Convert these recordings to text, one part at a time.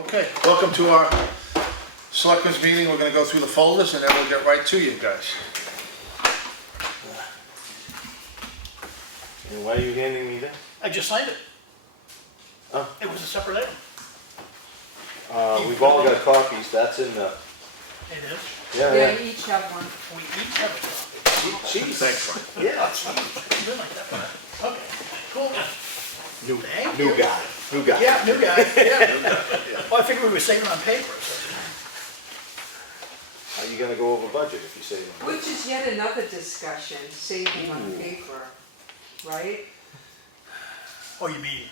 Okay, welcome to our Selectmen's meeting. We're gonna go through the folders and then we'll get right to you guys. And why are you handing me that? I just signed it. Oh. It was a separate item. We've all got copies, that's in the, It is. Yeah, you each have one. We each have a copy. Jeez. Thanks, Frank. Yeah. Something like that. Okay, cool. Thank New you. guy, new guy. Yeah, new guy, yeah. Well, I figured we were saving on paper, so. How you gonna go over budget if you say that? Which is yet another discussion, saving on paper, right? Oh, you mean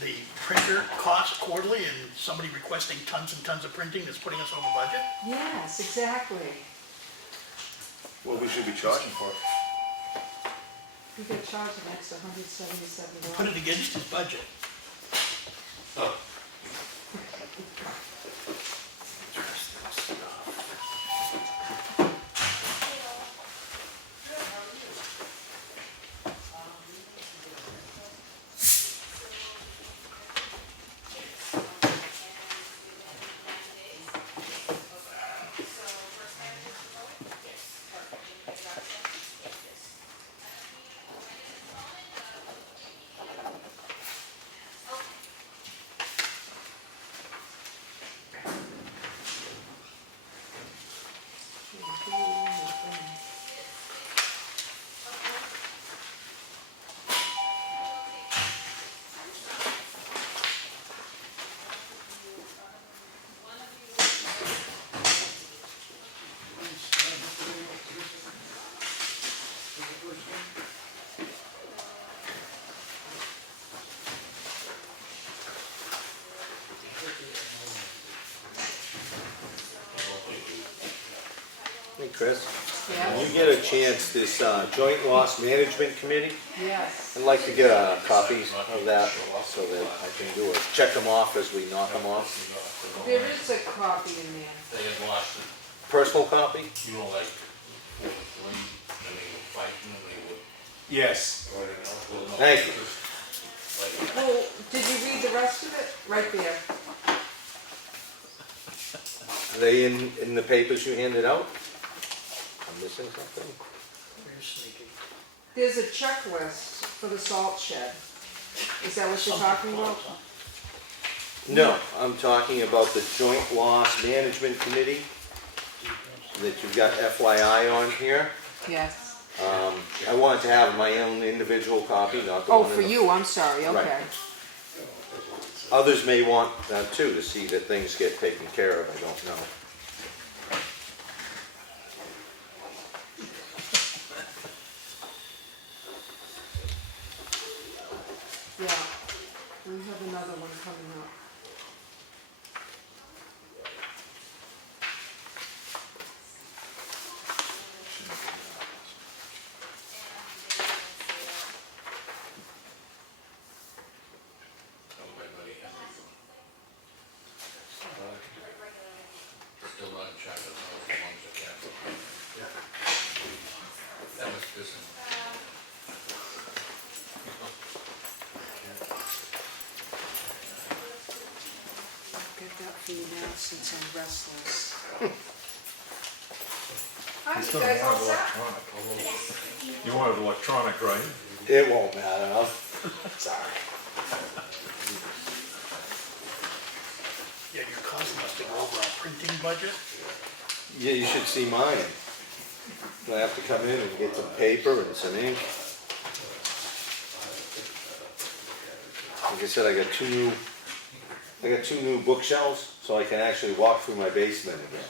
the printer costs quarterly and somebody requesting tons and tons of printing that's putting us over budget? Yes, exactly. What we should be charging for. We get charged an extra $177. Put it against his budget. Hey, Chris, when Yes, you get a chance, this Joint Loss Management Committee, yes. I'd like to get a copy of that so that I can do it. Check them off as we knock them off. There is a copy in there. They had lost it, Personal copy? you know, like, when they were fighting and they would. Yes. Thank you. Oh, did you read the rest of it? Right there. Are they in the papers you handed out? I'm missing something? You're sneaky. There's a checklist for the salt shed. Is that what you're talking about? No, I'm talking about the Joint Loss Management Committee that you've got FYI on here. Yes. I wanted to have my own individual copy, not the Oh, one in for the... you, I'm sorry, okay. Right. Others may want that too, to see that things get taken care of, I don't know. Yeah, we have another one coming up. Tell my buddy Henry. Still not in charge of those ones that can't. That was this. I'll get that for you now since I'm restless. Hi, He's you gonna guys all want it set? electronic, although, you want it electronic, right? It won't matter, sorry. Yeah, your cost must have go over our printing budget. Yeah, you should see mine. I have to come in and get some paper and some ink. Like I said, I got two new bookshelves, so I can actually walk through my basement again.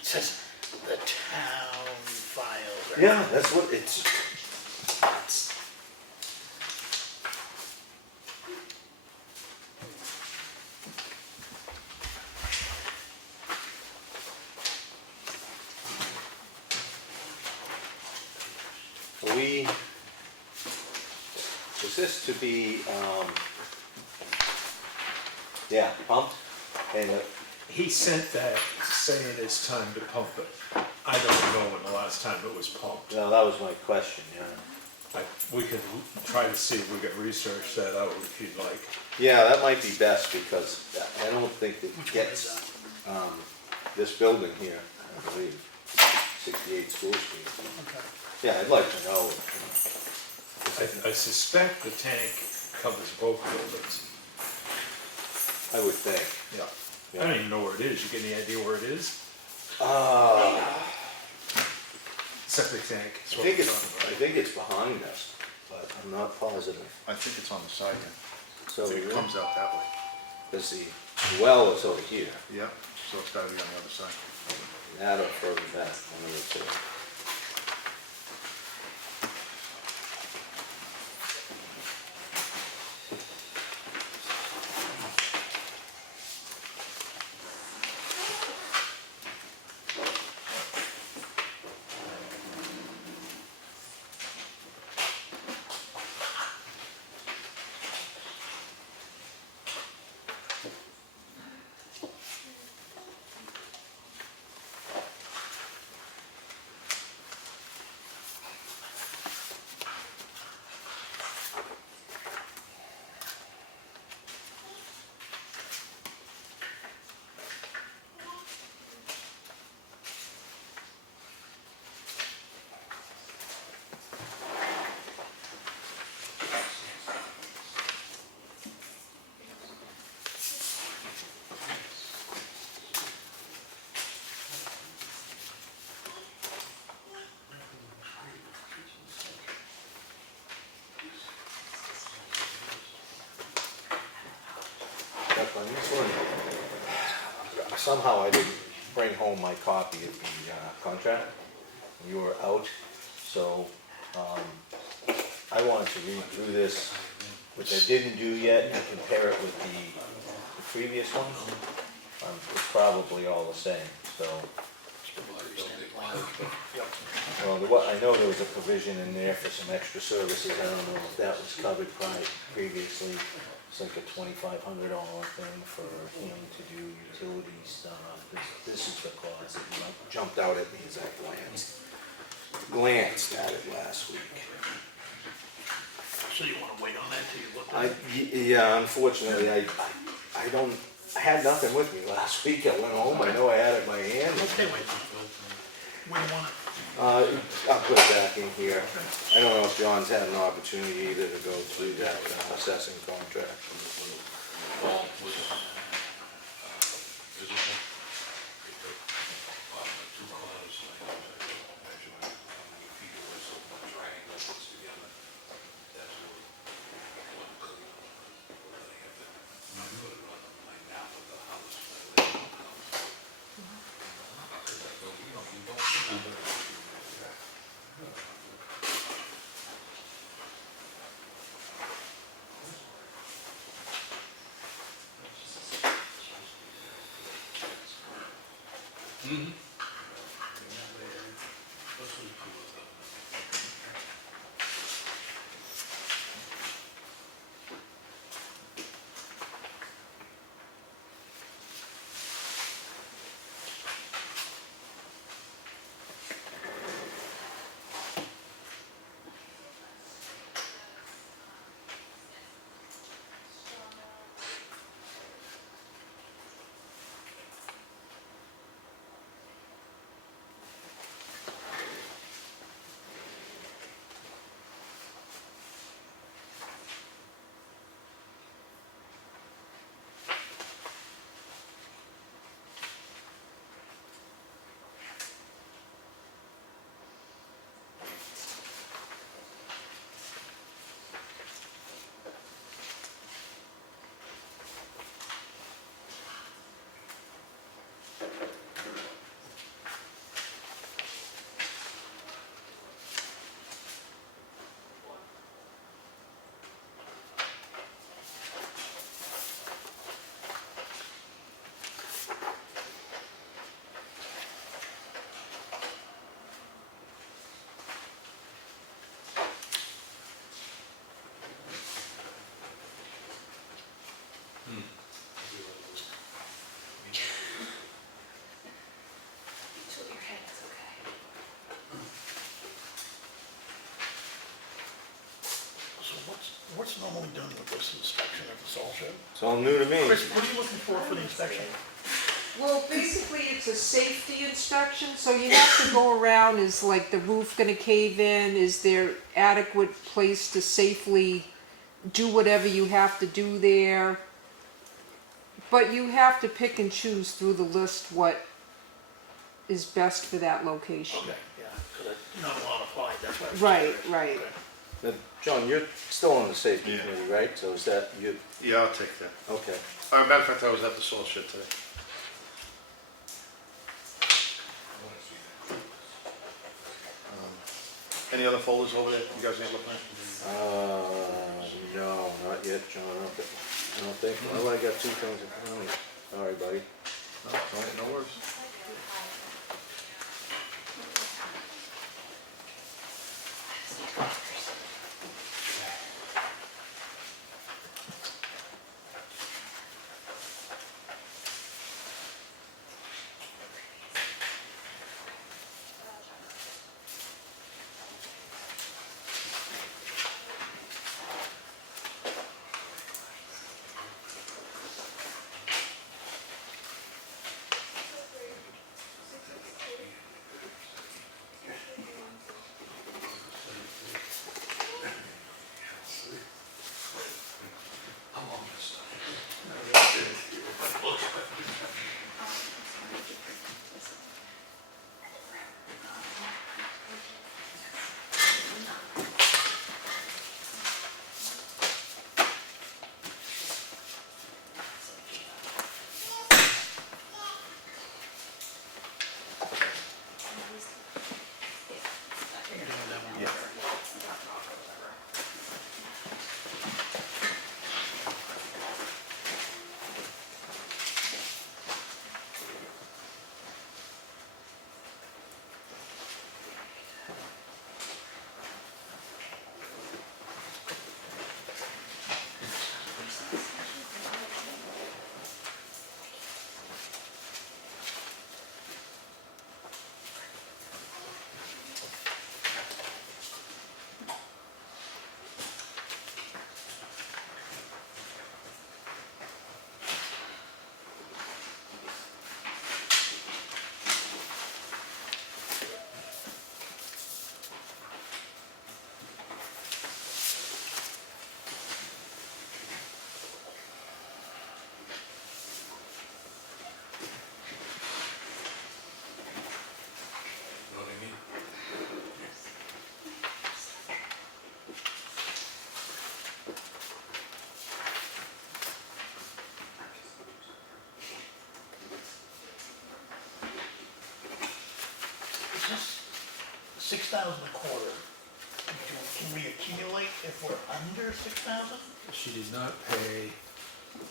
It says the town files. Yeah, that's what it's. Is this to be, yeah, pumped? And He sent that saying it's time to pump it. I don't know when the last time it was pumped. no, that was my question, yeah. We can try to see if we can research that out if you'd like. Yeah, that might be best because I don't think it Which one is gets, that? this building here, I believe, 68 School Street. Okay. Yeah, I'd like to know. I suspect the tank covers both buildings. I would think. Yeah. I don't even know where it is. You get any idea where it is? Septic tank. is I what think we're it's, talking I about. think it's behind us, but I'm not positive. I think it's on the side here. So It comes out that way. let's see, the well is over here, Yeah, so it's gotta be on the other side. that or further back, one of the two. Yep, on this one, somehow I didn't bring home my copy of the contract. You were out, so I wanted to read through this, which I didn't do yet, and compare it with the previous one. It's probably all the same, so. Well, I know there was a provision in there for some extra services, I don't know if that was covered previously. It's like a $2,500 thing for him to do utility stuff. This is the cost that jumped out at me as I glanced at it last week. So you wanna wait on that till you look at it? Yeah, unfortunately, I had nothing with me last week. I went home, I know I had it in my hand. Okay, wait. Where do you want it? I'll put it back in here. I don't know if John's had an opportunity either to go through that assessing contract. Well, was visible. Two colors, measurement, how many feet it was, so one triangle puts together. That's what they have to put it on my map of the house. You don't. What's normally done with this inspection of the salt shed? It's all new to me. Chris, what are you looking for the inspection? Well, basically, it's a safety inspection, so you have to go around, is like the roof gonna cave in? Is there adequate place to safely do whatever you have to do there? But you have to pick and choose through the list what is best for that location. Okay, yeah, because not a lot applied, that's why I was Right, curious. right. Okay. Now, John, you're still on the safety Yeah. committee, right? So is that you? Yeah, I'll take that. Okay. Matter of fact, I was at the salt shed today. Any other folders over there? You guys ain't looking at? No, not yet, John. I don't think. Well, I got 2 things in front of me. Sorry, buddy. No, all right, no worries. How long is stuff? You're doing that one there. You know what I mean? Is this 6,000 a quarter? Can we accumulate if we're under 6,000? She did not pay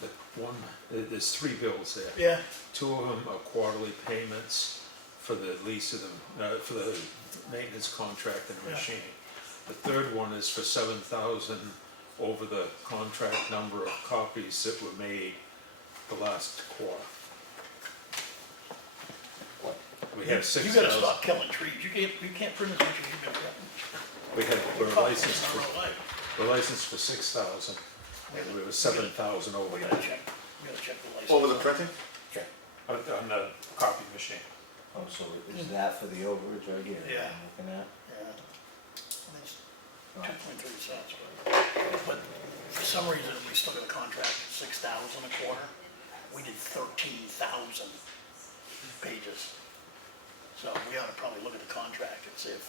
the one, there's 3 bills there. Yeah. 2 of them are quarterly payments for the lease of the, for the maintenance contract and the Yeah. machine. The third one is for 7,000 over the contract number of copies that were made the last quarter. We have You gotta 6,000. stop killing trees. You can't print as much as you've been printing. We're Copies licensed in for, our life. we're licensed for 6,000, and we were 7,000 over We that. gotta check the license. Over the printing? On the copy machine. Oh, so is that for the overage right here? Yeah. I'm looking at? Yeah. And it's 2.3 cents, but for some reason, we still got a contract at 6,000 a quarter. We did 13,000 pages. So we ought to probably look at the contract and see if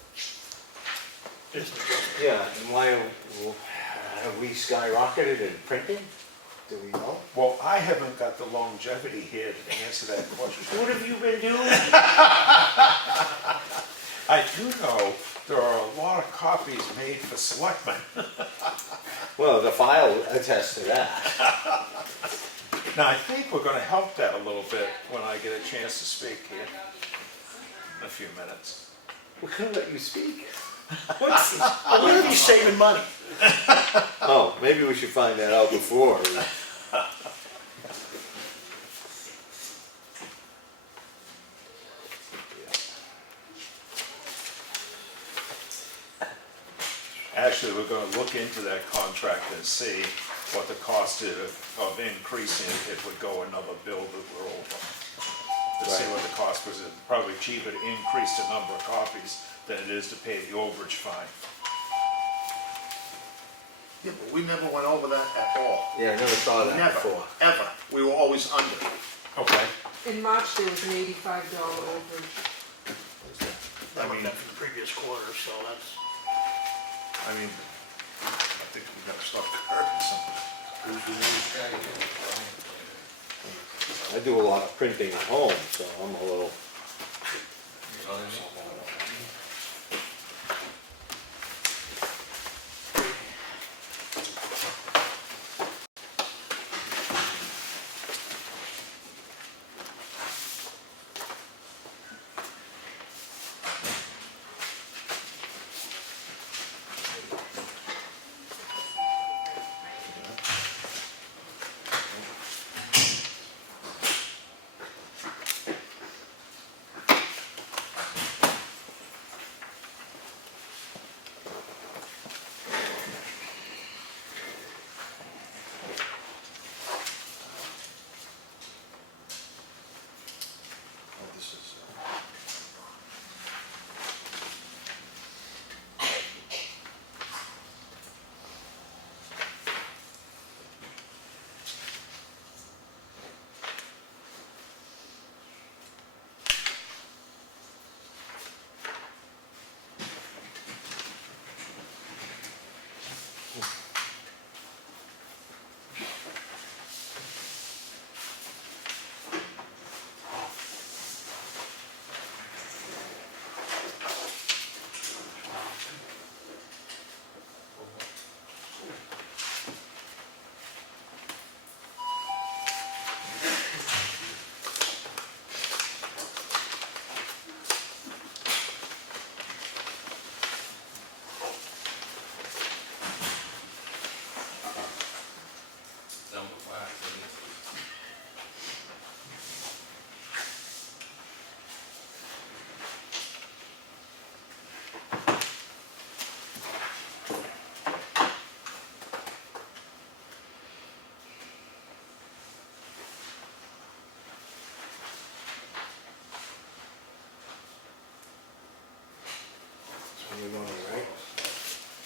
there's an adjustment. Yeah, and why have we skyrocketed in printing? Do we know? Well, I haven't got the longevity here to answer that question. What have you been doing? I do know there are a lot of copies made for selectmen. Well, the file attests to that. Now, I think we're gonna help that a little bit when I get a chance to speak here in a few minutes. We're gonna let you speak. What if he's saving money? Oh, maybe we should find that out before. Actually, we're gonna look look into that contract and see what the cost of increasing it would go another bill that we're over. To see Right. what the cost was, it's probably cheaper to increase the number of copies than it is to pay the overage fine. Yeah, but we never went over that at all. Yeah, I never saw that Never, before. ever. We were always under. Okay. In March, there was an $85 overage. That I would mean- have been from the previous quarter, so that's, I mean, I think we gotta start curbing some. Who's the news guy again? I do a lot of printing at home, so I'm a little. You know what I mean? Oh, this is, Number 5, So you're going to write?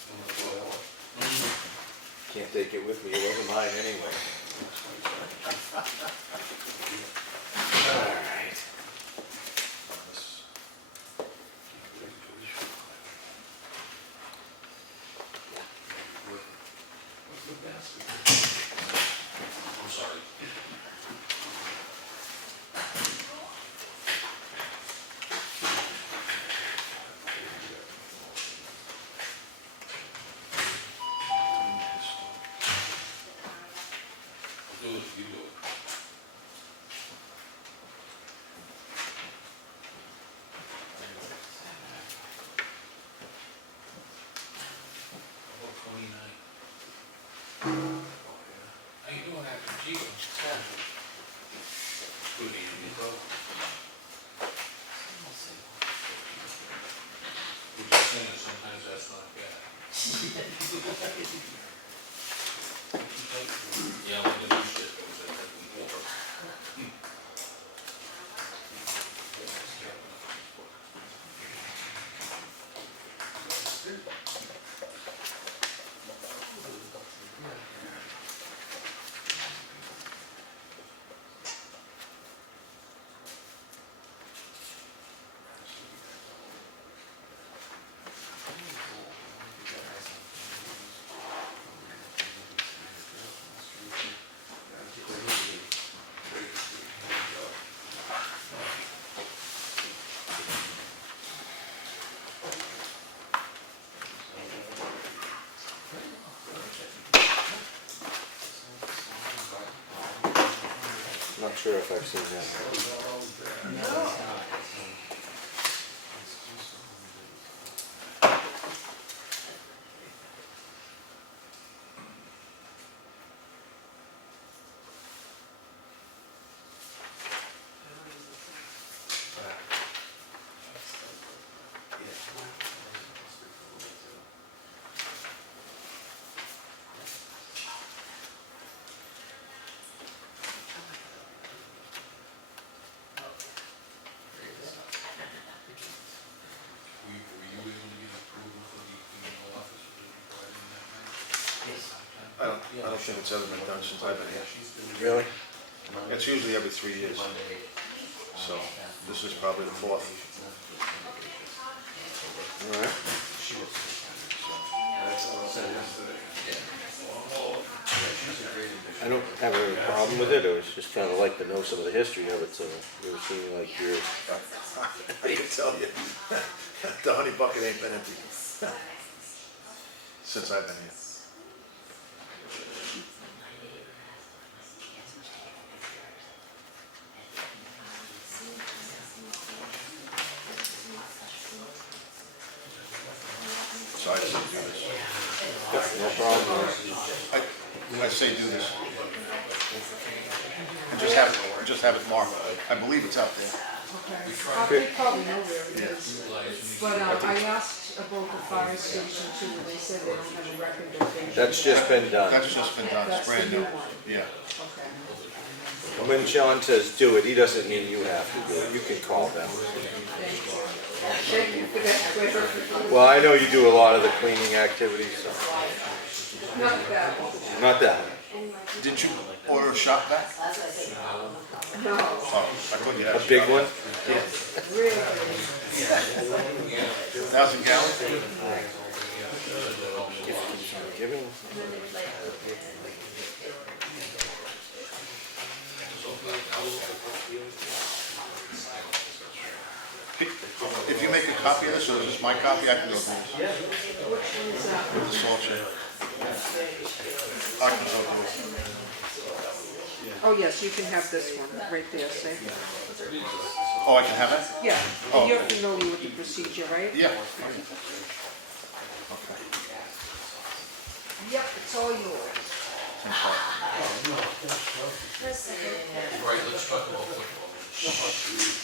number 12. Can't take it with me, it wasn't mine anyway. Alright. this, What's the basket? I'm sorry. Do it, you do it. About 29. How you doing, Actor Chief? Good evening, bro. We're just saying, sometimes that's not bad. Yeah, I'm gonna do shit, goes in there from water. Not sure if I've seen that. I don't think it's ever been done since I've been here. Really? It's usually every 3 years. So this is probably the fourth. All right. I don't have any problem with it, I was just kind of like to know some of the history of it, so it was seeming like you're, I can tell you, the honey bucket ain't been empty since I've been here. So I say do this. no problem. I say do this. And just have it marked. I believe it's out there. Okay. They probably know where it is. But I asked about the fire station too, and they said they don't have a record of it. That's just been done. That's just been done, it's That's the brand new new. one. Yeah. Okay. When Sean says do it, he doesn't mean you have to do it, you can call them. Thank you for that clarification. Well, I know you do a lot of the cleaning activities, so, Not that one. not that. Did you order a shop vac? No, Oh, I couldn't get A big one? really. 1,000 gallons? Giving. If you make a copy of this, or is this my copy, I can go through this. Which one's that? With the salt shed. I can go through it. Oh, yes, you can have this one, right there, see? Oh, I can have it? Yeah, Oh. and you're familiar with the procedure, right? Yeah. Yep, it's all yours. Okay. Right, let's talk about football.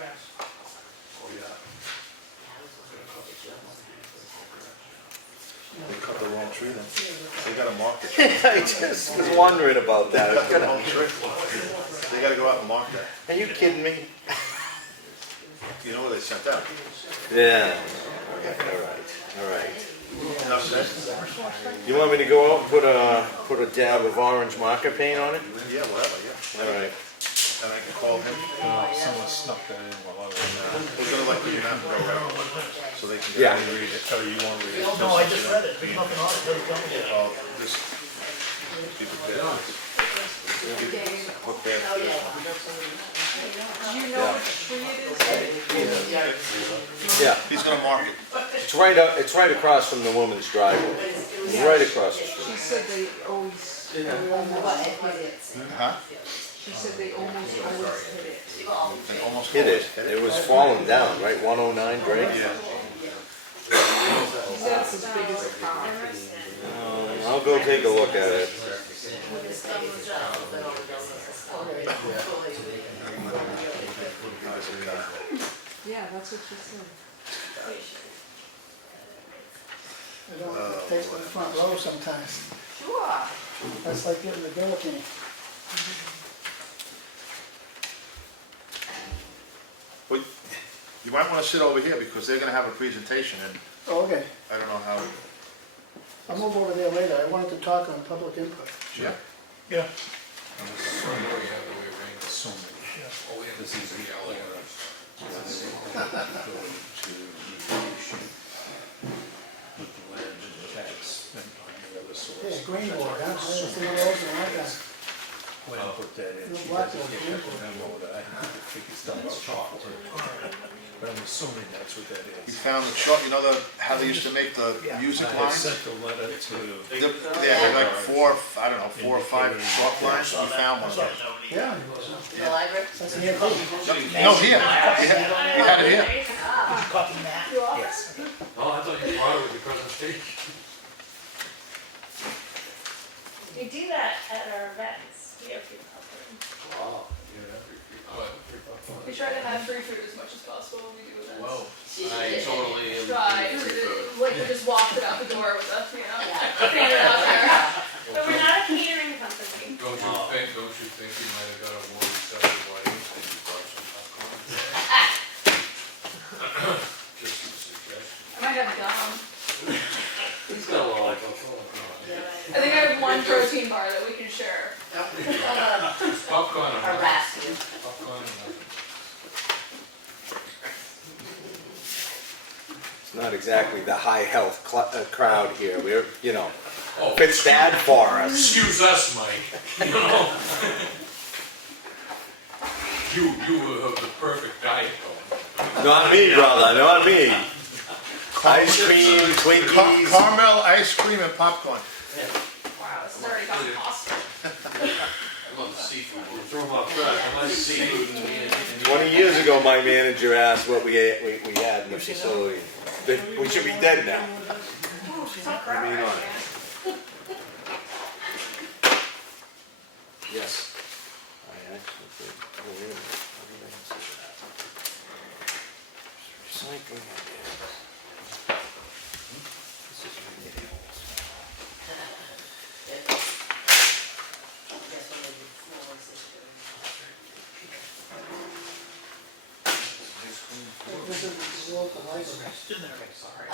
Oh, yeah. They cut the wrong tree then. They gotta mark it. I just was wondering about that. It's The gonna- wrong tree. They gotta go out and mark that. Are you kidding me? You know where they sent that? Yeah. All right. Enough said? You want me to go out and put a dab of orange marker paint on it? Yeah, whatever, yeah. All right. And I can call him. Someone snuck that in while I was in We're gonna let you not go around, so they can. Yeah. there. Read it, oh, you wanna read it? No, I just read it, there's nothing on it, doesn't tell me that. Oh, this. People did. Look there. Do you know which tree it is? Yeah. He's gonna mark it. It's right across from the woman's driveway. Right across the street. She said they always, almost hit it. Huh? She said they almost always hit it. They almost. Hit it. It was falling down, right? 109 Drake? Yeah. He said it's as big as a car. I'll go take a look at it. Yeah, that's what she said. They don't taste in the front row sometimes. Sure. That's like getting the guillotine. Well, you might wanna sit over here because they're gonna have a presentation and Oh, okay, I don't know how. I'll move over there later. I wanted to talk on public input. Yeah. Yeah. So many. Oh, we have this easy, yeah, like, With the land and the tax and the other source. Yeah, green board, huh? I haven't seen those in a long time. When I put that in, No she black doesn't board, get green that memo that I have to figure stuff out. But I'm assuming that's what that You is. found the chart, you know how they used to make the music I lines? sent a letter to, They had like four or five chalk lines, you found one of those. Yeah, The library? that's a good thing. No, here, we had it here. Copy that? Yes. oh, I thought you brought it with your presentation. We do that at our events. We have free popcorn. Wow. Yeah, that'd be good. We try to have free food as much as possible when we do events. Whoa, I totally am. Try, like we just walk it out the door with us, you know, stand it out there. But we're not a catering company. Don't you think you might have got a more receptive audience? not exactly the high health crowd here. We're, you know, Oh, fits bad for us. excuse us, Mike, you know? You have the perfect diet going. Not me, brother, not me. Ice cream, Twinkies. Caramel, ice cream, and popcorn. Wow, this has already gotten awesome. I love seafood. Throw them off track. I like seafood and 20 years ago, my manager asked what we had in the facility. We should be dead now. I mean, on it. Yes. I actually did. Oh, wait a minute. How did I consider that? Recycling ideas. This is ridiculous. This is the local library. It's in there. sorry.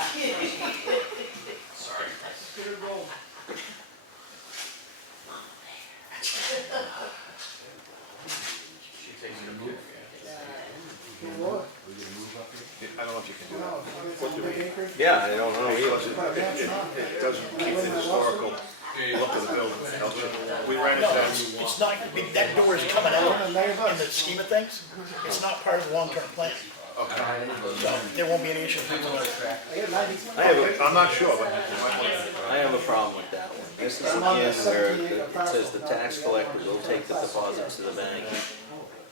Get it rolling. She takes her move. You roll it. I don't know if you can do Wow, that. it's on the big acre. Yeah, I don't know either. It doesn't keep the historical look of the building. It helps you. We ran into No, that. it's not, that door is coming out in the scheme of things. It's not part of the long-term plan. So there won't be any issue. I got 90. I'm not sure, but you might want to. I have a problem with that one. This is I'm on the again where 78 it says the tax collector will take the deposits to the bank.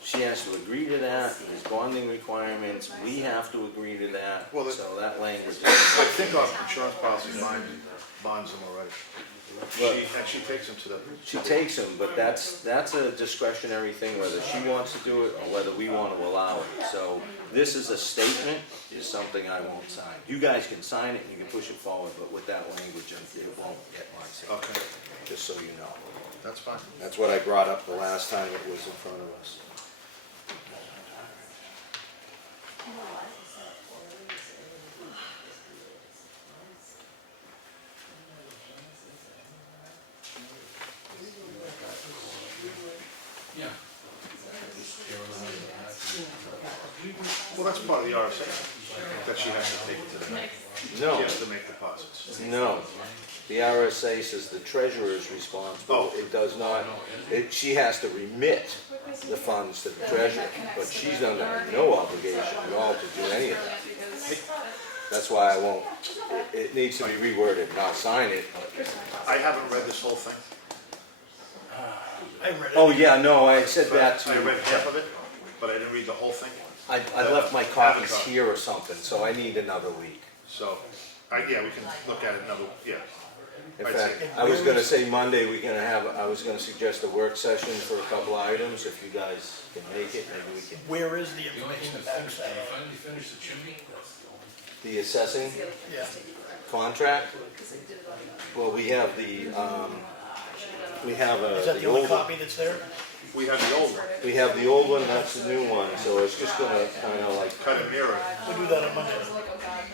She has to agree to that, there's bonding requirements, we have to agree to that, Well, so that language. I think our insurance policy bonds them already. And she takes them to the. She takes them, but that's a discretionary thing, whether she wants to do it or whether we want to allow it. So this is a statement, is something I won't sign. You guys can sign it and you can push it forward, but with that language, it won't get my signature, Okay, just so you know. that's fine. That's what I brought up the last time it was in front of us. Yeah. Well, that's part of the RSA, that she has to take it to the bank. No. She has to make deposits. No, the RSA says the treasurer is responsible. Oh. It does not, she has to remit the funds to the treasurer, but she's under no obligation at all to do any of that. That's why I won't, it needs to be reworded, and I'll sign it. I haven't read this whole thing. I read it. Oh, yeah, no, I said that I to, read half of it, but I didn't read the whole thing. I left my copies here or something, so I need another week. So, yeah, we can look at it another, yeah. In I'd fact, say- I was gonna say Monday, I was gonna suggest a work session for a couple items, if you guys can make it, maybe we can. Where is the information about that? Finally finished the chimney? The assessing Yeah. contract, well, we have the, we have Is that the the only old one. copy that's there? We have the old one, We have the old one, that's the new one, so it's just gonna kinda like, kind of mirror. We'll do that on Monday.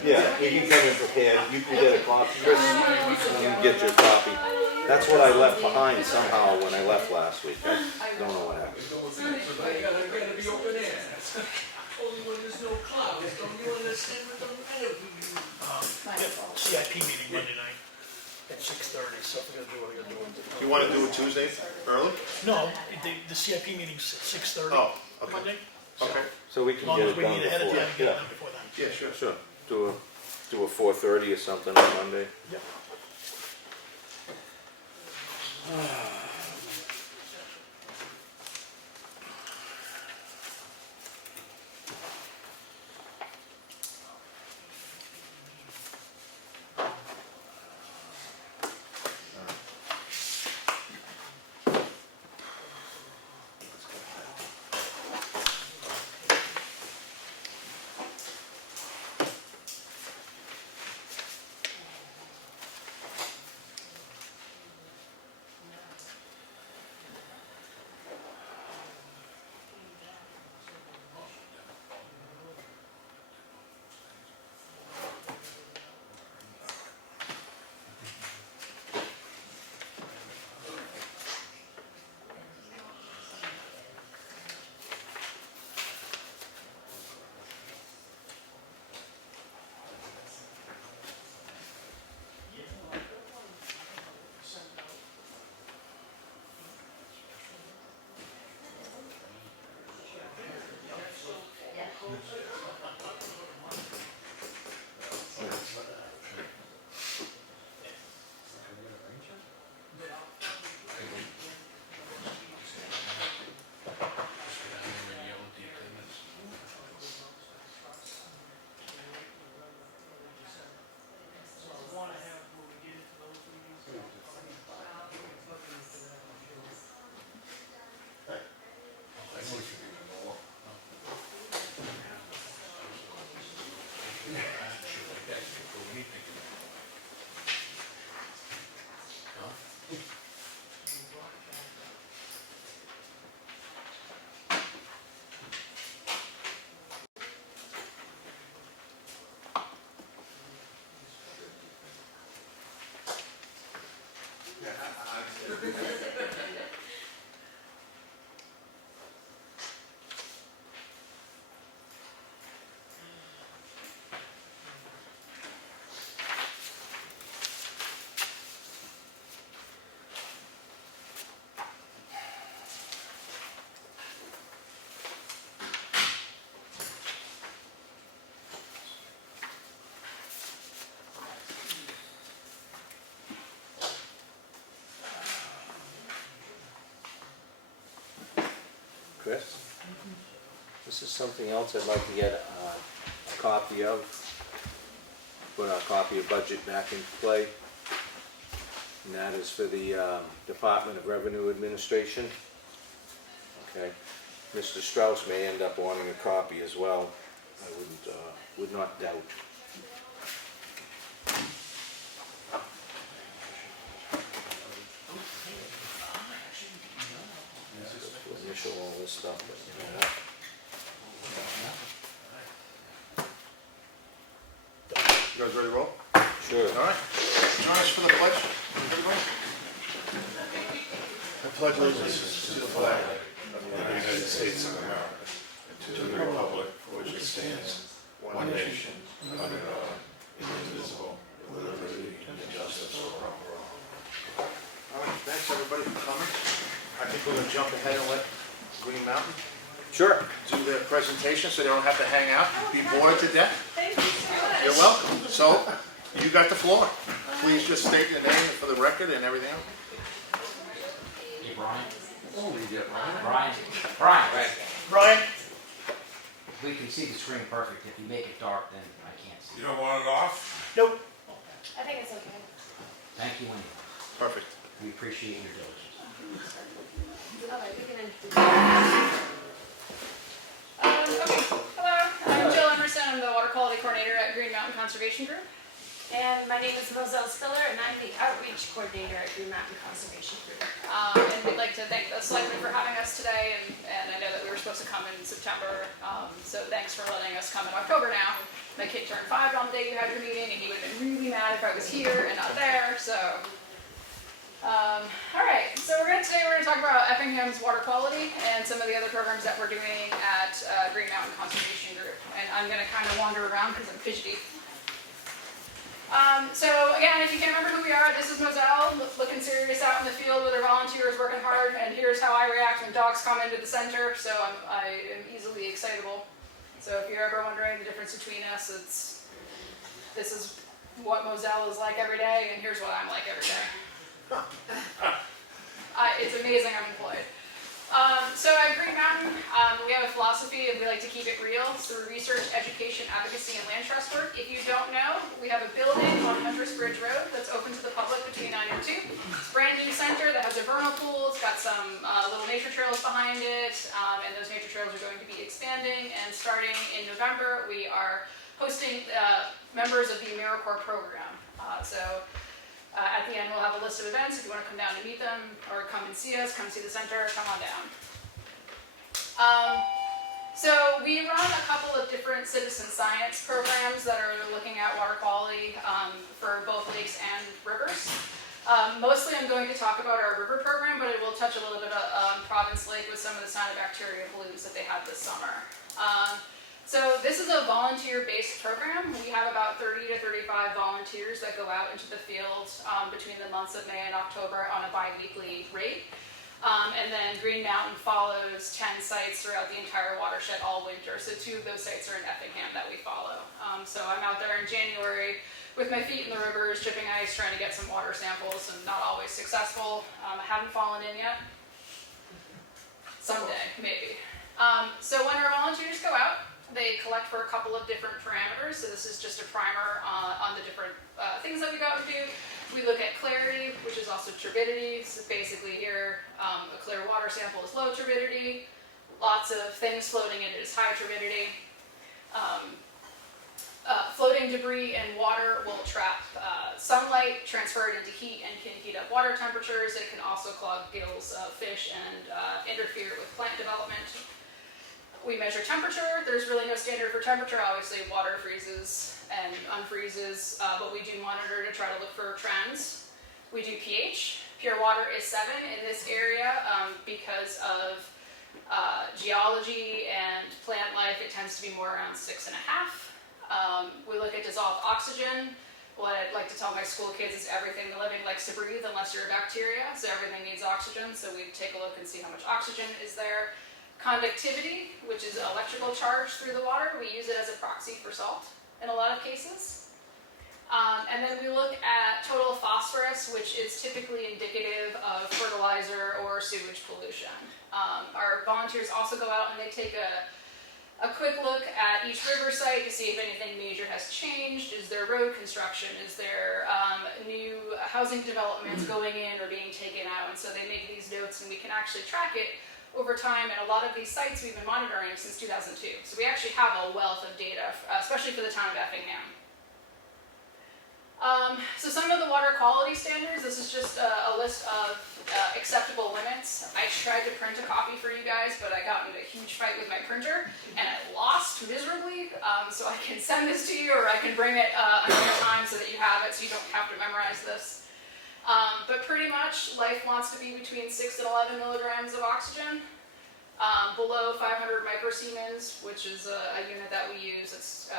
yeah, we can come in prepared, you can get a copy, Chris, you can get your copy. That's what I left behind somehow when I left last week, I don't know what happened. I gotta be open air. Only when there's no clouds, don't you understand what the matter with you? CIP meeting Monday night at 6:30, so we're gonna do what we're gonna do. You want to do it Tuesday, early? No, the CIP meeting's at 6:30 Oh, okay. Monday. Okay, So we As can long get as it we done meet ahead of before, time, get it yeah, done before then. yeah, sure. sure, do a 4:30 or something on Monday. Yep. Chris? This is something else I'd like to get a copy of. Put our copy of budget back into play. And that is for the Department of Revenue Administration. Okay. Mr. Strauss may end up wanting a copy as well. I would not doubt. Initial all this stuff. You guys ready to roll? Sure. All right. Join us for the pledge, everybody. I pledge allegiance to the flag of the United States of America, and to the republic for which it stands, one nation, under God, indivisible, with liberty and justice for all. All right, thanks everybody for coming. I think we're gonna jump ahead and let Green Mountain Sure. do their presentation so they don't have to hang out, be bored to death. Thank you so much. You're welcome. So, you got the floor. Please just state your name for the record and everything else. Hey, Brian. Oh, we get Ryan. Brian. Brian. Brian? We can see the screen perfect. If you make it dark, then I can't see. You don't want it off? Nope. I think it's okay. Thank you anyway. Perfect. We appreciate your diligence. Alright, we can introduce. Okay, hello, I'm Jill Emerson, I'm the water quality coordinator at Green Mountain Conservation Group. And my name is Moselle Spiller, and I'm the outreach coordinator at Green Mountain Conservation Group. And we'd like to thank the Selectmen for having us today, and I know that we were supposed to come in September, so thanks for letting us come in October now. My kid turned 5 on the day you had your meeting, and he would have been really mad if I was here and not there, so. Alright, so today we're going to talk about Effingham's water quality and some of the other programs that we're doing at Green Mountain Conservation Group. And I'm going to kind of wander around because I'm fidgety. So again, if you can't remember who we are, this is Moselle, looking serious out in the field with our volunteers working hard, and here's how I react when dogs come into the center, so I am easily excitable. So if you're ever wondering the difference between us, this is what Moselle is like every day, and here's what I'm like every day. It's amazing I'm employed. So at Green Mountain, we have a philosophy of we like to keep it real through research, education, advocacy, and land trust work. If you don't know, we have a building on Hunter's Bridge Road that's open to the public between 9 and 2. It's a brand new center that has a vernal pool. It's got some little nature trails behind it, and those nature trails are going to be expanding. And starting in November, we are hosting members of the AmeriCorps program. At the end, we'll have a list of events if you want to come down and meet them, or come and see us, come see the center, come on down. So we run a couple of different citizen science programs that are looking at water quality for both lakes and rivers. Mostly I'm going to talk about our river program, but I will touch a little bit on Province Lake with some of the cyanobacteria blooms that they had this summer. So this is a volunteer-based program. We have about 30 to 35 volunteers that go out into the field between the months of May and October on a bi-weekly rate. And then Green Mountain follows 10 sites throughout the entire watershed all winter. So 2 of those sites are in Effingham that we follow. So I'm out there in January with my feet in the rivers, chipping ice, trying to get some water samples, and not always successful. I haven't fallen in yet. Someday, maybe. So when our volunteers go out, they collect for a couple of different parameters. So this is just a primer on the different things that we go out and do. We look at clarity, which is also turbidity. So basically here, a clear water sample is low turbidity. Lots of things floating in it is high turbidity. Floating debris and water will trap sunlight, transfer it into heat, and can heat up water temperatures. It can also clog gills of fish and interfere with plant development. We measure temperature. There's really no standard for temperature. Obviously, water freezes and unfreezes, but we do monitor to try to look for trends. We do pH. Pure water is 7 in this area because of geology and plant life. It tends to be more around 6.5. We look at dissolved oxygen. What I'd like to tell my school kids is everything living likes to breathe unless you're a bacteria, so everything needs oxygen, so we take a look and see how much oxygen is there. Conductivity, which is electrical charge through the water, we use it as a proxy for salt in a lot of cases. And then we look at total phosphorus, which is typically indicative of fertilizer or sewage pollution. Our volunteers also go out and they take a quick look at each river site to see if anything major has changed. Is there road construction? Is there new housing developments going in or being taken out? And so they make these notes and we can actually track it over time. And a lot of these sites we've been monitoring since 2002. So we actually have a wealth of data, especially for the town of Effingham. So some of the water quality standards, this is just a list of acceptable limits. I tried to print a copy for you guys, but I got in a huge fight with my printer and I lost miserably. So I can send this to you or I can bring it another time so that you have it so you don't have to memorize this. But pretty much life wants to be between 6 and 11 milligrams of oxygen. Below 500 microsiemens, which is a unit that we use. It's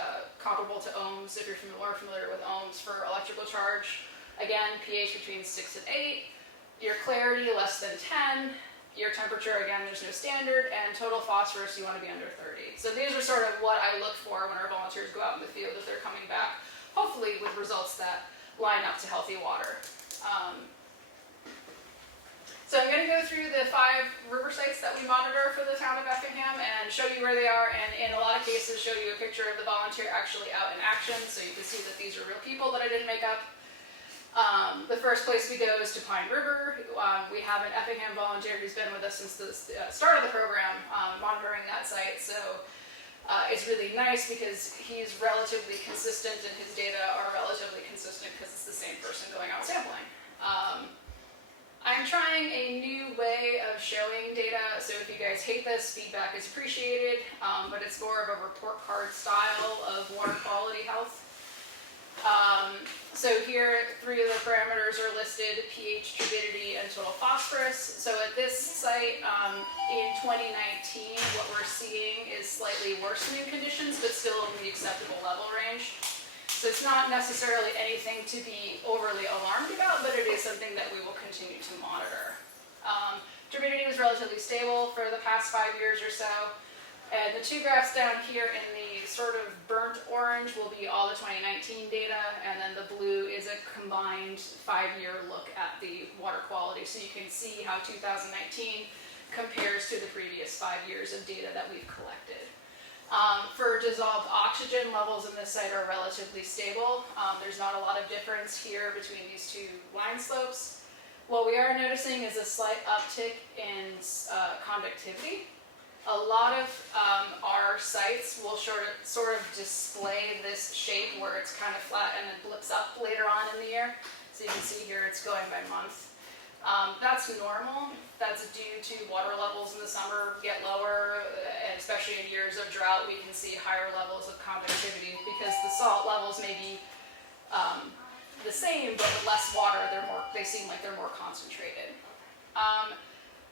comparable to ohms, if you're familiar with ohms for electrical charge. Again, pH between 6 and 8. Your clarity less than 10. Your temperature, again, there's no standard. And total phosphorus, you want to be under 30. So these are sort of what I look for when our volunteers go out in the field if they're coming back, hopefully with results that line up to healthy water. So I'm going to go through the 5 river sites that we monitor for the town of Effingham and show you where they are, and in a lot of cases show you a picture of the volunteer actually out in action so you can see that these are real people that I didn't make up. The first place we go is to Pine River. We have an Effingham volunteer who's been with us since the start of the program monitoring that site. So it's really nice because he's relatively consistent and his data are relatively consistent because it's the same person going out sampling. I'm trying a new way of showing data, so if you guys hate this, feedback is appreciated, but it's more of a report card style of water quality health. So here, 3 of the parameters are listed: pH, turbidity, and total phosphorus. So at this site in 2019, what we're seeing is slightly worsening conditions, but still in the acceptable level range. So it's not necessarily anything to be overly alarmed about, but it is something that we will continue to monitor. Turbidity was relatively stable for the past 5 years or so. And the 2 graphs down here in the sort of burnt orange will be all the 2019 data, and then the blue is a combined 5-year look at the water quality. So you can see how 2019 compares to the previous 5 years of data that we've collected. For dissolved oxygen, levels in this site are relatively stable. There's not a lot of difference here between these 2 line slopes. What we are noticing is a slight uptick in conductivity. A lot of our sites will sort of display this shape where it's kind of flat and then blips up later on in the year. So you can see here it's going by month. That's normal. That's due to water levels in the summer get lower, and especially in years of drought, we can see higher levels of conductivity because the salt levels may be the same, but with less water, they seem like they're more concentrated.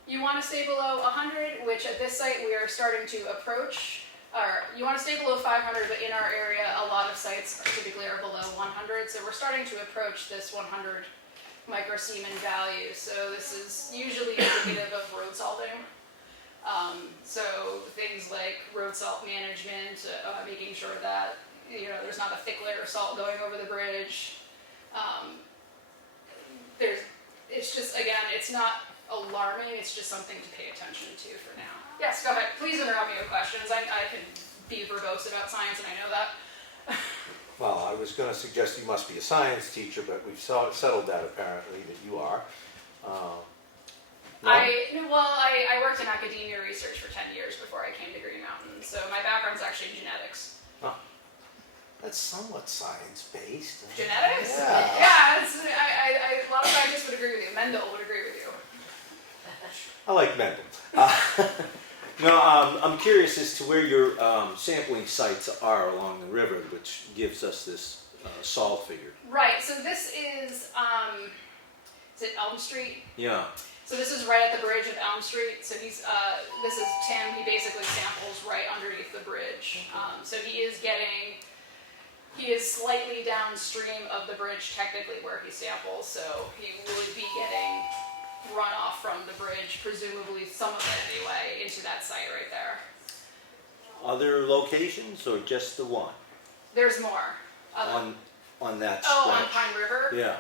You want to stay below 100, which at this site we are starting to approach. Or you want to stay below 500, but in our area, a lot of sites typically are below 100, so we're starting to approach this 100 microsemen value. So this is usually indicative of road salting. So things like road salt management, making sure that there's not a thick layer of salt going over the bridge. It's just, again, it's not alarming, it's just something to pay attention to for now. Yes, go ahead, please interrupt me with questions. I can be verbose about science and I know that. Well, I was gonna suggest you must be a science teacher, but we've settled that apparently that you are. No? I worked in academia research for 10 years before I came to Green Mountain, so my background's actually in genetics. Oh, that's somewhat science-based. Genetics? Yeah. Yeah, a lot of scientists would agree with you. Mendel would agree with you. I like Mendel. No, I'm curious as to where your sampling sites are along the river, which gives us this salt figure. Right, so this is it Elm Street? Yeah. So this is right at the bridge of Elm Street. So this is Tim, he basically samples right underneath the bridge. So he is slightly downstream of the bridge technically where he samples, so he would be getting runoff from the bridge, presumably some of it anyway, into that site right there. Other locations or just the one? There's more. On that stretch? Oh, on Pine River? Yeah.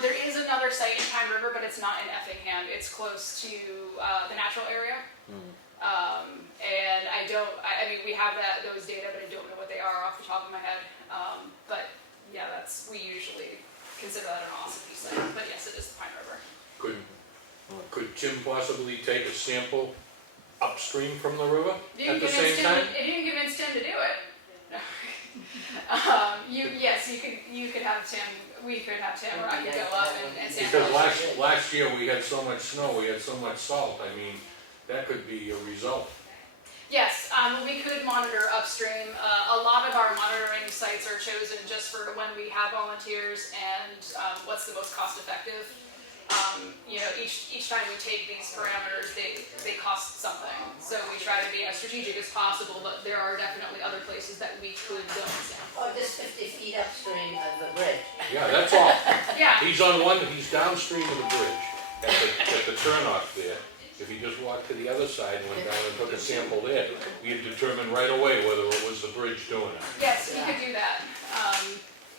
There is another site in Pine River, but it's not in Effingham. It's close to the natural area. And I mean, we have those data, but I don't know what they are off the top of my head. But yeah, we usually consider that an OSIP site. But yes, it is the Pine River. Could Tim possibly take a sample upstream from the river at the same It time? didn't convince Tim to do it. Yes, you could have Tim. We could have Tim, or I could go up and sample. Because last year we had so much snow, we had so much salt, I mean, that could be a result. Yes, we could monitor upstream. A lot of our monitoring sites are chosen just for when we have volunteers and what's the most cost effective. Each time we take these parameters, they cost something. So we try to be as strategic as possible, but there are definitely other places that we could go and sample. Oh, just 50 feet upstream of the bridge. Yeah, that's all. Yeah. He's downstream of the bridge, at the turnoff there. If he just walked to the other side and went down and took a sample there, we'd determine right away whether it was the bridge doing it. Yes, we could do that.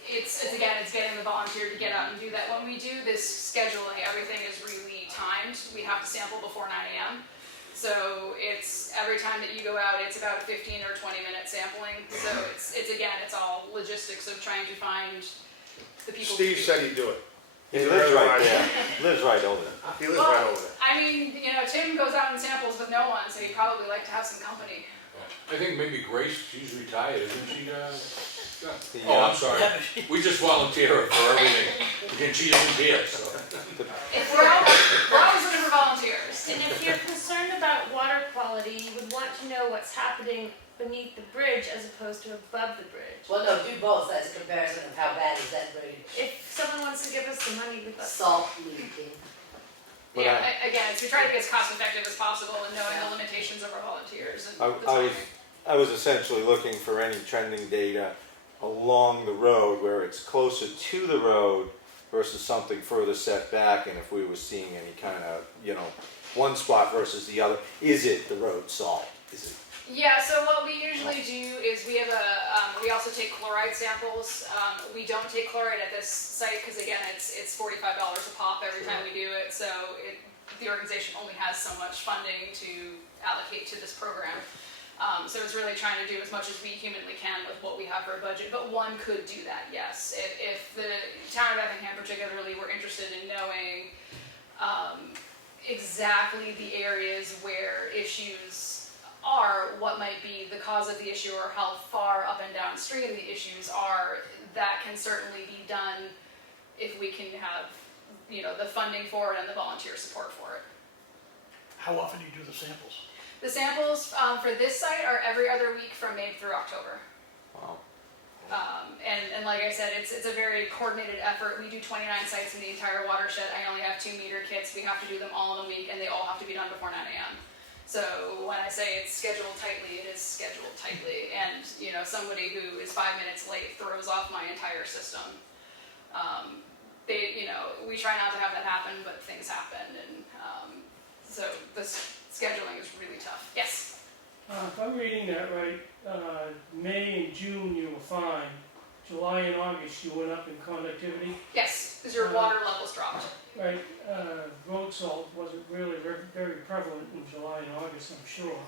It's getting the volunteer to get out and do that. When we do this scheduling, everything is really timed. We have to sample before 9 a.m. So it's every time that you go out, it's about 15 or 20-minute sampling. So it's all logistics of trying to find the people. Steve said he'd do it. He lives right there. Lives right over there. He lives right over there. I mean, Tim goes out and samples with no one, so he'd probably like to have some company. I think maybe Grace, she's retired, isn't she? Yeah. Oh, I'm sorry. We just volunteer her for everything. And she isn't here, so. We're always looking for volunteers. And if you're concerned about water quality, you would want to know what's happening beneath the bridge as opposed to above the bridge. Well, no, do both as a comparison of how bad is that bridge. If someone wants to give us the money, we'd love to. Salt leaking. But Yeah, again, we try to be as cost effective as possible and knowing the limitations of our volunteers. And the timing. I was essentially looking for any trending data along the road where it's closer to the road versus something further set back, and if we were seeing any kind of, one spot versus the other. Is it the road salt? Is it? Yeah, so what we usually do is we we also take chloride samples. We don't take chloride at this site because again, it's $45 a pop every time we do it. So the organization only has so much funding to allocate to this program. So it's really trying to do as much as we humanly can with what we have for a budget. But one could do that, yes. If the town of Effingham particularly were interested in knowing exactly the areas where issues are, what might be the cause of the issue, or how far up and downstream the issues are, that can certainly be done if we can have, the funding for it and the volunteer support for it. How often do you do the samples? The samples for this site are every other week from May through October. Wow. And like I said, it's a very coordinated effort. We do 29 sites in the entire watershed. I only have 2-meter kits. We have to do them all in a week, and they all have to be done before 9 a.m. So when I say it's scheduled tightly, it is scheduled tightly. And somebody who is 5 minutes late throws off my entire system. we try not to have that happen, but things happen, and so this scheduling is really tough. Yes? If I'm reading that right, May and June you were fine. July and August you went up in conductivity. Yes, because your water levels dropped. Right, road salt wasn't really very prevalent in July and August, I'm sure.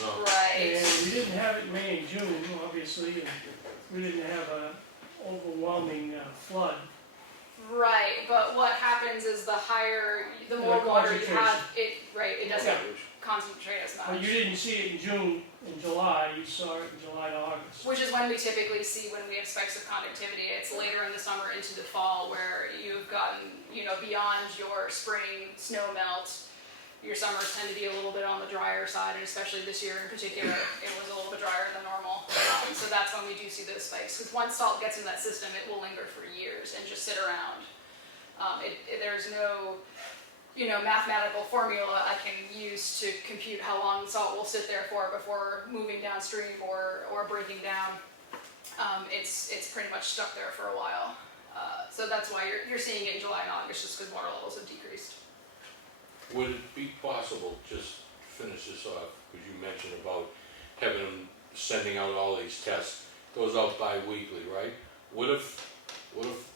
No. Right. And we didn't have it May and June, obviously, and we didn't have a overwhelming flood. Right, but what happens is the more The water you have, concentration. it doesn't concentrate as much. But you didn't see it in June and July, you saw it in July to August. Which is when we typically see when we have spikes of conductivity. It's later in the summer into the fall where you've gotten, beyond your spring snow melt. Your summers tend to be a little bit on the drier side, and especially this year in particular, it was a little bit drier than normal. So that's when we do see those spikes. Because once salt gets in that system, it will linger for years and just sit around. There's no mathematical formula I can use to compute how long salt will sit there for before moving downstream or breaking down. It's pretty much stuck there for a while. So that's why you're seeing it in July and August, just because water levels have decreased. Would it be possible, just finish this off, because you mentioned about having them sending out all these tests, goes out bi-weekly, right? What if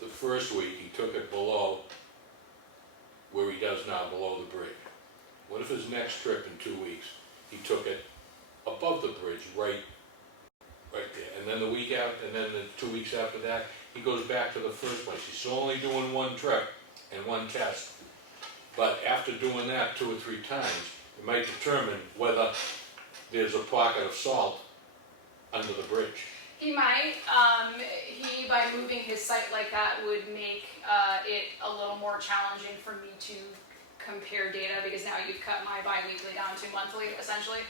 the first week he took it below where he does now, below the bridge? What if his next trip in 2 weeks, he took it above the bridge, right there, and then the week after, and then the 2 weeks after that, he goes back to the first place. He's still only doing one trip and one test. But after doing that 2 or 3 times, it might determine whether there's a pocket of salt under the bridge. He might. He, by moving his site like that, would make it a little more challenging for me to compare data, because now you've cut my bi-weekly down to monthly, essentially.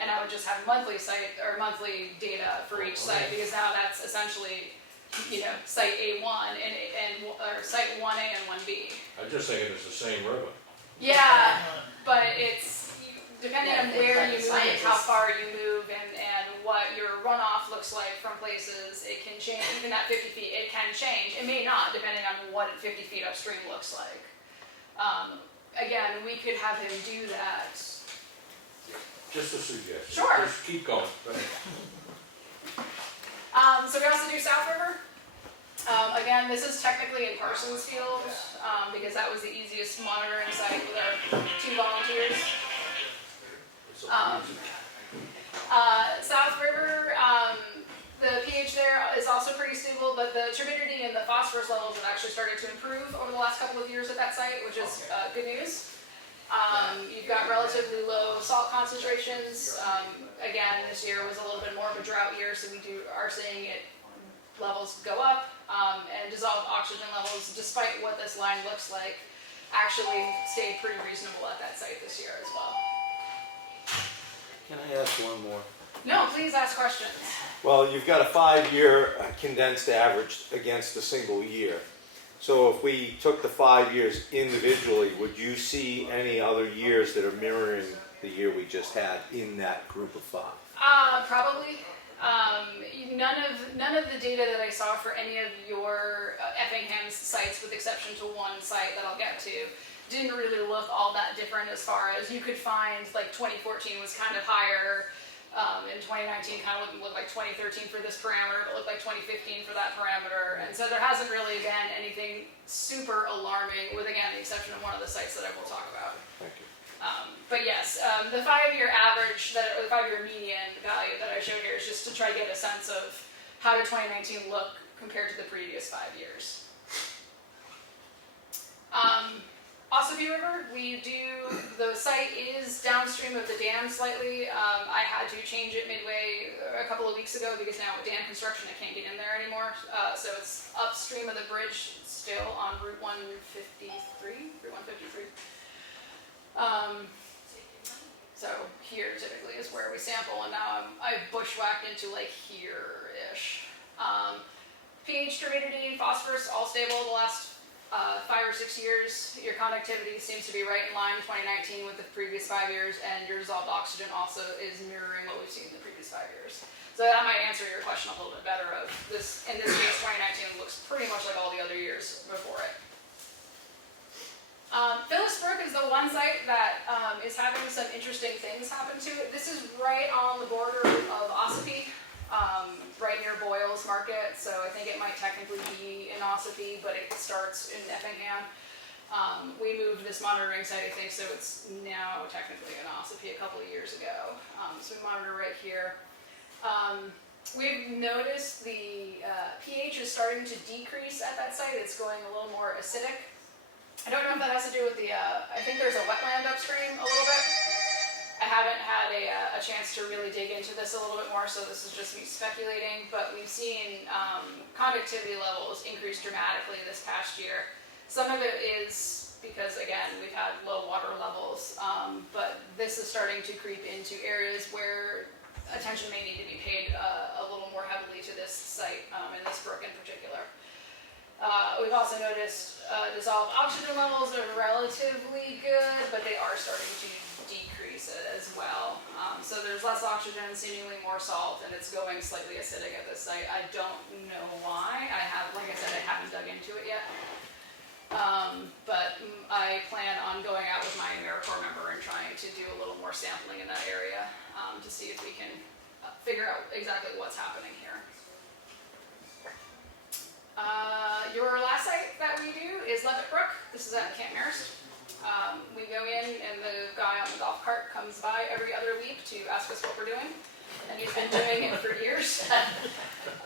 And I would just have monthly data for each site, because now that's essentially, site A1 or site 1A and 1B. I'm just thinking it's the same river. Yeah, but it's depending on where you move, how far you move, and what your runoff looks like from places. It can change. Even at 50 feet, it can change. It may not, depending on what 50 feet upstream looks like. Again, we could have him do that. Just a suggestion. Sure. Just keep going. So we also do South River. Again, this is technically in Parsons Field, because that was the easiest monitoring site with our 2 volunteers. South River, the pH there is also pretty stable, but the turbidity and the phosphorus levels have actually started to improve over the last couple of years at that site, which is good news. You've got relatively low salt concentrations. Again, this year was a little bit more of a drought year, so we are seeing levels go up, and dissolved oxygen levels, despite what this line looks like, actually stayed pretty reasonable at that site this year as well. Can I ask one more? No, please ask questions. Well, you've got a 5-year condensed average against a single year. So if we took the 5 years individually, would you see any other years that are mirroring the year we just had in that group of 5? Probably. None of the data that I saw for any of your Effingham's sites, with exception to one site that I'll get to, didn't really look all that different, as far as you could find. Like 2014 was kind of higher, and 2019 kind of looked like 2013 for this parameter, but looked like 2015 for that parameter. And so there hasn't really been anything super alarming, with, again, the exception of one of the sites that I will talk about. Thank you. But yes, the 5-year average, or the 5-year median value that I showed here is just to try to get a sense of how did 2019 look compared to the previous 5 years. Ossipee River, the site is downstream of the dam slightly. I had to change it midway a couple of weeks ago, because now with dam construction I can't get in there anymore. So it's upstream of the bridge, still on Route 153. So here typically is where we sample, and now I've bushwhacked into like here-ish. pH, turbidity, phosphorus, all stable the last 5 or 6 years. Your conductivity seems to be right in line 2019 with the previous 5 years, and your dissolved oxygen also is mirroring what we've seen in the previous 5 years. So that might answer your question a little bit better. In this case, 2019 looks pretty much like all the other years before it. Phyllis Brook is the one site that is having some interesting things happen to it. This is right on the border of Ossipee, right near Boyle's Market, so I think it might technically be in Ossipee, but it starts in Effingham. We moved this monitoring site, I think, so it's now technically in Ossipee a couple of years ago. So we monitor right here. We've noticed the pH is starting to decrease at that site. It's going a little more acidic. I don't know if that has to do with the, I think there's a wetland upstream a little bit. I haven't had a chance to really dig into this a little bit more, so this is just me speculating, but we've seen conductivity levels increase dramatically this past year. Some of it is because, again, we've had low water levels, but this is starting to creep into areas where attention may need to be paid a little more heavily to this site, and this brook in particular. We've also noticed dissolved oxygen levels are relatively good, but they are starting to decrease as well. So there's less oxygen, seemingly more salt, and it's going slightly acidic at this site. I don't know why. Like I said, I haven't dug into it yet. But I plan on going out with my AmeriCorps member and trying to do a little more sampling in that area to see if we can figure out exactly what's happening here. Your last site that we do is Levitt Brook. This is at Camp Marist. We go in and the guy on the golf cart comes by every other week to ask us what we're doing. And he's been doing it for years.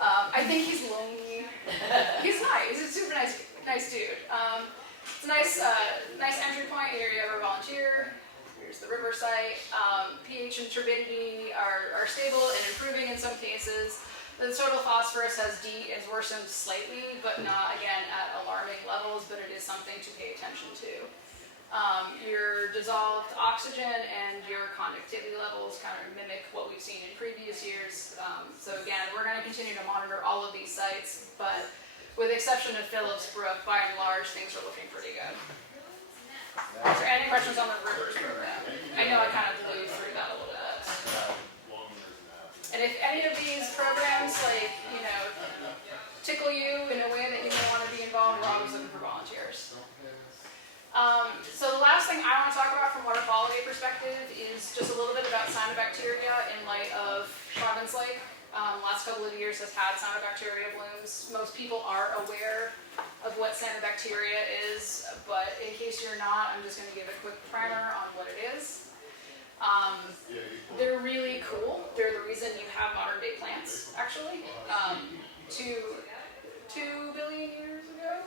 I think he's lonely. He's nice. He's a super nice dude. It's a nice entry point here. You ever volunteer? Here's the river site. pH and turbidity are stable and improving in some cases. The total phosphorus has worsened slightly, but not, again, at alarming levels, but it is something to pay attention to. Your dissolved oxygen and your conductivity levels kind of mimic what we've seen in previous years. So again, we're going to continue to monitor all of these sites, but with the exception of Phillips Brook, by and large, things are looking pretty good. Is there any questions on the rivers program? I know I kind of blew through that a little bit. And if any of these programs, like, tickle you in a way that you may want to be involved, we're always looking for volunteers. So the last thing I want to talk about from water quality perspective is just a little bit about cyanobacteria in light of Province Lake. Last couple of years has had cyanobacteria blooms. Most people are aware of what cyanobacteria is, but in case you're not, I'm just going to give a quick primer on what it is. They're really cool. They're the reason you have modern day plants, actually. 2 billion years ago?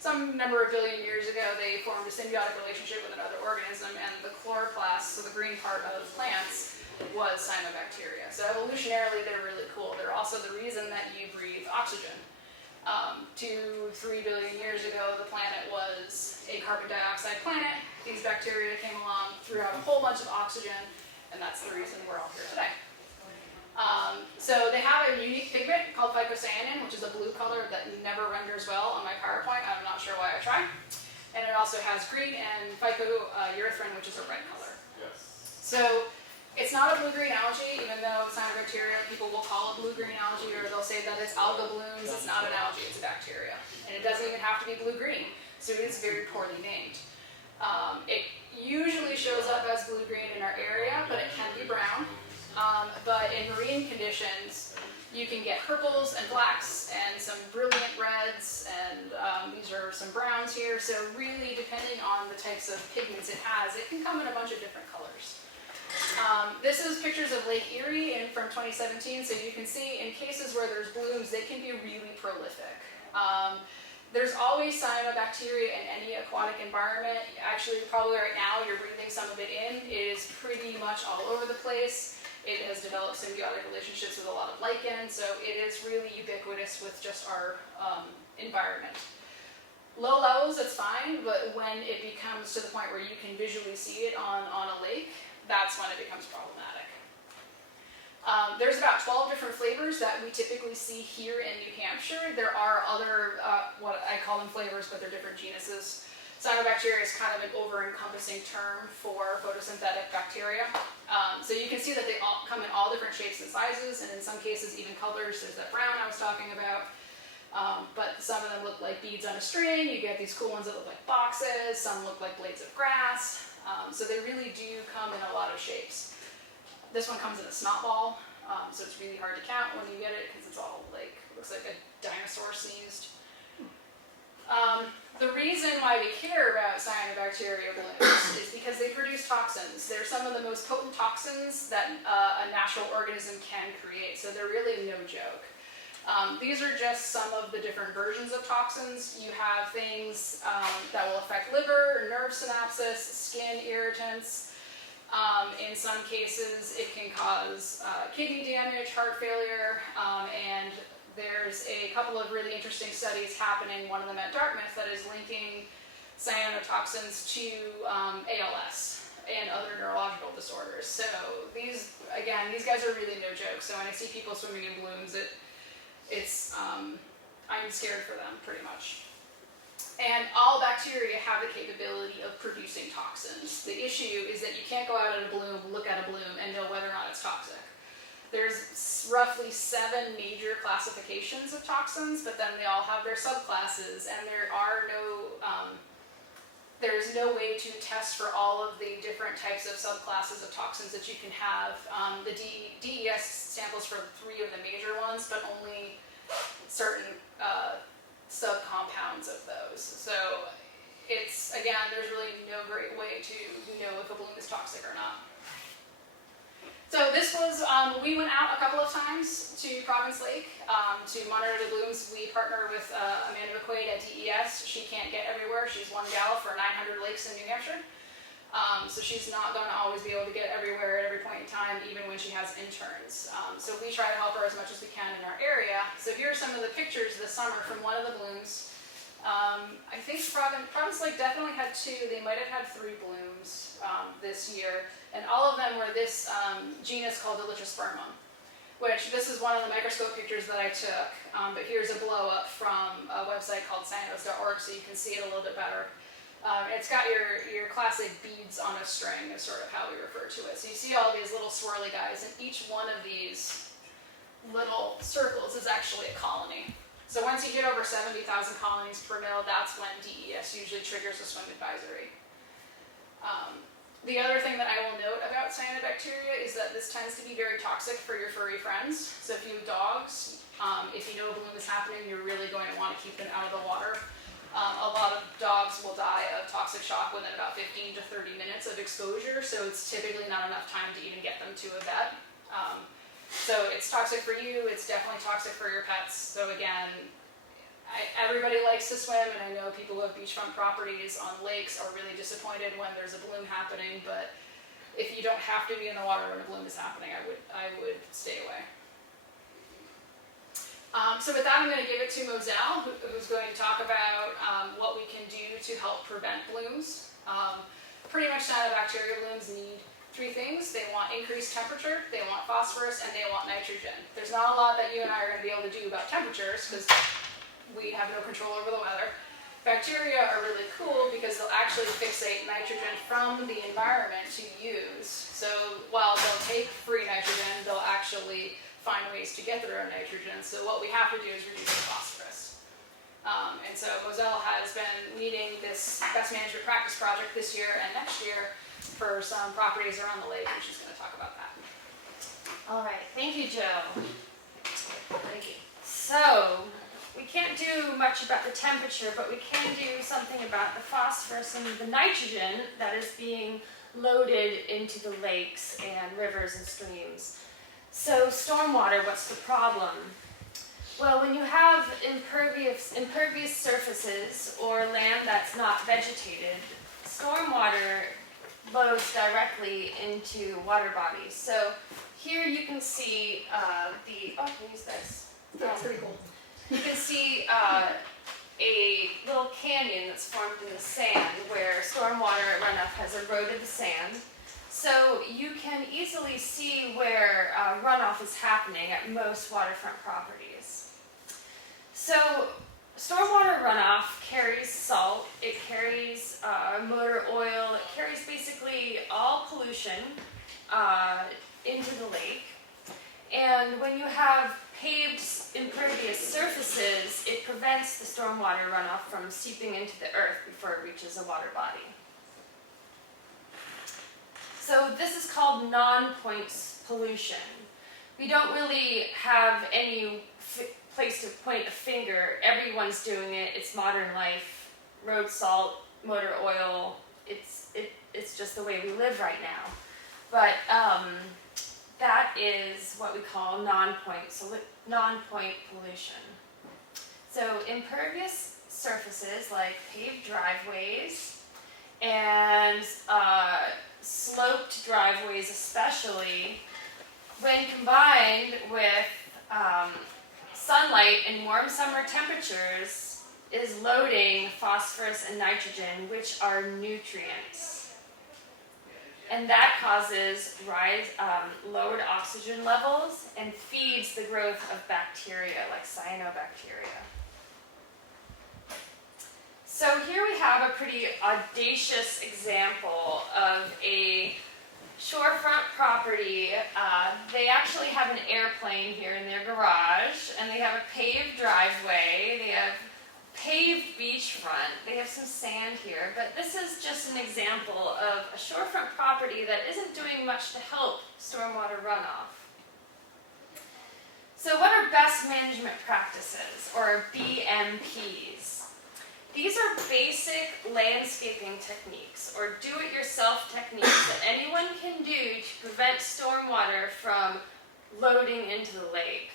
Some number of billion years ago, they formed a symbiotic relationship with another organism, and the chloroplast, so the green part of plants, was cyanobacteria. So evolutionarily, they're really cool. They're also the reason that you breathe oxygen. 2-3 billion years ago, the planet was a carbon dioxide planet. These bacteria came along, threw out a whole bunch of oxygen, and that's the reason we're all here today. So they have a unique pigment called phycocyanin, which is a blue color that never renders well on my PowerPoint. I'm not sure why I try. And it also has green and phycoerythrin, which is a red color. So it's not a blue-green algae, even though cyanobacteria, people will call it blue-green algae, or they'll say that it's alga blooms. It's not an algae, it's a bacteria. And it doesn't even have to be blue-green, so it is very poorly named. It usually shows up as blue-green in our area, but it can be brown. But in marine conditions, you can get purples and blacks and some brilliant reds, and these are some browns here. So really, depending on the types of pigments it has, it can come in a bunch of different colors. This is pictures of Lake Erie from 2017, so you can see in cases where there's blooms, they can be really prolific. There's always cyanobacteria in any aquatic environment. Actually, probably right now, you're breathing some of it in. It is pretty much all over the place. It has developed symbiotic relationships with a lot of lichen, so it is really ubiquitous with just our environment. Low levels, it's fine, but when it becomes to the point where you can visually see it on a lake, that's when it becomes problematic. There's about 12 different flavors that we typically see here in New Hampshire. There are other, what I call them flavors, but they're different genuses. Cyanobacteria is kind of an over-encompassing term for photosynthetic bacteria. So you can see that they all come in all different shapes and sizes, and in some cases even colors. There's that brown I was talking about. But some of them look like beads on a string. You get these cool ones that look like boxes. Some look like blades of grass. So they really do come in a lot of shapes. This one comes in a snot ball, so it's really hard to count when you get it because it's all like, looks like a dinosaur sneezed. The reason why we care about cyanobacteria blooms is because they produce toxins. They're some of the most potent toxins that a natural organism can create, so they're really no joke. These are just some of the different versions of toxins. You have things that will affect liver, nerve synapses, skin irritants. In some cases, it can cause kidney damage, heart failure, and there's a couple of really interesting studies happening, one of them at Dartmouth, that is linking cyanotoxins to ALS and other neurological disorders. So these guys are really no joke. So when I see people swimming in blooms, I'm scared for them, pretty much. And all bacteria have the capability of producing toxins. The issue is that you can't go out at a bloom, look at a bloom, and know whether or not it's toxic. There's roughly 7 major classifications of toxins, but then they all have their subclasses, and there's no way to test for all of the different types of subclasses of toxins that you can have. The DES samples for 3 of the major ones, but only certain subcompounds of those. So there's really no great way to know if a bloom is toxic or not. So this was, we went out a couple of times to Province Lake to monitor the blooms. We partner with Amanda McQuaid at DES. She can't get everywhere. She's one gal for 900 lakes in New Hampshire. So she's not going to always be able to get everywhere at every point in time, even when she has interns. So we try to help her as much as we can in our area. So here are some of the pictures this summer from one of the blooms. I think Province Lake definitely had 2. They might have had 3 blooms this year. And all of them were this genus called Dolichospermum, which this is one of the microscope pictures that I took. But here's a blow up from a website called cyanos.org, so you can see it a little bit better. It's got your classic beads on a string is sort of how we refer to it. So you see all these little swirly guys, and each one of these little circles is actually a colony. So once you hit over 70,000 colonies per mil, that's when DES usually triggers a swim advisory. The other thing that I will note about cyanobacteria is that this tends to be very toxic for your furry friends. So if you have dogs, if you know a bloom is happening, you're really going to want to keep them out of the water. A lot of dogs will die of toxic shock within about 15 to 30 minutes of exposure, so it's typically not enough time to even get them to a vet. So it's toxic for you, it's definitely toxic for your pets. So again, everybody likes to swim, and I know people who have beachfront properties on lakes are really disappointed when there's a bloom happening, but if you don't have to be in the water when a bloom is happening, I would stay away. So with that, I'm going to give it to Moselle, who's going to talk about what we can do to help prevent blooms. Pretty much cyanobacteria blooms need 3 things. They want increased temperature, they want phosphorus, and they want nitrogen. There's not a lot that you and I are going to be able to do about temperatures, because we have no control over the weather. Bacteria are really cool because they'll actually fixate nitrogen from the environment to use. So while they'll take free nitrogen, they'll actually find ways to get their own nitrogen. So what we have to do is reduce the phosphorus. And so Moselle has been leading this best management practice project this year and next year for some properties around the lake, and she's going to talk about that. All right, thank you, Joe. Thank you. So, we can't do much about the temperature, but we can do something about the phosphorus and the nitrogen that is being loaded into the lakes and rivers and streams. So, stormwater, what's the problem? Well, when you have impervious surfaces or land that's not vegetated, stormwater loads directly into water bodies. So here you can see I can use this. That's pretty cool. You can see a little canyon that's formed in the sand where stormwater runoff has eroded the sand. So you can easily see where runoff is happening at most waterfront properties. So stormwater runoff carries salt, it carries motor oil, it carries basically all pollution into the lake. And when you have paved impervious surfaces, it prevents the stormwater runoff from seeping into the earth before it reaches a water body. So this is called non-points pollution. We don't really have any place to point a finger. Everyone's doing it. It's modern life, road salt, motor oil. It's just the way we live right now. But that is what we call non-point pollution. So impervious surfaces like paved driveways and sloped driveways especially, when combined with sunlight and warm summer temperatures, is loading phosphorus and nitrogen, which are nutrients. And that causes lowered oxygen levels and feeds the growth of bacteria like cyanobacteria. So here we have a pretty audacious example of a shorefront property. They actually have an airplane here in their garage, and they have a paved driveway. They have paved beachfront. They have some sand here, but this is just an example of a shorefront property that isn't doing much to help stormwater runoff. So what are best management practices, or BMPs? These are basic landscaping techniques, or do-it-yourself techniques that anyone can do to prevent stormwater from loading into the lake.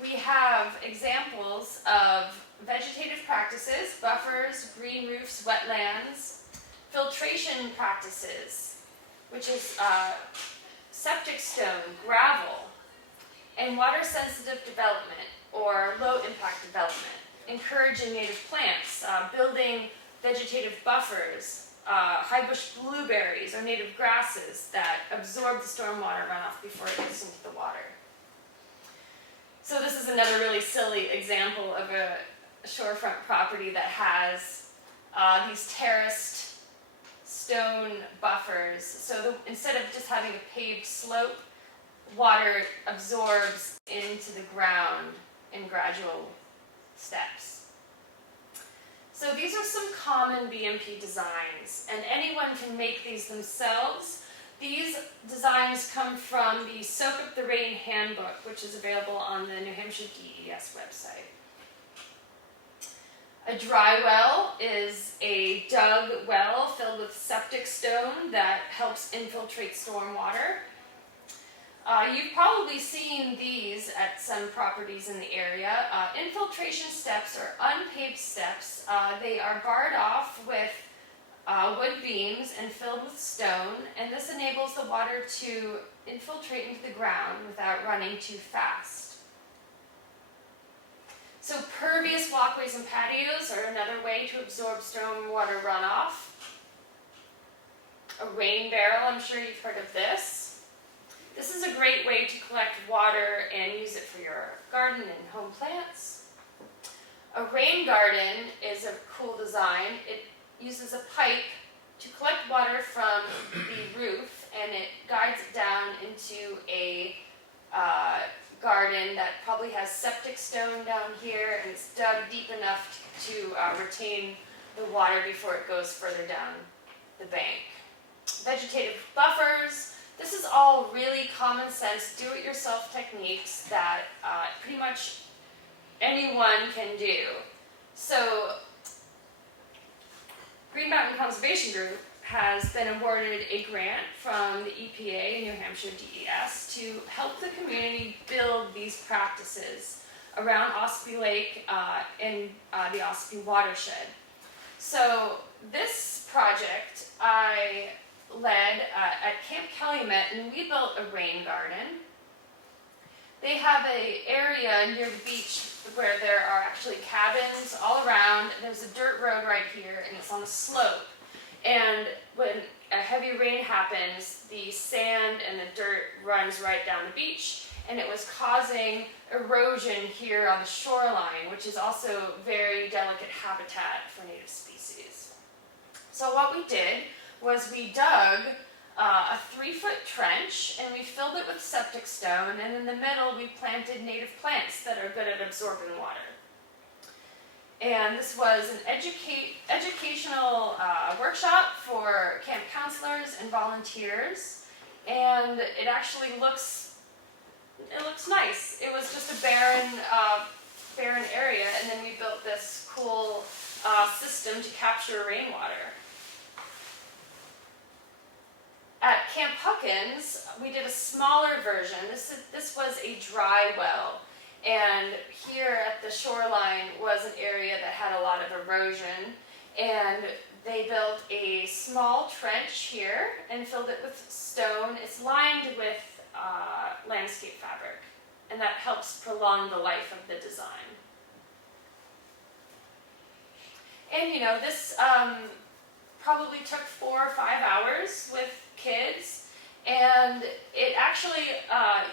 We have examples of vegetative practices, buffers, green roofs, wetlands, filtration practices, which is septic stone, gravel, and water-sensitive development, or low-impact development, encouraging native plants, building vegetative buffers, high bush blueberries or native grasses that absorb the stormwater runoff before it gets into the water. So this is another really silly example of a shorefront property that has these terraced stone buffers. So instead of just having a paved slope, water absorbs into the ground in gradual steps. So these are some common BMP designs, and anyone can make these themselves. These designs come from the Soak Up the Rain handbook, which is available on the New Hampshire DES website. A dry well is a dug well filled with septic stone that helps infiltrate stormwater. You've probably seen these at some properties in the area. Infiltration steps are unpaved steps. They are barred off with wood beams and filled with stone, and this enables the water to infiltrate into the ground without running too fast. So pervious walkways and patios are another way to absorb stormwater runoff. A rain barrel, I'm sure you've heard of this. This is a great way to collect water and use it for your garden and home plants. A rain garden is a cool design. It uses a pipe to collect water from the roof, and it guides it down into a garden that probably has septic stone down here, and it's dug deep enough to retain the water before it goes further down the bank. Vegetative buffers. This is all really common sense, do-it-yourself techniques that pretty much anyone can do. So Green Mountain Conservation Group has been awarded a grant from the EPA and New Hampshire DES to help the community build these practices around Ossipee Lake and the Ossipee watershed. So this project I led at Camp Calumet, and we built a rain garden. They have an area near the beach where there are actually cabins all around. There's a dirt road right here, and it's on a slope. And when a heavy rain happens, the sand and the dirt runs right down the beach, and it was causing erosion here on the shoreline, which is also very delicate habitat for native species. So what we did was we dug a 3-foot trench, and we filled it with septic stone, and in the middle we planted native plants that are good at absorbing water. And this was an educational workshop for camp counselors and volunteers, and it actually looks nice. It was just a barren area, and then we built this cool system to capture rainwater. At Camp Huckins, we did a smaller version. This was a dry well, and here at the shoreline was an area that had a lot of erosion, and they built a small trench here and filled it with stone. It's lined with landscape fabric, and that helps prolong the life of the design. And you know, this probably took 4 or 5 hours with kids, and it actually,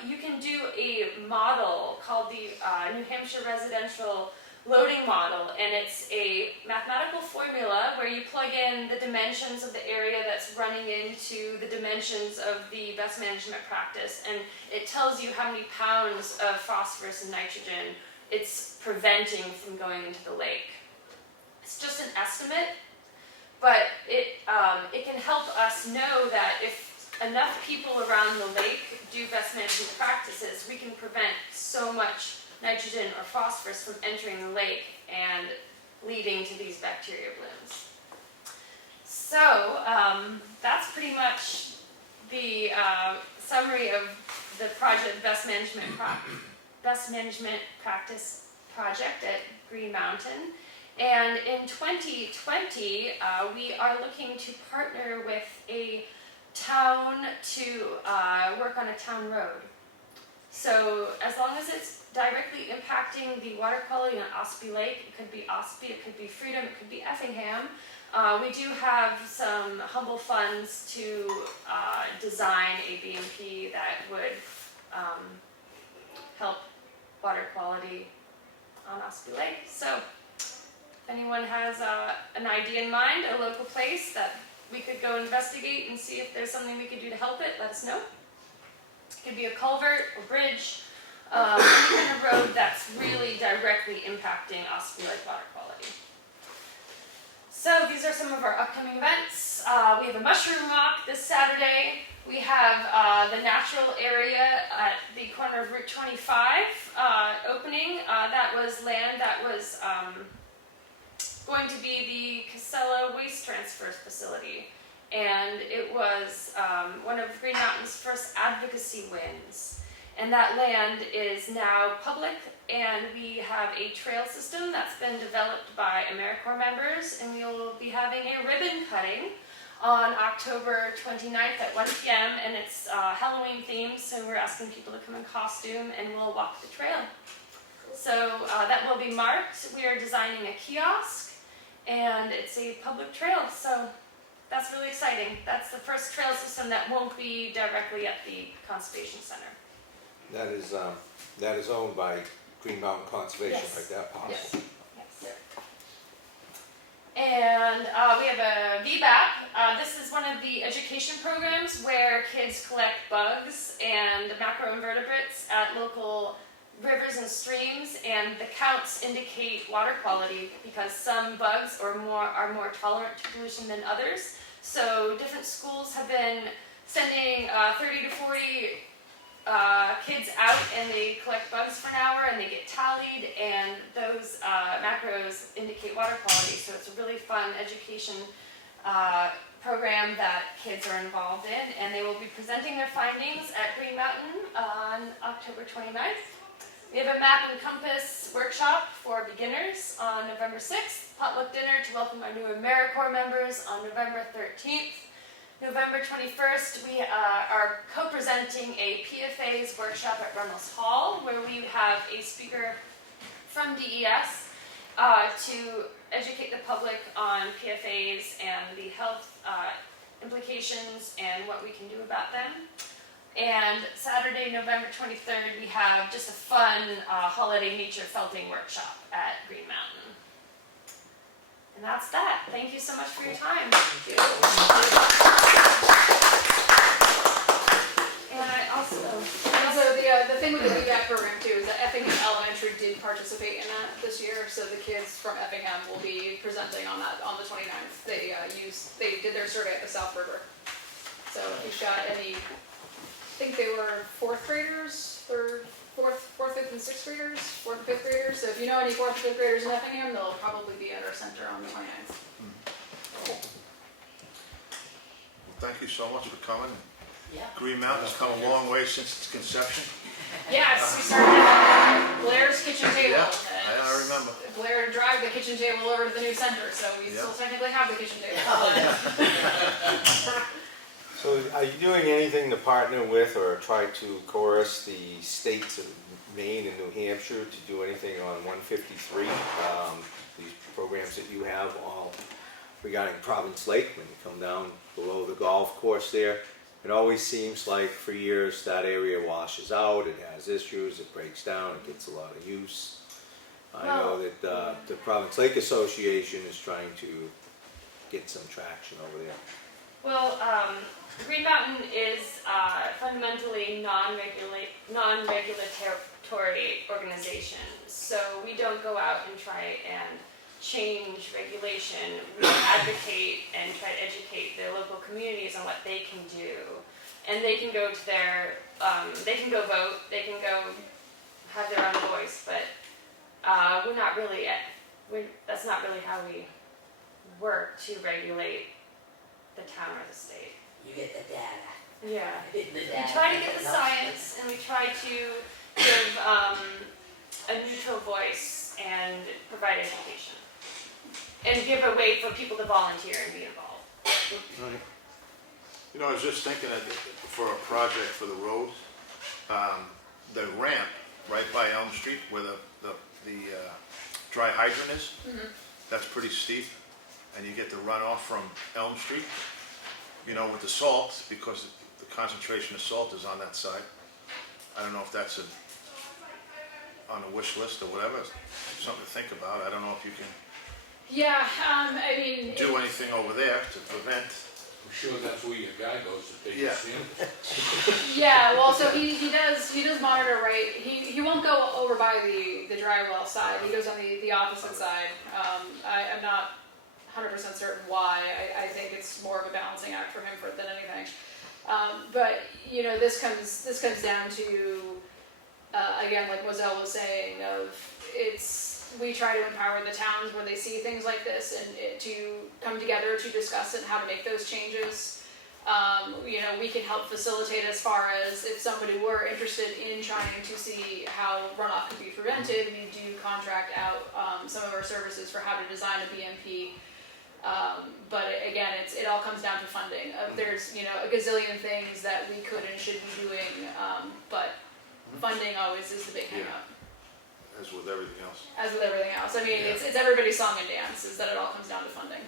you can do a model called the New Hampshire Residential Loading Model, and it's a mathematical formula where you plug in the dimensions of the area that's running into the dimensions of the best management practice, and it tells you how many pounds of phosphorus and nitrogen it's preventing from going into the lake. It's just an estimate, but it can help us know that if enough people around the lake do best management practices, we can prevent so much nitrogen or phosphorus from entering the lake and leading to these bacteria blooms. So that's pretty much the summary of the project, Best Management Practice Project at Green Mountain. And in 2020, we are looking to partner with a town to work on a town road. So as long as it's directly impacting the water quality on Ospey Lake, it could be Ospey, it could be Freedom, it could be Effingham. We do have some humble funds to design a BMP that would help water quality on Ospey Lake. So if anyone has an idea in mind, a local place that we could go investigate and see if there's something we could do to help it, let us know. It could be a culvert, a bridge, any kind of road that's really directly impacting Ospey Lake water quality. So these are some of our upcoming events. We have a mushroom walk this Saturday. We have the natural area at the corner of Route 25 opening. That was land that was going to be the Casella Waste Transfer Facility. And it was one of Green Mountain's first advocacy wins. And that land is now public, and we have a trail system that's been developed by AmeriCorps members, and we will be having a ribbon cutting on October 29th at 1 p.m. and it's Halloween themed, so we're asking people to come in costume and we'll walk the trail. So that will be marked. We are designing a kiosk, and it's a public trail, so that's really exciting. That's the first trail system that won't be directly at the Conservation Center. That is owned by Green Mountain Conservation, Yes. like that parcel. Yes. And we have a VBAP. This is one of the education programs where kids collect bugs and macroinvertebrates at local rivers and streams, and the counts indicate water quality because some bugs are more tolerant to pollution than others. So different schools have been sending 30 to 40 kids out, and they collect bugs for an hour and they get tallied, and those macros indicate water quality. So it's a really fun education program that kids are involved in, and they will be presenting their findings at Green Mountain on October 29th. We have a map and compass workshop for beginners on November 6th, potluck dinner to welcome our new AmeriCorps members on November 13th. November 21st, we are co-presenting a PFAS workshop at Runnels Hall, where we have a speaker from DES to educate the public on PFAS and the health implications and what we can do about them. And Saturday, November 23rd, we have just a fun holiday nature felting workshop at Green Mountain. And that's that. Thank you so much for your time. Thank you. then I also, And so the thing with the VBAC program too is that Effingham Elementary did participate in that this year, so the kids from Effingham will be presenting on that on the 29th. They did their survey at the South River. So if you've got any, I think they were fourth graders, fourth, fifth, and sixth graders, fourth and fifth graders. So if you know any fourth and fifth graders in Effingham, they'll probably be at our center on the 29th. Well, thank you so much for coming. Yeah. Green Mountain's come a long way since its conception. Yes, we started at Blair's kitchen table. Yeah, and I remember. Blair drive the kitchen table over to the new center, so we Yeah. still technically have the kitchen table. So are you doing anything to partner with or try to coerce the states of Maine and New Hampshire to do anything on 153? These programs that you have all regarding Province Lake, when you come down below the golf course there, it always seems like for years that area washes out, it has issues, it breaks down, it gets a lot of use. I know that the Province Lake Association is trying to get some traction over there. well, Green Mountain is fundamentally non-regulatory organization. So we don't go out and try and change regulation. We advocate and try to educate the local communities on what they can do. And they can go to their, they can go vote, they can go have their own voice, but we're not really, that's not really how we work to regulate the town or the state. You get the data. Yeah. The We data. try to get the science and we try to give a neutral voice and provide education. And give a way for people to volunteer and be involved. You know, I was just thinking that for a project for the road, the ramp right by Elm Street where the dry hydrant is, that's pretty steep. And you get the runoff from Elm Street, you know, with the salt, because the concentration of salt is on that side. I don't know if that's on the wish list or whatever, something to think about. I don't know if you can Yeah, I mean. do anything over there to prevent. I'm sure that's where your guy goes to take Yeah. his samples. Yeah, well, so he does monitor, right, he won't go over by the dry well side, he goes on the opposite side. I'm not 100% certain why, I think it's more of a balancing act for him than anything. But, you know, this comes down to, again, like Moselle was saying, we try to empower the towns where they see things like this and to come together to discuss it and how to make those changes. You know, we can help facilitate as far as if somebody were interested in trying to see how runoff could be prevented, we do contract out some of our services for how to design a BMP. But again, it all comes down to funding. There's, you know, a gazillion things that we could and should be doing, but funding always is the big hang-up. As with everything else. As with everything else. I mean, it's everybody's song and dance, is that it all comes down to funding.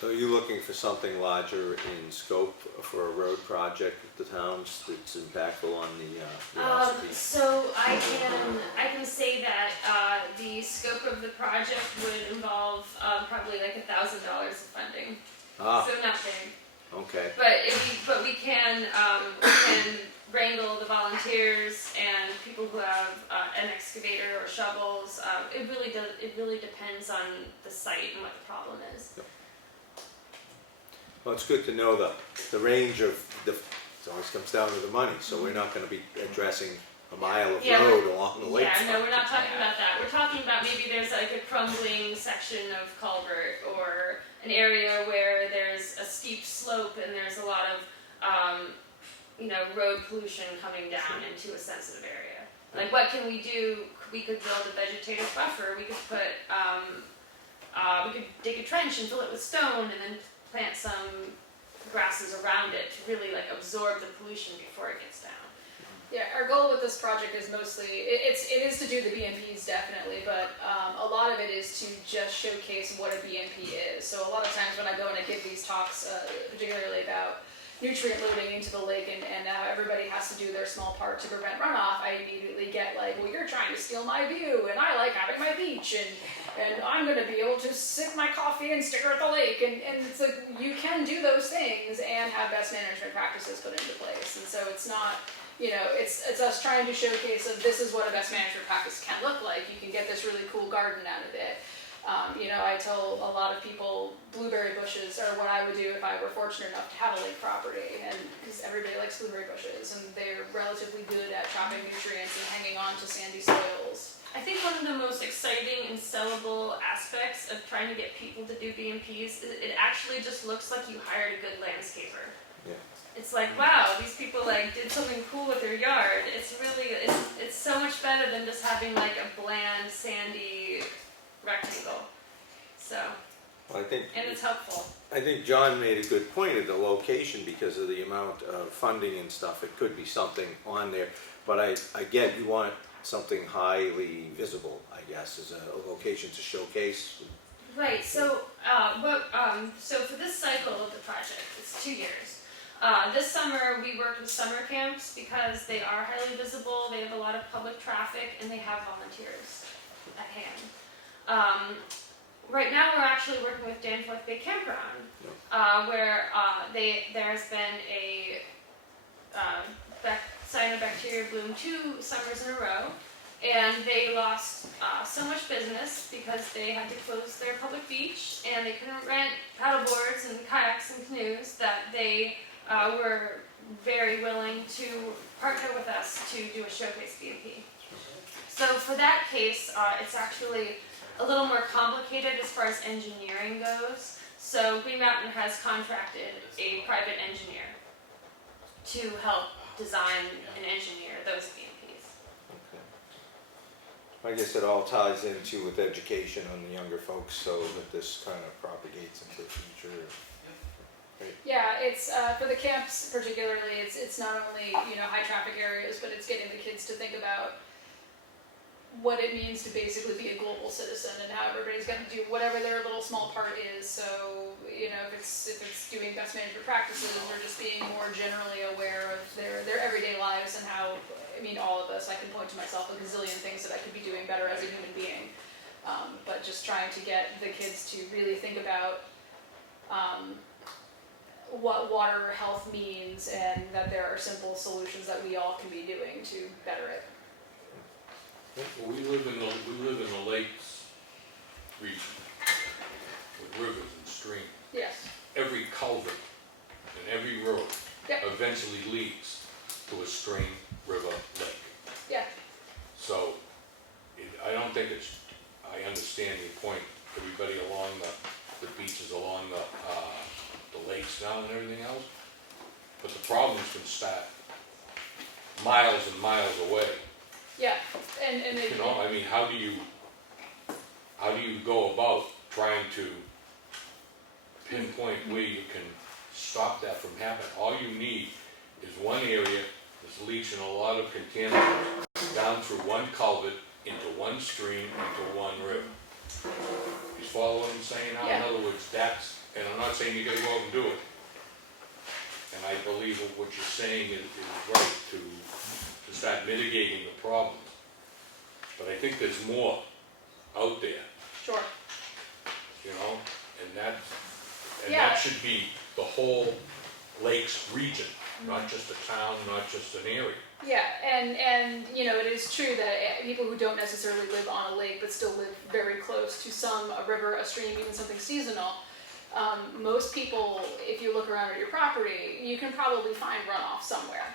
So are you looking for something larger in scope for a road project with the towns that's impactful on the philosophy? So I can say that the scope of the project would involve probably like $1,000 of funding. Ah, So not big. okay. But we can wrangle the volunteers and people who have an excavator or shovels. It really depends on the site and what the problem is. Well, it's good to know the range of it always comes down to the money, so we're not gonna be addressing a mile of road along the lakefront. Yeah, no, we're not talking about that. We're talking about maybe there's like a crumbling section of culvert or an area where there's a steep slope and there's a lot of, road pollution coming down into a sensitive area. Like what can we do? We could build a vegetative buffer. We could put, we could dig a trench and fill it with stone and then plant some grasses around it to really like absorb the pollution before it gets down. Yeah, our goal with this project is mostly, it is to do the BMPs definitely, but a lot of it is to just showcase what a BMP is. So a lot of times when I go and I give these talks, particularly about nutrient loading into the lake and now everybody has to do their small part to prevent runoff, I immediately get like, well, you're trying to steal my view, and I like having my beach, and I'm gonna be able to sip my coffee and stare at the lake, and it's like, you can do those things and have best management practices put into place, and so it's not, you know, it's us trying to showcase of this is what a best management practice can look like. You can get this really cool garden out of it. You know, I tell a lot of people blueberry bushes are what I would do if I were fortunate enough to have a lake property, and because everybody likes blueberry bushes and they're relatively good at trapping nutrients and hanging on to sandy soils. I think one of the most exciting and sellable aspects of trying to get people to do BMPs is it actually just looks like you hired a good landscaper. Yeah. It's like, wow, these people like did something cool with their yard. It's really, it's so much better than just having like a bland, sandy rectangle. So, Well, and it's helpful. I think John made a good point of the location because of the amount of funding and stuff. It could be something on there, but I get you want something highly visible, I guess, as a location to showcase. Right. So, so for this cycle of the project, it's 2 years. This summer we worked with summer camps because they are highly visible. They have a lot of public traffic and they have volunteers at hand. Right now we're actually working with Danforth Bay Campground, where there has been a cyanobacteria bloom 2 summers in a row, and they lost so much business because they had to close their public beach and they couldn't rent paddle boards and kayaks and canoes that they were very willing to partner with us to do a showcase BMP. So for that case, it's actually a little more complicated as far as engineering goes. So Green Mountain has contracted a private engineer to help design and engineer those BMPs. I guess it all ties into with education on the younger folks so that this kind of propagates into the future. Yeah, it's for the camps particularly. It's not only, you know, high traffic areas, but it's getting the kids to think about what it means to basically be a global citizen and how everybody's got to do whatever their little small part is. So, you know, if it's doing best management practices or just being more generally aware of their everyday lives and how, I mean, all of us, I can point to myself a gazillion things that I could be doing better as a human being. But just trying to get the kids to really think about what water health means and that there are simple solutions that we all can be doing to better it. Well, we live in the lakes region with rivers and streams. Yes. Every culvert and every road Yep. eventually leads to a stream, river, lake. Yeah. So I don't think I understand your point. Everybody along the beaches, along the lakes now and everything else. But the problems can start miles and miles away. Yeah, and You know, I mean, how do you go about trying to pinpoint where you can stop that from happening? All you need is one area that's leaching a lot of contaminants down through one culvert, into one stream, into one river. You follow what I'm saying now? Yeah. In other words, and I'm not saying you gotta go out and do it. And I believe that what you're saying is right to start mitigating the problem. But I think there's more out there, sure. you know, and that Yeah. should be the whole lakes region, not just a town, not just an area. Yeah, and you know, it is true that people who don't necessarily live on a lake but still live very close to a river, a stream, even something seasonal, most people, if you look around at your property, you can probably find runoff somewhere.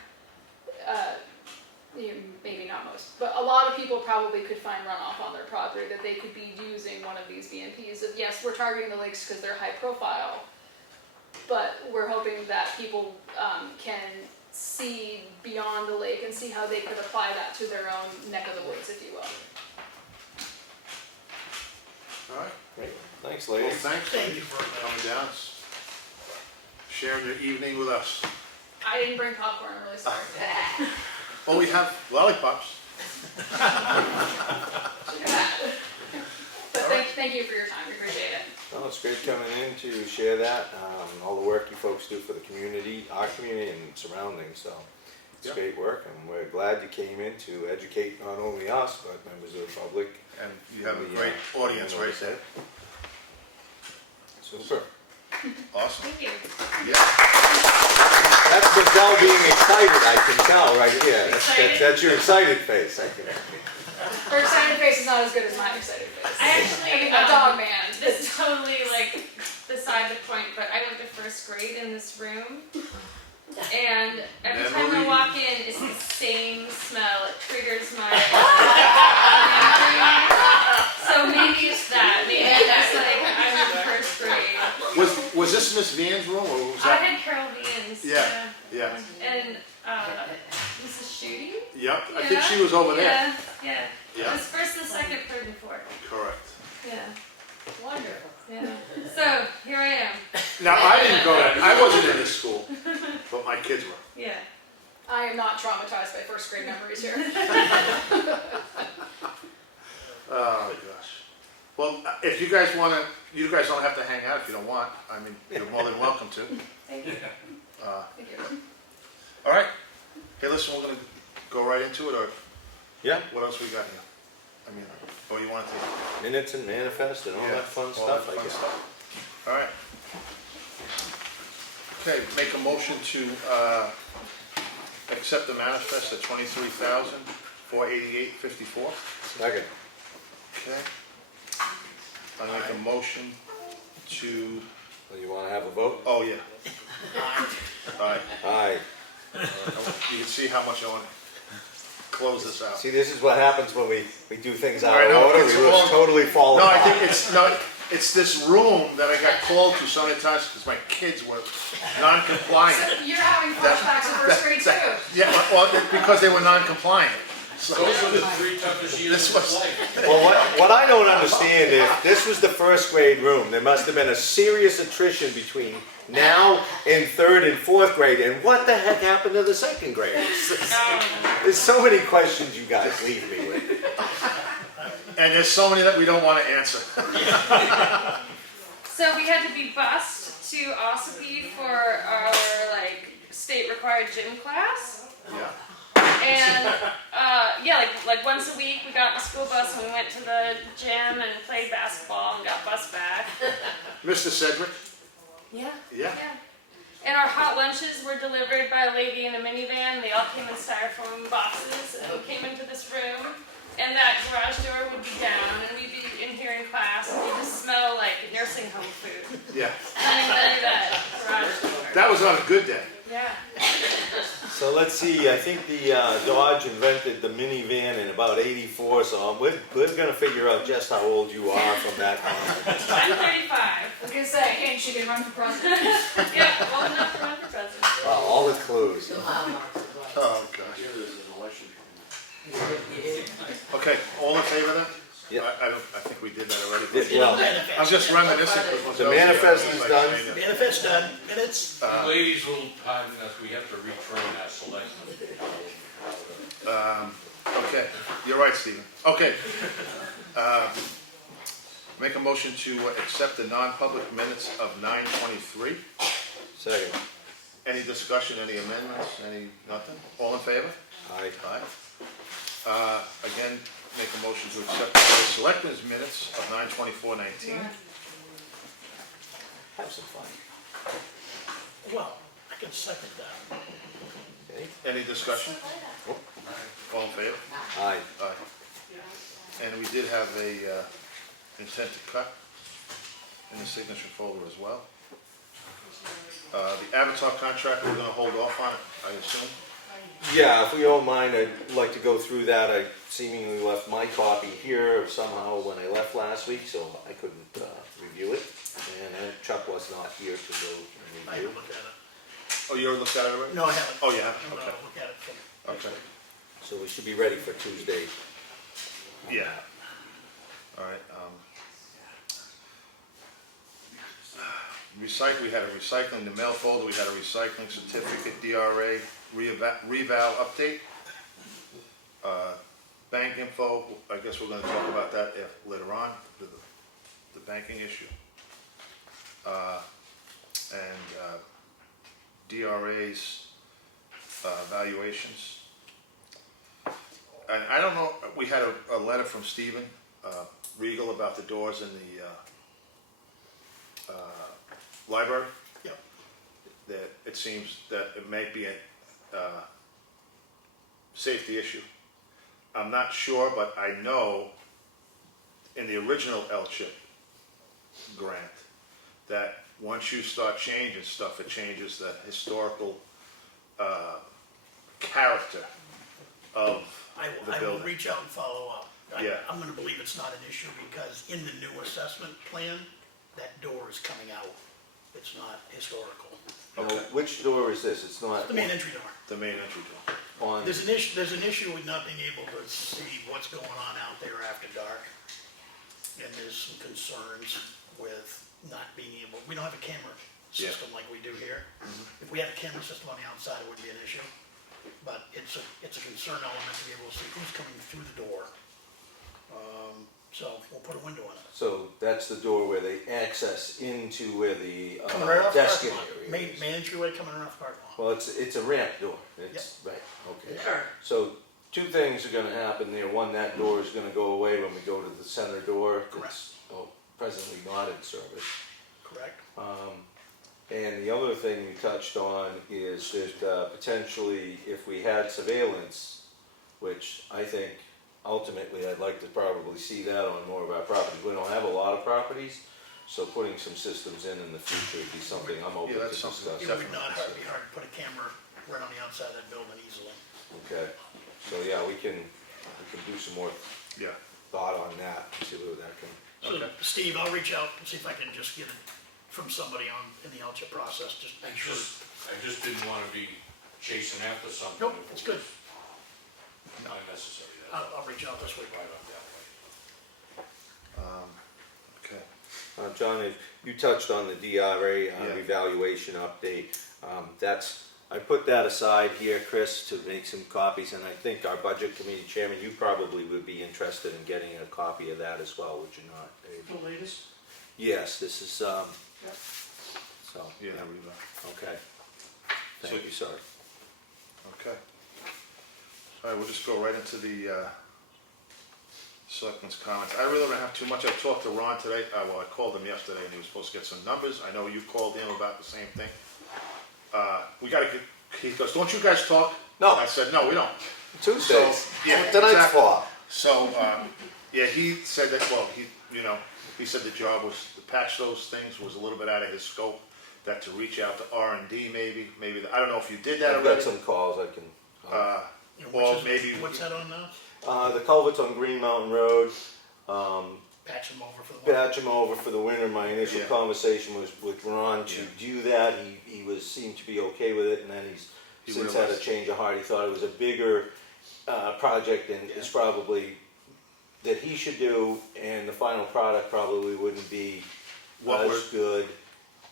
Maybe not most, but a lot of people probably could find runoff on their property that they could be using one of these BMPs. Yes, we're targeting the lakes because they're high profile, but we're hoping that people can see beyond the lake and see how they could apply that to their own neck of the woods, if you will. All right. Great. Thanks, Well, ladies. thanks Thank you for coming down, sharing your evening with us. I didn't bring popcorn, I'm really sorry. Oh, we have lollipops. But thank you for your time, we appreciate it. Oh, No, it's great coming in to share that, all the work you folks do for the community, our community and surroundings, so. It's Yep. great work, and we're glad you came in to educate not only us, but members of the public. And you have a great audience right there. Super. Awesome. Thank you. Yeah. That's Michelle being excited, I can tell right here. Excited? That's your excited face, I can. Her excited face is not as good as my excited face. I actually, a dog man. this is totally like beside the point, but I went to first grade in this room. And every time I Memory. walk in, it's the same smell. It triggers my so maybe it's that. Maybe it's like I'm in first grade. Was this Miss Van's room or was I that? had Carol Beans. Yeah, yeah. And Mrs. Shooty. Yep, I think she was over there. Yeah, yeah. Yeah. It was first, the second, third, and fourth. Correct. Yeah, Wonderful. yeah. So here I am. Now, I didn't go to, I wasn't in this school, but my kids were. Yeah. I am not traumatized by first grade memories here. Oh, gosh. Well, if you guys wanna, you guys don't have to hang out if you don't want. I mean, you're more than welcome to. Thank you. Thank you. All right. Hey, listen, we're gonna go right into it, or Yeah, what else we got here? I mean, or you wanna take? minutes and manifest and all Yeah, that fun all stuff, that I fun guess. stuff. All right. Okay, make a motion to, accept the manifest at $23,488.54. Second. Okay. I make a motion to, Well, you wanna have a vote? oh, yeah. All right. Aye. You can see how much I want to close this out. See, this is what happens when we do things out I of know, order, it's we will wrong. totally fall No, apart. I think it's this room that I got called to so many times because my kids were non-compliant. You're having flashbacks of first grade too. Yeah, well, because they were non-compliant. So Those are the three toughest years this of was, life. Well, what I don't understand is, this was the first grade room, there must have been a serious attrition between now and third and fourth grade, and what the heck happened to the second graders? There's so many questions you guys leave me with. and there's so many that we don't want to answer. So we had to be bused to Ossipee for our like state required gym class. Yeah. And yeah, like once a week we got in the school bus and we went to the gym and played basketball and got bused back. Mr. Cedric? Yeah. Yeah. Yeah. And our hot lunches were delivered by a lady in a minivan. They all came in styrofoam boxes and we came into this room and that garage door would be down and we'd be in here in class and we'd just smell like nursing home food. Yeah. Coming through that garage door. That was on a good day. Yeah. So let's see, I think the Dodge invented the minivan in about '84, so we're gonna figure out just how old you are from that time. I'm 35. I was gonna say, hey, she can run for president. Yeah, old enough to run for president. Wow, all the clues. Oh, gosh. Okay, all in favor of that? Yeah. I think we did that already. Well, I'm just reminiscing. the manifest is done. Manifest done, minutes, Ladies will pardon us, we have to retrain our selectmen. Okay, you're right, Stephen. Okay. Make a motion to accept the non-public minutes of 9:23. Second. Any discussion, any amendments, any, nothing? All in favor? Aye. Aye. Again, make a motion to accept the Board of Selectmen's minutes of 9:24:19. Have some fun. well, I can second that. Okay. Any discussion? All in favor? Aye. Aye. And we did have a intent to cut in the signature folder as well. The Avatar contract, we're gonna hold off on it, I assume? Yeah, if we don't mind, I'd like to go through that. I seemingly left my copy here somehow when I left last week, so I couldn't review it. And Chuck was not here to go I and review. haven't looked at it. Oh, you already looked at it already? No, I haven't. Oh, you haven't? No, Okay. look at it. Okay, So we should be ready for Tuesday. yeah. All right, we had a recycling, the mail folder, we had a recycling certificate, DRA, reval update. Bank info, I guess we're gonna talk about that later on, the banking issue. and DRA's valuations. And I don't know, we had a letter from Stephen Regal about the doors in the library. Yep. That it seems that it may be a safety issue. I'm not sure, but I know in the original L-chip grant that once you start changing stuff, it changes the historical character of I the will building. reach out and follow up. Yeah. I'm gonna believe it's not an issue because in the new assessment plan, that door is coming out. It's not historical. Now, Okay. which door is this? It's not The main entry door. The main entry door. on, There's an issue with not being able to see what's going on out there after dark. And there's some concerns with not being able, we don't have a camera Yeah. system like we do here. If we had a camera system on the outside, it wouldn't be an issue. But it's a concern element to be able to see who's coming through the door. So we'll put a window on it. so that's the door where they access into where the Coming right off the desk parking lot. area is. Main entryway coming right off the parking lot. Well, it's a ramp door. It's, right, okay. Sure. So two things are gonna happen there. One, that door is gonna go away when we go to the center door. Correct. It's, presently not in service. Correct. And the other thing you touched on is that potentially if we had surveillance, which I think ultimately I'd like to probably see that on more of our properties. We don't have a lot of properties, so putting some systems in the future would be something I'm open to that's something discuss. It would not be hard to put a camera right on the outside of that building easily. Okay, so yeah, we can do some more Yeah. thought on that, see where that can. So, Okay. Steve, I'll reach out and see if I can just get it from somebody in the LCHIP process, just make sure. I just didn't wanna be chasing after something. Nope, if it it's good. was Not necessary, that's I'll reach out this week. right up that way. Okay. John, if you touched on the DRA Yeah. revaluation update. I put that aside here, Chris, to make some copies, and I think our budget committee chairman, you probably would be interested in getting a copy of that as well, would you not, Dave? The latest? Yes, this is, so, Yeah. okay. So- Thank you, sir. Okay. All right, we'll just go right into the selectmen's comments. I really don't have too much. I talked to Ron today. Well, I called him yesterday and he was supposed to get some numbers. I know you called him about the same thing. We gotta get, he goes, don't you guys talk? No. I said, no, we don't. Tuesdays, So, yeah, tonight's exactly. for. So, yeah, he said that, well, he said the job was, to patch those things was a little bit out of his scope, that to reach out to R&D maybe, I don't know if you did that I've already. got some calls I can, You know, Well, which is- maybe- What's that on now? the culverts on Green Mountain Road, Patch them over for the winter. patch them over for the winter. My initial Yeah. conversation was with Ron to Yeah. do that. He seemed to be okay with it, and then He since had a realized- change of heart. He thought it was a bigger project, and it's probably that he should do, and the final product probably wouldn't be What as we're- good.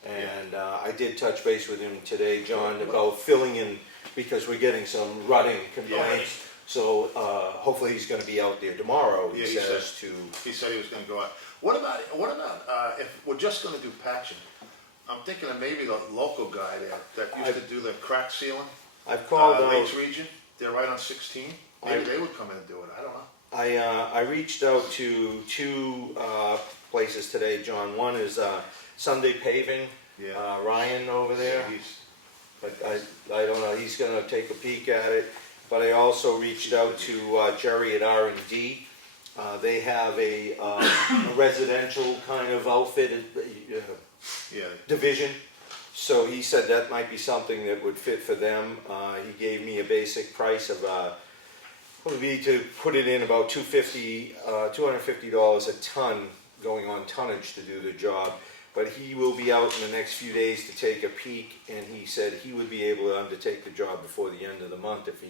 And I did touch base with him today, John, about filling in, because we're getting some rutting complaints. So hopefully he's gonna be out there tomorrow, he Yeah, he says, said. to, He said he was gonna go out. What about if we're just gonna do patching? I'm thinking of maybe the local guy there that used to do the crack sealing, I've called Lakes out, Region, they're right on 16. Maybe they would come in and do it, I don't know. I reached out to two places today, John. One is Sunday Paving, Yeah. Ryan over there. He's- But I don't know, he's gonna take a peek at it. But I also reached out to Jerry at R&D. They have a residential kind of outfitted Yeah, division. So he said that might be something that would fit for them. He gave me a basic price of, would be to put it in about $250 a ton, going on tonnage to do the job. But he will be out in the next few days to take a peek, and he said he would be able to undertake the job before the end of the month if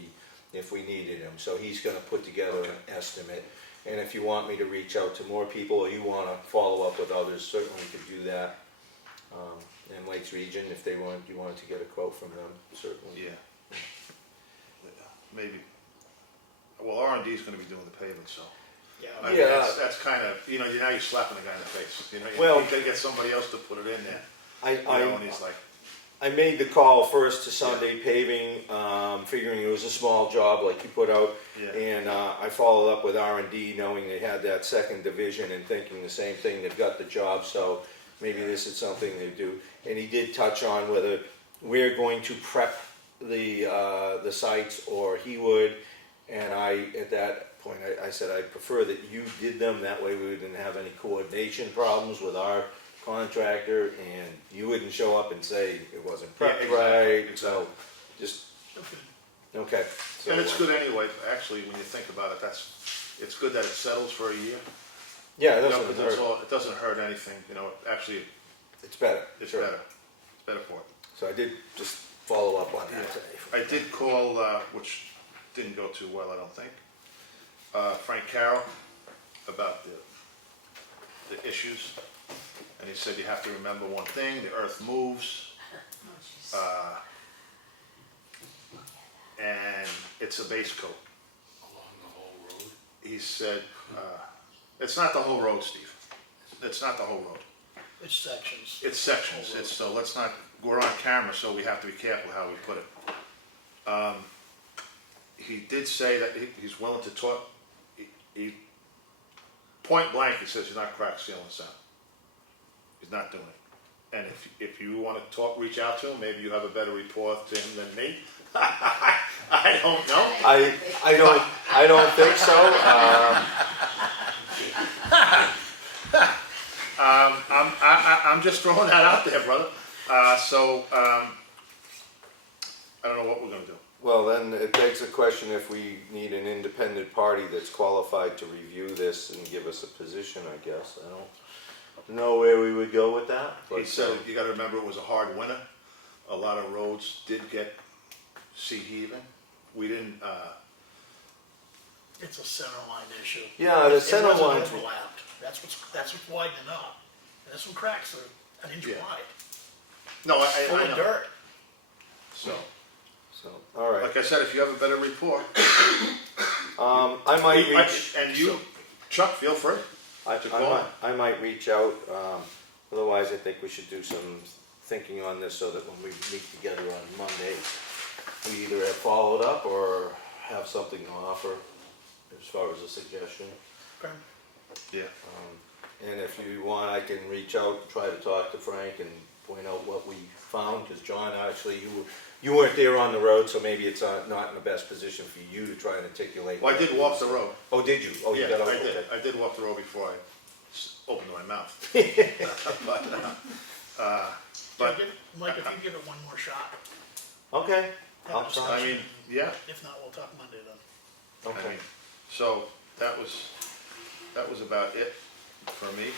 we needed him. So he's gonna put together an estimate. And if you want me to reach out to more people, or you wanna follow up with others, certainly could do that. In Lakes Region, if you wanted to get a quote from them, certainly. yeah. Maybe. Well, R&D is gonna be doing the paving, so. I mean, Yeah. that's kind of, now you're slapping the guy in the face, Well- you gotta get somebody else to put it in there. And he's like, I made the call first to Sunday Paving, figuring it was a small job like you put out. Yeah. And I followed up with R&D knowing they had that second division and thinking the same thing, they've got the job, so maybe this is something they do. And he did touch on whether we're going to prep the sites or he would. And at that point, I said I'd prefer that you did them, that way we didn't have any coordination problems with our contractor, and you wouldn't show up and say it wasn't prepped Yeah, exactly, right, exactly. so, just, okay. So, and it's good anyway, actually, when you think about it, it's good that it settles for a year. Yeah, it You know, doesn't 'cause hurt, it doesn't hurt anything, actually, it's better, it's sure. better. It's better for it. So I did just follow up on that Yeah. today. I did call, which didn't go too well, I don't think, Frank Carroll about the issues. And he said you have to remember one thing, the earth moves, and it's a base coat. Along the whole road. He said, it's not the whole road, Steve. It's not the whole road. It's sections. It's sections, so let's not, we're on camera, so we have to be careful how we put it. He did say that he's willing to talk, he point blank, he says he's not crack sealing sound. He's not doing it. And if you want to talk, reach out to him, maybe you have a better report to him than me. I don't know. I don't think so, I'm just throwing that out there, brother. I don't know what we're gonna do. well, then it begs the question if we need an independent party that's qualified to review this and give us a position, I guess, I don't know where we would go with that, but. He said, you gotta remember it was a hard winter. A lot of roads did get sea heaving. We didn't, It's a center line issue. Yeah, the center It wasn't lines- overlapped. That's what's widening up. And there's some cracks that are an inch Yeah. wide, no, full I of know. dirt. So, all right, Like I said, if you have a better report, I might reach. and you, Chuck, feel free. I might reach out, otherwise I think we should do some thinking on this so that when we meet together on Monday, we either have followed up or have something to offer as far as a suggestion. Okay. Yeah. And if you want, I can reach out and try to talk to Frank and point out what we found, because John, actually, you weren't there on the road, so maybe it's not in the best position for you to try and articulate. Well, I did walk the road. Oh, did you? Oh, you Yeah, got out, I did. okay. I did walk the road before I opened my mouth. But, Mike, if you give it one more shot, Okay, have I'll a try. I mean, discussion. yeah, If not, we'll talk Monday then. I Okay. mean, so that was about it for me.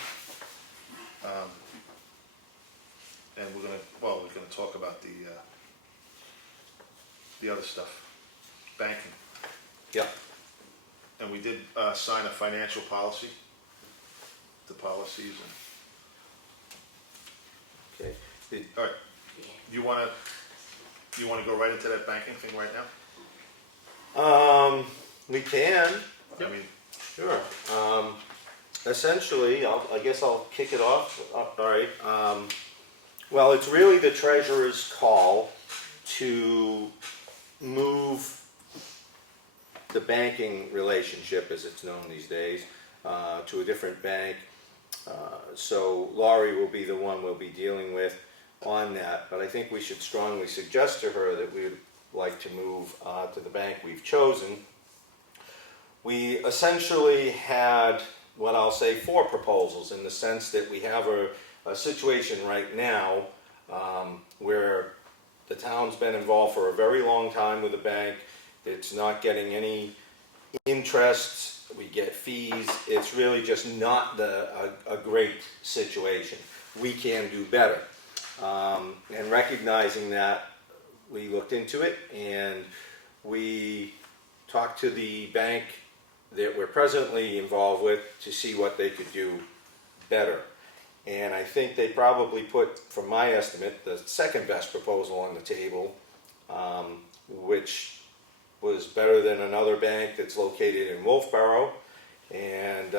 And we're gonna talk about the other stuff, banking. Yeah. And we did sign a financial policy, the policies and, Okay. all right. You wanna go right into that banking thing right now? We can. I mean, Sure. Essentially, I guess I'll kick it off. All right. Well, it's really the treasurer's call to move the banking relationship, as it's known these days, to a different bank. So Laurie will be the one we'll be dealing with on that. But I think we should strongly suggest to her that we would like to move to the bank we've chosen. We essentially had what I'll say 4 proposals, in the sense that we have a situation right now where the town's been involved for a very long time with the bank. It's not getting any interest, we get fees, it's really just not a great situation. We can do better. And recognizing that, we looked into it and we talked to the bank that we're presently involved with to see what they could do better. And I think they probably put, from my estimate, the second best proposal on the table, which was better than another bank that's located in Wolfboro. And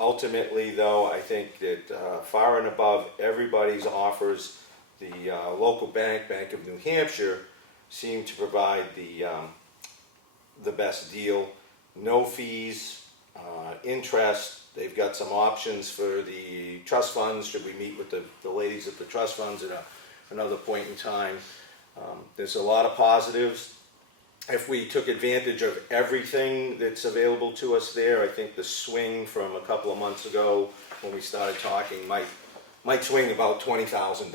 ultimately, though, I think that far and above everybody's offers, the local bank, Bank of New Hampshire, seem to provide the best deal. No fees, interest. They've got some options for the trust funds, should we meet with the ladies at the trust funds at another point in time. There's a lot of positives. If we took advantage of everything that's available to us there, I think the swing from a couple of months ago when we started talking might swing about $20,000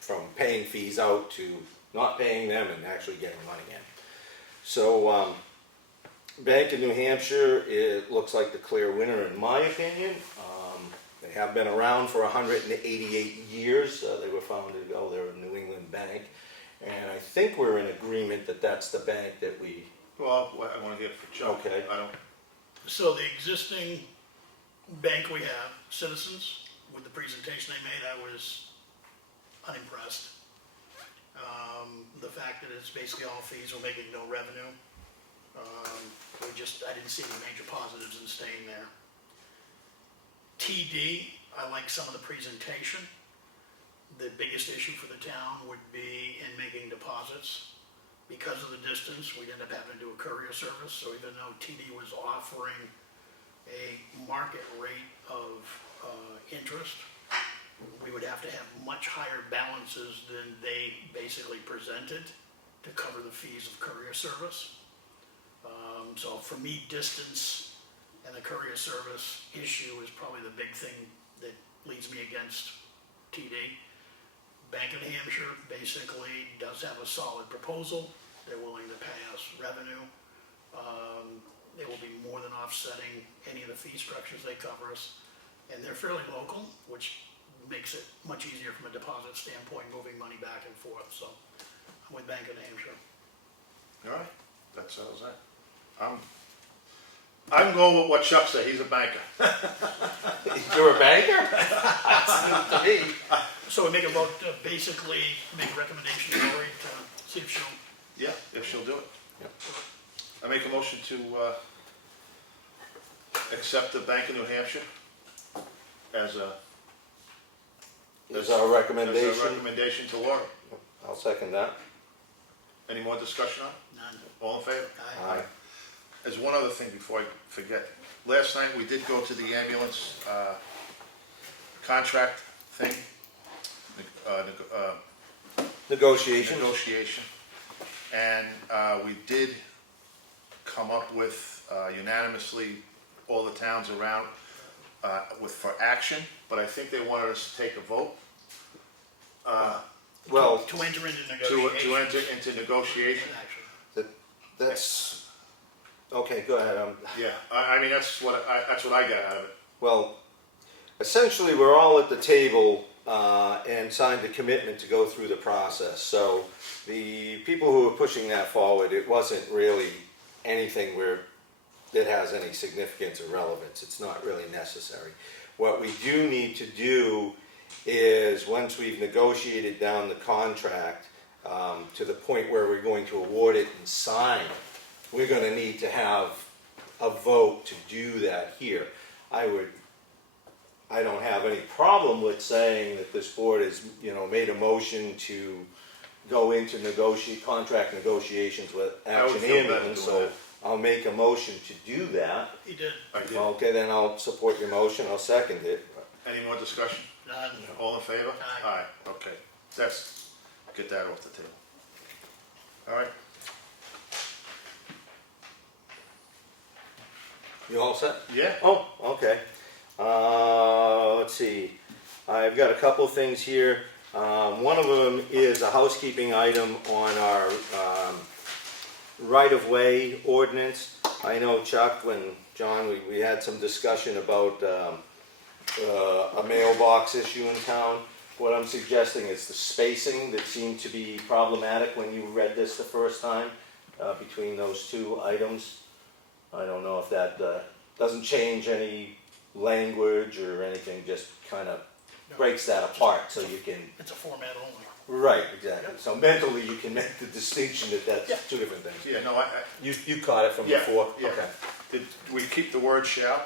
from paying fees out to not paying them and actually getting money in. So Bank of New Hampshire, it looks like the clear winner in my opinion. They have been around for 188 years. They were founded, they're a New England bank. And I think we're in agreement that that's the bank that we... Well, I want to hear it for Chuck. Okay. I don't, So the existing bank we have, Citizens, with the presentation they made, I was unimpressed. The fact that it's basically all fees, we're making no revenue. I didn't see any major positives in staying there. TD, I like some of the presentation. The biggest issue for the town would be in making deposits. Because of the distance, we'd end up having to do a courier service, so even though TD was offering a market rate of interest, we would have to have much higher balances than they basically presented to cover the fees of courier service. So for me, distance and the courier service issue is probably the big thing that leads me against TD. Bank of New Hampshire basically does have a solid proposal. They're willing to pay us revenue. They will be more than offsetting any of the fee structures they cover us. And they're fairly local, which makes it much easier from a deposit standpoint, moving money back and forth. So I'm with Bank of New Hampshire. all right, that settles that. I'm going with what Chuck said, he's a banker. You're a banker? That's new to me. So we make a vote to basically make a recommendation to Lori to see if she'll... Yeah, if she'll do it. Yep. I make a motion to accept the Bank of New Hampshire as a... Is our recommendation? As a recommendation to Laura. I'll second that. Any more discussion on it? None. All in favor? Aye. There's one other thing before I forget. Last night, we did go to the ambulance contract thing, Negotiation. negotiation, and we did come up with unanimously, all the towns around, for action, but I think they wanted us to take a vote. Well, To enter into To negotiations. enter into negotiation. Actually. that's, okay, go ahead. Yeah, I mean, that's what I got out of it. Well, essentially, we're all at the table and signed a commitment to go through the process. So the people who were pushing that forward, it wasn't really anything that has any significance or relevance. It's not really necessary. What we do need to do is, once we've negotiated down the contract to the point where we're going to award it and sign, we're going to need to have a vote to do that here. I don't have any problem with saying that this board has, made a motion to go into contract negotiations with I would Action feel better Ambulance, doing so that. I'll make a motion to do that. He did. I did. Okay, then I'll support your motion, I'll second it. Any more discussion? None. All in favor? Aye. Okay. Get that off the table. All right. You all set? Yeah. Oh, okay. Let's see. I've got a couple of things here. One of them is a housekeeping item on our right-of-way ordinance. I know, Chuck, John, we had some discussion about a mailbox issue in town. What I'm suggesting is the spacing that seemed to be problematic when you read this the first time between those two items. I don't know if that doesn't change any language or anything, just kind of breaks that apart so you can... It's a format only. Right, exactly. So mentally you can make the distinction that that's Yeah. two different things. Yeah, no, You caught it from Yeah, before? yeah. Okay. Did we keep the word shall?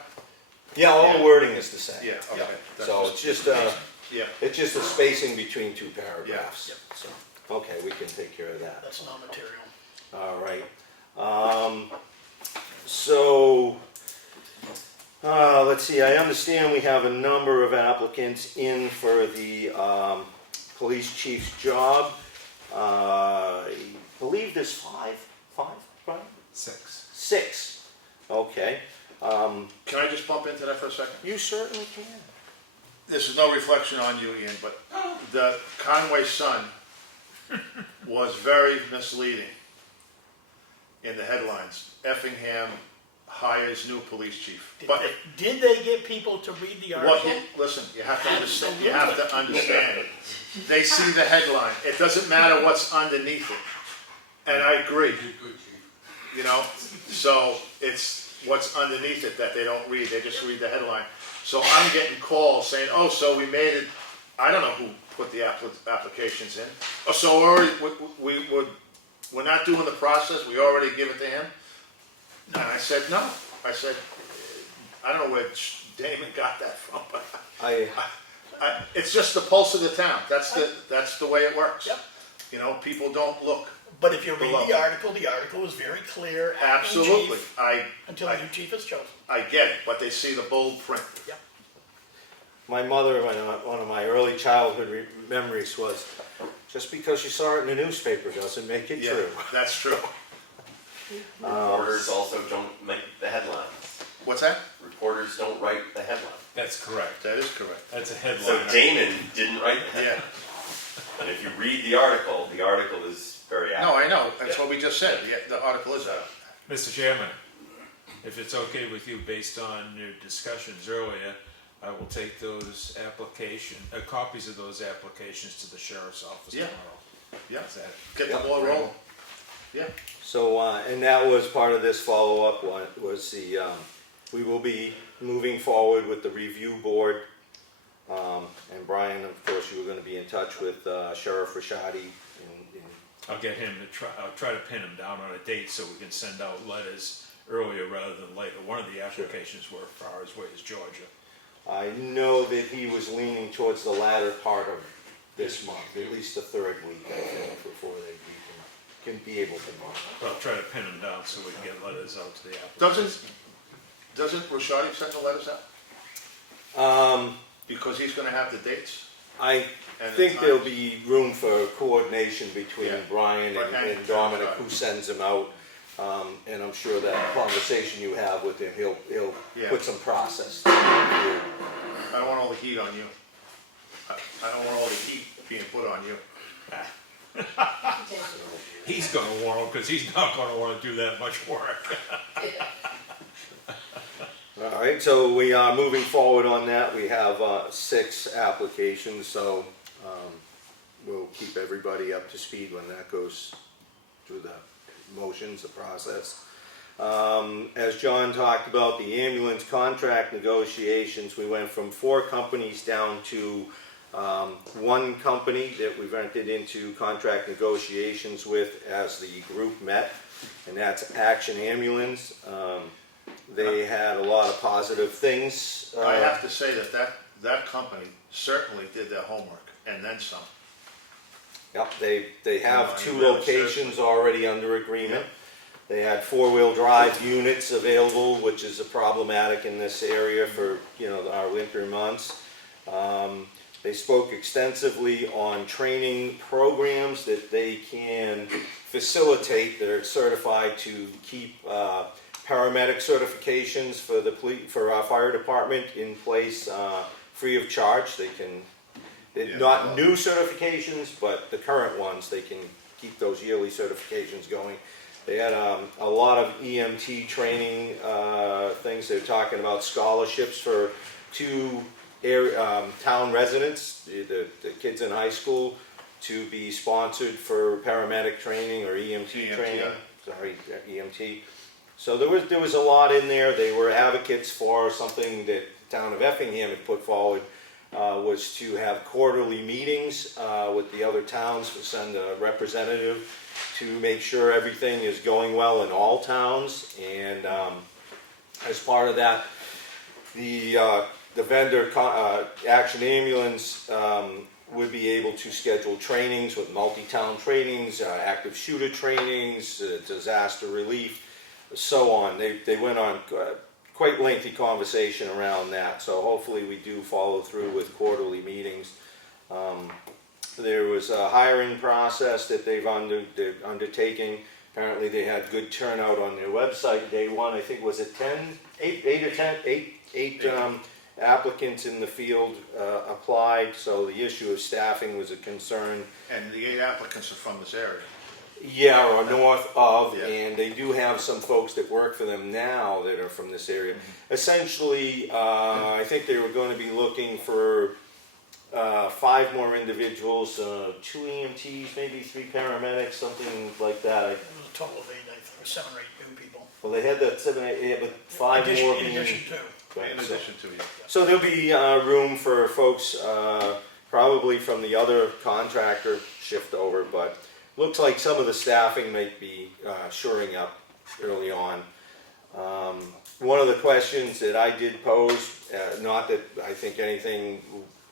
Yeah, all the Yeah. wording is the same. Yeah, okay. That's So just- it's just, Yeah, it's just a spacing between two paragraphs. Yep. So, okay, we can take care of that. That's non-material. All right. So, let's see, I understand we have a number of applicants in for the police chief's job. I believe there's five, Brian? 6. 6. Okay. can I just bump into that for a second? You certainly can. This is no reflection on you, Ian, but the Conway Sun was very misleading in the headlines. Effingham hires new police chief. But Did they get people to read the what article? listen, you have to understand. You have to understand. They see the headline. It doesn't matter what's underneath it. And I agree. You did good, chief. You know, so it's what's underneath it that they don't read. They just read the headline. So I'm getting calls saying, "Oh, so we made it." I don't know who put the applications in. Oh, so we're not doing the process. We already give it to him. And I said, "No." I said, "I don't know where Damon got that from, but it's just the pulse of the town. That's the way it works. Yep. You know, people don't look." But if you read Below. the article was very clear. acting Absolutely, chief, I Until the new chief is chosen. get it, but they see the bold print. Yep. My mother, one of my early childhood memories was, just because you saw it in the newspaper doesn't make it Yeah, true. that's true. Reporters also don't make the headlines. What's that? Reporters don't write the headline. That's correct. That is correct. That's a So headline. Damon didn't write the Yeah. headline. And if you read the article is very accurate. No, I know. That's what we just said. The article is out. Mr. Chairman, if it's okay with you, based on your discussions earlier, I will take those copies of those applications to the sheriff's office Yeah. tomorrow. Yeah. Is that? Get the ball rolling. Yeah. So, and that was part of this follow-up, was we will be moving forward with the review board. And Brian, of course, you were gonna be in touch with Sheriff Rashadi. I'll get him to I'll try to pin him down on a date so we can send out letters earlier rather than later. One of the applications were as far as way as Georgia. I know that he was leaning towards the latter part of this month, at least the third week, I think, before we can be able to mark. But I'll try to pin him down so we can get letters out to the applicants. Doesn't Rashadi send the letters out? Because he's gonna have the dates. I And think the there'll times. be room for coordination between Yeah. Brian Right, and and Dominic, Rashadi. who sends them out. And I'm sure that conversation you have with him, he'll Yeah. put some process. I don't want all the heat on you. I don't want all the heat being put on you. He's gonna want him because he's not gonna wanna do that much work. All right, so we are moving forward on that. We have 6 applications, so we'll keep everybody up to speed when that goes through the motions, the process. As John talked about, the ambulance contract negotiations, we went from 4 companies down to 1 company that we've entered into contract negotiations with as the group met, and that's Action Ambulance. They had a lot of positive things. I have to say that company certainly did their homework and then some. Yep, they have No, 2 you really locations already under agreement. They had 4-wheel drive units available, which is a problematic in this area for, our winter months. They spoke extensively on training programs that they can facilitate that are certified to keep paramedic certifications for our fire department in place free of charge. They can, not new certifications, but the current ones, they can keep those yearly certifications going. They had a lot of EMT training things. They're talking about scholarships for 2 town residents, the kids in high school, to be sponsored for paramedic training or EMT training. Sorry, EMT. So there was a lot in there. They were advocates for something that the town of Effingham had put forward, was to have quarterly meetings with the other towns, to send a representative to make sure everything is going well in all towns. And as part of that, the vendor, Action Ambulance, would be able to schedule trainings with multi-town trainings, active shooter trainings, disaster relief, so on. They went on quite lengthy conversation around that, so hopefully we do follow through with quarterly meetings. There was a hiring process that they're undertaking. Apparently they had good turnout on their website. Day one, I think, was it 8 applicants in the field applied, so the issue of staffing was a concern. And the 8 applicants are from this area. Yeah, or north of, Yeah. and they do have some folks that work for them now that are from this area. Essentially, I think they were going to be looking for 5 more individuals, 2 EMTs, maybe 3 paramedics, something like that. It was a total of 8, I think, or 7 or 8 new people. Well, they had that 7, 8, but 5 more In being... addition to. Right, In so- addition to you. So there'll be room for folks probably from the other contractor shift over, but looks like some of the staffing might be shoring up early on. One of the questions that I did pose, not that I think anything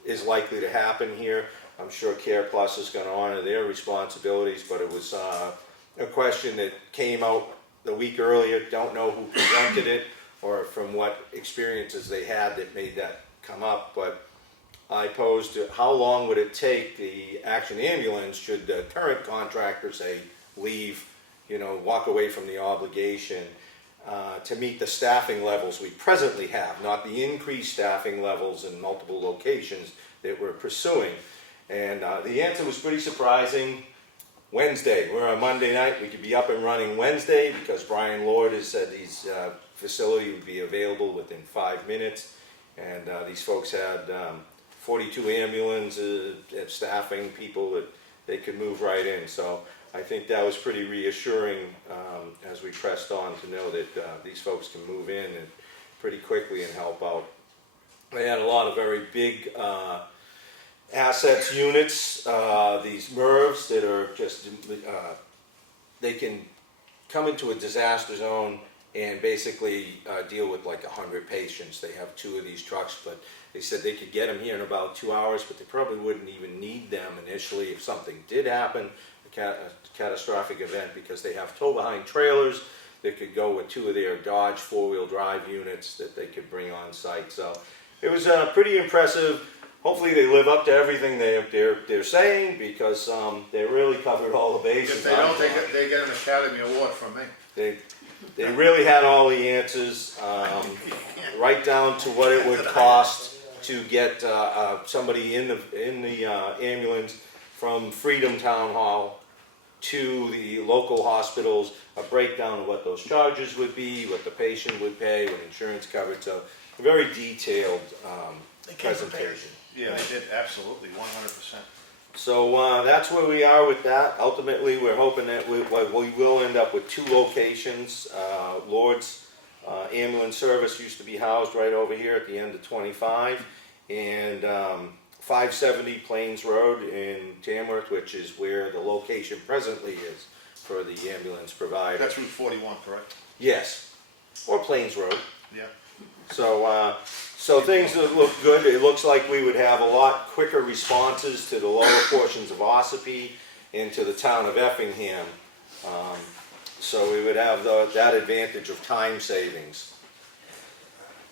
is likely to happen here, I'm sure Care Plus is going to honor their responsibilities, but it was a question that came out the week earlier, don't know who presented it, or from what experiences they had that made that come up, but I posed how long would it take the Action Ambulance, should the current contractor say leave, walk away from the obligation, to meet the staffing levels we presently have, not the increased staffing levels in multiple locations that we're pursuing. And the answer was pretty surprising. Wednesday, we're on Monday night, we could be up and running Wednesday because Brian Lord has said these facility would be available within 5 minutes, and these folks had 42 ambulances and staffing people that they could move right in. So I think that was pretty reassuring as we pressed on to know that these folks can move in and pretty quickly and help out. They had a lot of very big assets units, these MRVs that are just, they can come into a disaster zone and basically deal with like 100 patients. They have 2 of these trucks, but they said they could get them here in about 2 hours, but they probably wouldn't even need them initially if something did happen, a catastrophic event, because they have tow-behind trailers that could go with 2 of their Dodge 4-wheel drive units that they could bring on site. So it was pretty impressive. Hopefully they live up to everything they're saying, because they really covered all the bases. If they don't, they get an Academy Award from me. They really had all the answers, right down to what it would cost to get somebody in the ambulance from Freedom Town Hall to the local hospitals, a breakdown of what those charges would be, what the patient would pay, what insurance covered. So a very detailed presentation. Yeah, they did, absolutely, 100%. So that's where we are with that. Ultimately, we're hoping that we will end up with 2 locations. Lord's Ambulance Service used to be housed right over here at the end of 25, and 570 Plains Road in Tamworth, which is where the location presently is for the ambulance provider. That's Route 41, correct? Yes, or Plains Road. Yeah. So things look good. It looks like we would have a lot quicker responses to the lower portions of Ossipee and to the town of Effingham. So we would have that advantage of time savings.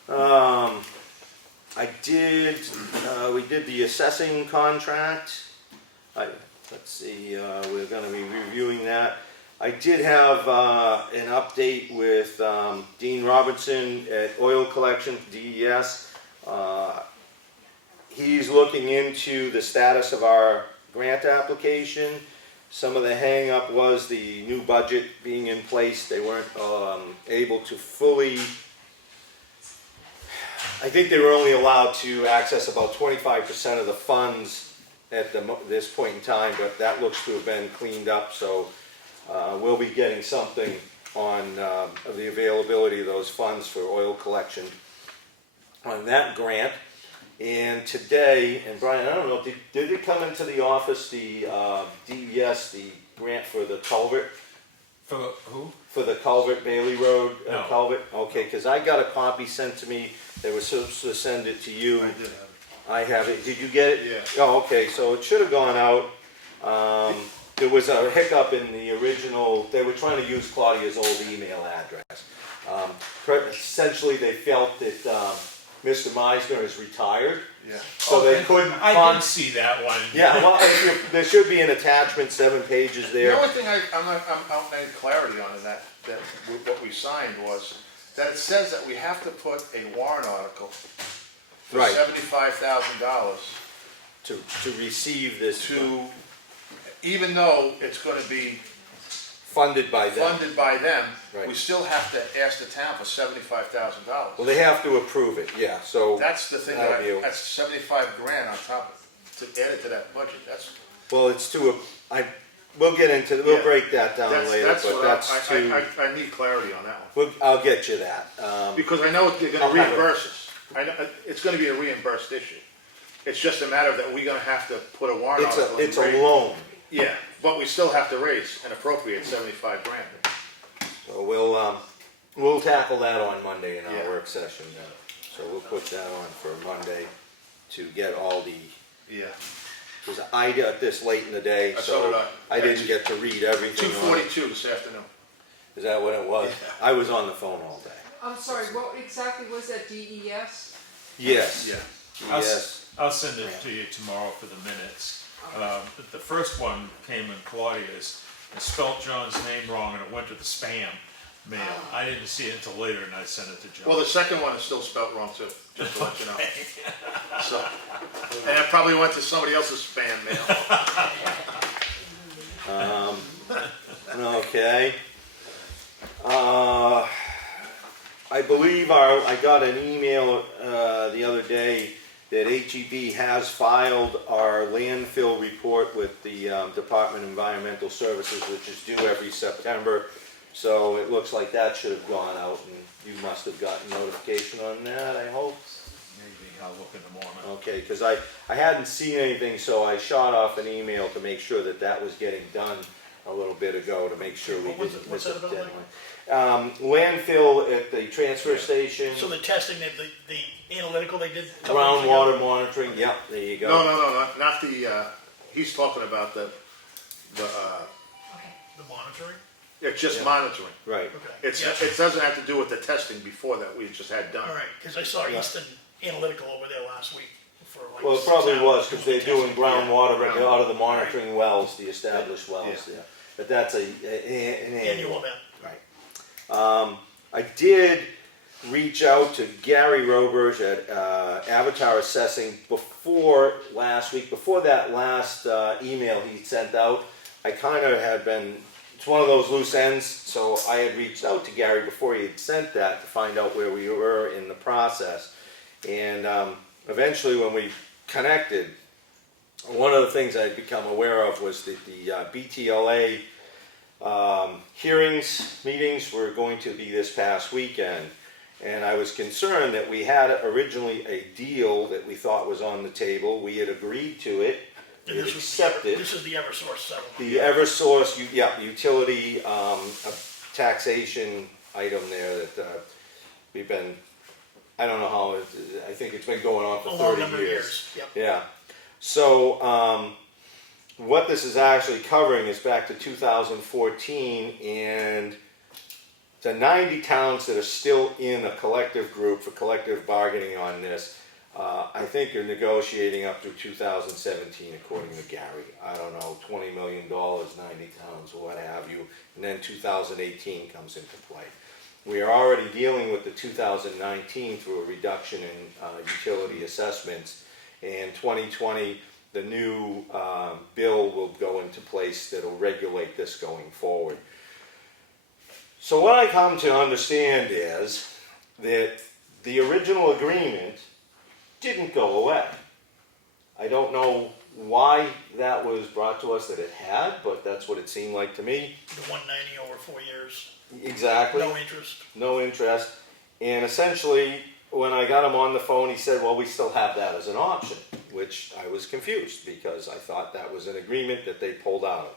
We did the assessing contract. Let's see, we're going to be reviewing that. I did have an update with Dean Robinson at Oil Collection, DES. He's looking into the status of our grant application. Some of the hang-up was the new budget being in place. They weren't able to fully... I think they were only allowed to access about 25% of the funds at this point in time, but that looks to have been cleaned up, so we'll be getting something on the availability of those funds for oil collection on that grant. And today, and Brian, I don't know, did it come into the office, the DES, the grant for the culvert? For who? For the culvert, Bailey Road No. culvert? Okay, because I got a copy sent to me They were supposed to send it to you. I did have I have it. Did you get it? Yeah. Oh, okay, so it should have gone out. There was a hiccup in the original, they were trying to use Claudia's old email address. Essentially, they felt that Mr. Meisner is retired, Yeah. so they couldn't I find. did see that one. Yeah, well, there should be an attachment, 7 pages The there. only thing I'm out need clarity on in that what we signed was that it says that we have to put a warrant article for Right. $75,000 To receive this, to, even though it's gonna be funded by them. funded by them, Right. we still have to ask the town for $75,000. Well, they have to approve it, yeah, so. That's the thing, That'll be- that's 75 grand on top of, to add it to that budget, that's, Well, it's we'll get into, we'll Yeah. break that down later, that's but what that's too, I need clarity on that one. I'll get you that. Because I know they're I'll gonna have it. reimburse us. I know, it's gonna be a reimbursed issue. It's just a matter that we're gonna have to put a warrant article. It's a and raise- loan, Yeah, but we still have to raise and appropriate 75 grand. so we'll tackle that on Monday in our Yeah. work session then. So we'll put that on for Monday to get all the, Yeah. because I got this late in the day, So did so I. I didn't get to read everything on it. 2:42 this afternoon. Is that what it was? I was on the phone all day. I'm sorry, what exactly was that, DES? Yes. Yeah. Yes. I'll send it to you tomorrow for the minutes. But the first one came in Claudia's. I spelled John's name wrong and it went to the spam mail. I didn't see it until later and I sent it to John. Well, the second one is still spelled wrong too, just to let you know. So, and it probably went to somebody else's spam mail. Okay. I believe I got an email the other day that HEB has filed our landfill report with the Department of Environmental Services, which is due every September. So it looks like that should have gone out, and you must have gotten notification on that, I hope. Maybe I'll look in the morning. Okay, because I hadn't seen anything, so I shot off an email to make sure that that was getting done a little bit ago, to make sure we What was didn't it- what's miss a that about, deadline. Landfill at the transfer station, So the testing, the analytical they did a couple weeks ago? groundwater monitoring, yep, there you go. No, not the, he's talking about the, The monitoring? it's just Yeah. monitoring. Right, Okay. It's, Yeah. it doesn't have to do with the testing before that we just had done. All right, because I saw Yeah. Easton Analytical over there last week for like. well, it 6 probably hours was, because they're doing testing. groundwater Yeah. out of the monitoring wells, the established wells Yeah. there. But that's an Annual event. Right. I did reach out to Gary Roberge at Avatar Assessing before last week, before that last email he sent out. I kind of had been, it's one of those loose ends, so I had reached out to Gary before he had sent that to find out where we were in the process. And eventually when we connected, one of the things I had become aware of was that the BTLA meetings were going to be this past weekend. And I was concerned that we had originally a deal that we thought was on the table. We had agreed to it. We And had this was accepted. This is the Eversource settlement. The Eversource, utility taxation item there that we've been, I don't know how, I think it's been going on for A long 30 number of years. years, yep. Yeah. So what this is actually covering is back to 2014, and the 90 towns that are still in a collective group for collective bargaining on this, I think are negotiating up through 2017, according to Gary. I don't know, $20 million, 90 towns, or what have you, and then 2018 comes into play. We are already dealing with the 2019 through a reduction in utility assessments, and 2020, the new bill will go into place that will regulate this going forward. So what I come to understand is that the original agreement didn't go away. I don't know why that was brought to us that it had, but that's what it seemed like to me. The 190 over 4 years, Exactly. no interest. No interest. And essentially, when I got him on the phone, he said, well, we still have that as an option, which I was confused because I thought that was an agreement that they pulled out of.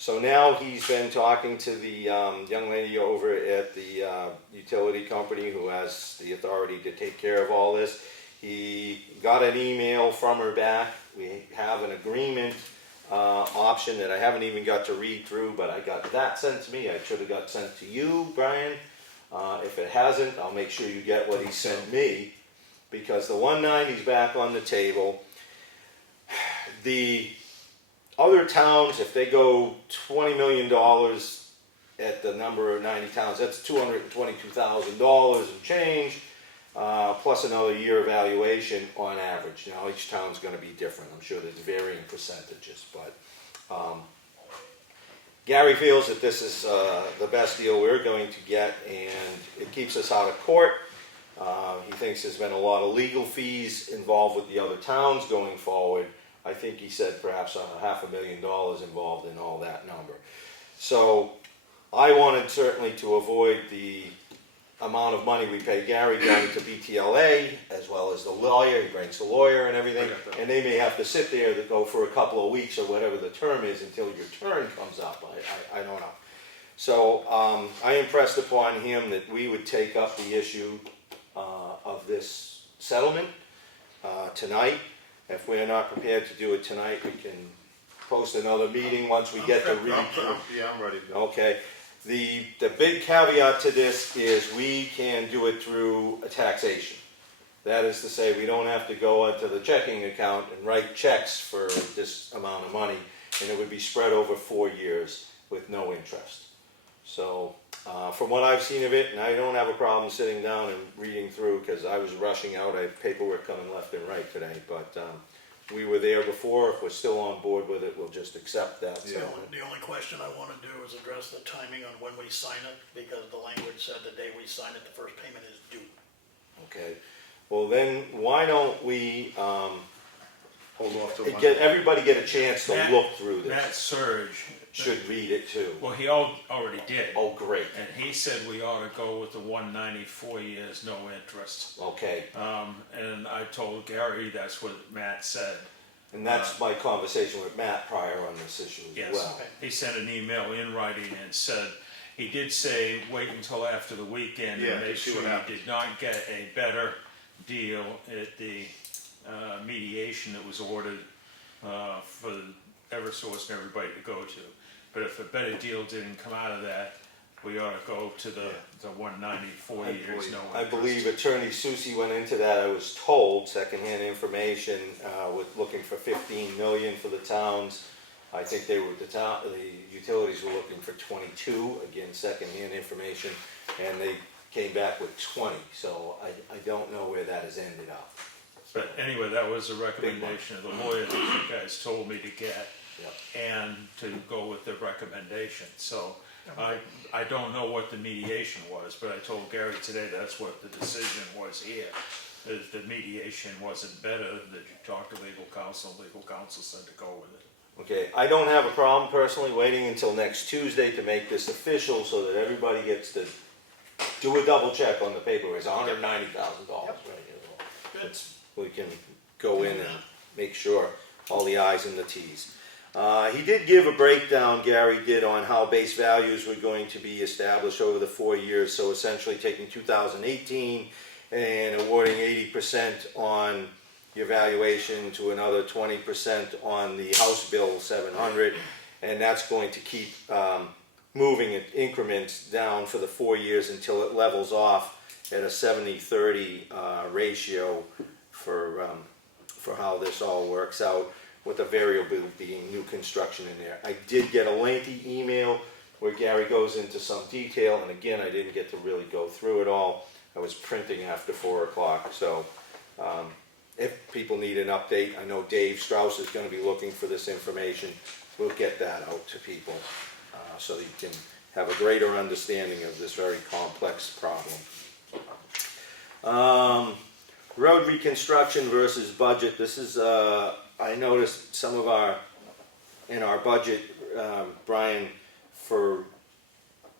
So now he's been talking to the young lady over at the utility company who has the authority to take care of all this. He got an email from her back. We have an agreement option that I haven't even got to read through, but I got that sent to me. I should have got sent to you, Brian. If it hasn't, I'll make sure you get what he sent me, because the 190's back on the table. The other towns, if they go $20 million at the number of 90 towns, that's $222,000 and change, plus another year evaluation on average. Now, each town's going to be different. I'm sure there's varying percentages, but Gary feels that this is the best deal we're going to get, and it keeps us out of court. He thinks there's been a lot of legal fees involved with the other towns going forward. I think he said perhaps $500,000 involved in all that number. So I wanted certainly to avoid the amount of money we pay Gary going to BTLA, as well as the lawyer. He brings the lawyer and everything, and they may have to sit there to go for a couple of weeks or whatever the term is until your turn comes up. I don't know. So I impressed upon him that we would take up the issue of this settlement tonight. If we're not prepared to do it tonight, we can post another meeting once we get the read through. Yeah, I'm ready to go. Okay. The big caveat to this is we can do it through a taxation. That is to say, we don't have to go onto the checking account and write checks for this amount of money, and it would be spread over 4 years with no interest. So from what I've seen of it, and I don't have a problem sitting down and reading through because I was rushing out. I have paperwork coming left and right today, but we were there before. If we're still on board with it, we'll just accept that. The only question I want to do is address the timing on when we sign it, because the language said the day we sign it, the first payment is due. Okay. Well, then why don't we Hold off till Monday. get everybody get a chance to Matt- look through this? Matt Surge, Should read it too. well, he already did. Oh, great. And he said we ought to go with the 194 years, no interest. Okay. And I told Gary that's what Matt said. And that's my conversation with Matt prior on this issue as Yes, well. he sent an email in writing and said, he did say, wait until after the weekend Yeah, and to make see sure what you happens. did not get a better deal at the mediation that was ordered for Eversource and everybody to go to. But if a better deal didn't come out of that, we ought to go to the 194 years, no interest. I believe Attorney Susie went into that, I was told, secondhand information, with looking for 15 million for the towns. I think the utilities were looking for 22, again, secondhand information, and they came back with 20, so I don't know where that has ended up. But anyway, that was a recommendation of the lawyer that you guys told me to get, Yep. and to go with the recommendation. So I don't know what the mediation was, but I told Gary today that's what the decision was here. That the mediation wasn't better, that you talk to legal counsel said to go with it. Okay, I don't have a problem personally waiting until next Tuesday to make this official so that everybody gets to do a double check on the paper. It's $190,000 right here. Good. We can go in and make sure all the I's and the T's. He did give a breakdown, Gary did, on how base values were going to be established over the 4 years. So essentially taking 2018 and awarding 80% on your valuation to another 20% on the House Bill 700. And that's going to keep moving in increments down for the 4 years until it levels off at a 70-30 ratio for how this all works out, with a variable being new construction in there. I did get a lengthy email where Gary goes into some detail, and again, I didn't get to really go through it all. I was printing after 4 o'clock, so if people need an update, I know Dave Strauss is going to be looking for this information. We'll get that out to people so you can have a greater understanding of this very complex problem. Road reconstruction versus budget. This is, I noticed some of in our budget, Brian, for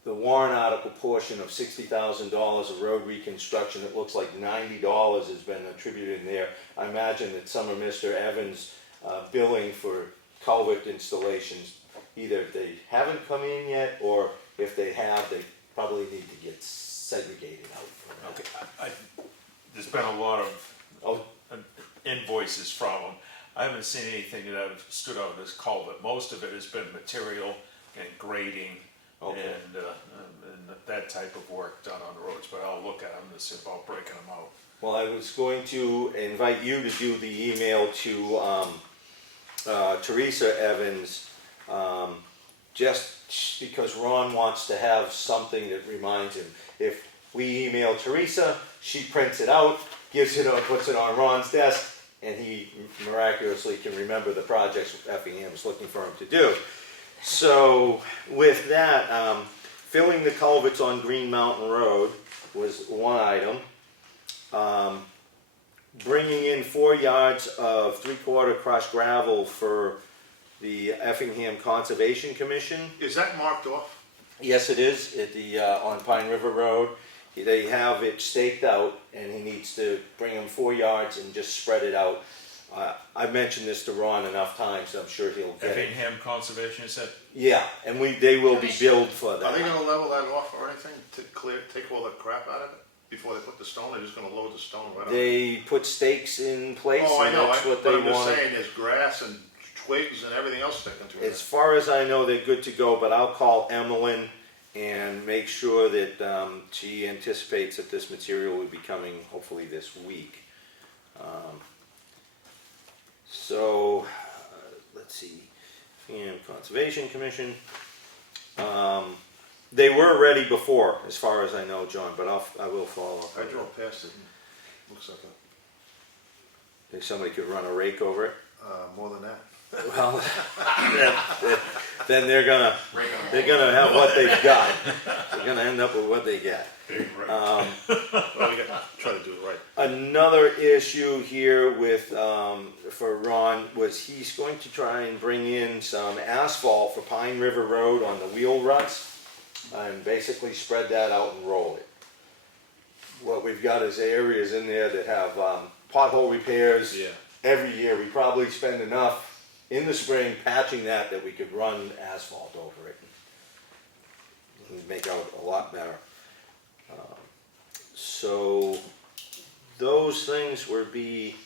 the warrant article portion of $60,000 of road reconstruction, it looks like $90 has been attributed in there. I imagine that some of Mr. Evans' billing for culvert installations, either they haven't come in yet, or if they have, they probably need to get segregated out for that. Okay, there's been a lot of Oh, invoices from them. I haven't seen anything that I've stood out as culvert. Most of it has been material and grading Okay. and that type of work done on the roads, but I'll look at them to see about breaking them out. well, I was going to invite you to do the email to Teresa Evans, just because Ron wants to have something that reminds him. If we email Teresa, she prints it out, gives it or puts it on Ron's desk, and he miraculously can remember the projects Effingham is looking for him to do. So with that, filling the culverts on Green Mountain Road was one item. Bringing in 4 yards of 3/4 crushed gravel for the Effingham Conservation Commission. Is that marked off? Yes, it is, at the, on Pine River Road. They have it staked out, and he needs to bring them 4 yards and just spread it out. I've mentioned this to Ron enough times, I'm sure he'll get it. Effingham Conservation, you said? Yeah, and they will be billed for Are they that. gonna level that off or anything to take all the crap out of it before they put the stone? They're just gonna load the stone right on? They put stakes in place, Oh, I and know, that's what they but I'm just want. saying, there's grass and twigs and everything else sticking to it. As far as I know, they're good to go, but I'll call Emmeline and make sure that she anticipates that this material will be coming hopefully this week. Let's see, Conservation Commission. They were ready before, as far as I know, John, but I will follow up. I drove past it and looks like Think somebody could run a rake over it? more than that. Well, then they're gonna have what they've got. They're gonna end up with what they get. Well, we gotta try to do it right. Another issue here with, for Ron, was he's going to try and bring in some asphalt for Pine River Road on the wheel ruts, and basically spread that out and roll it. What we've got is areas in there that have pothole repairs. Yeah. Every year, we probably spend enough in the spring patching that we could run asphalt over it. It'd make out a lot better. So those things would be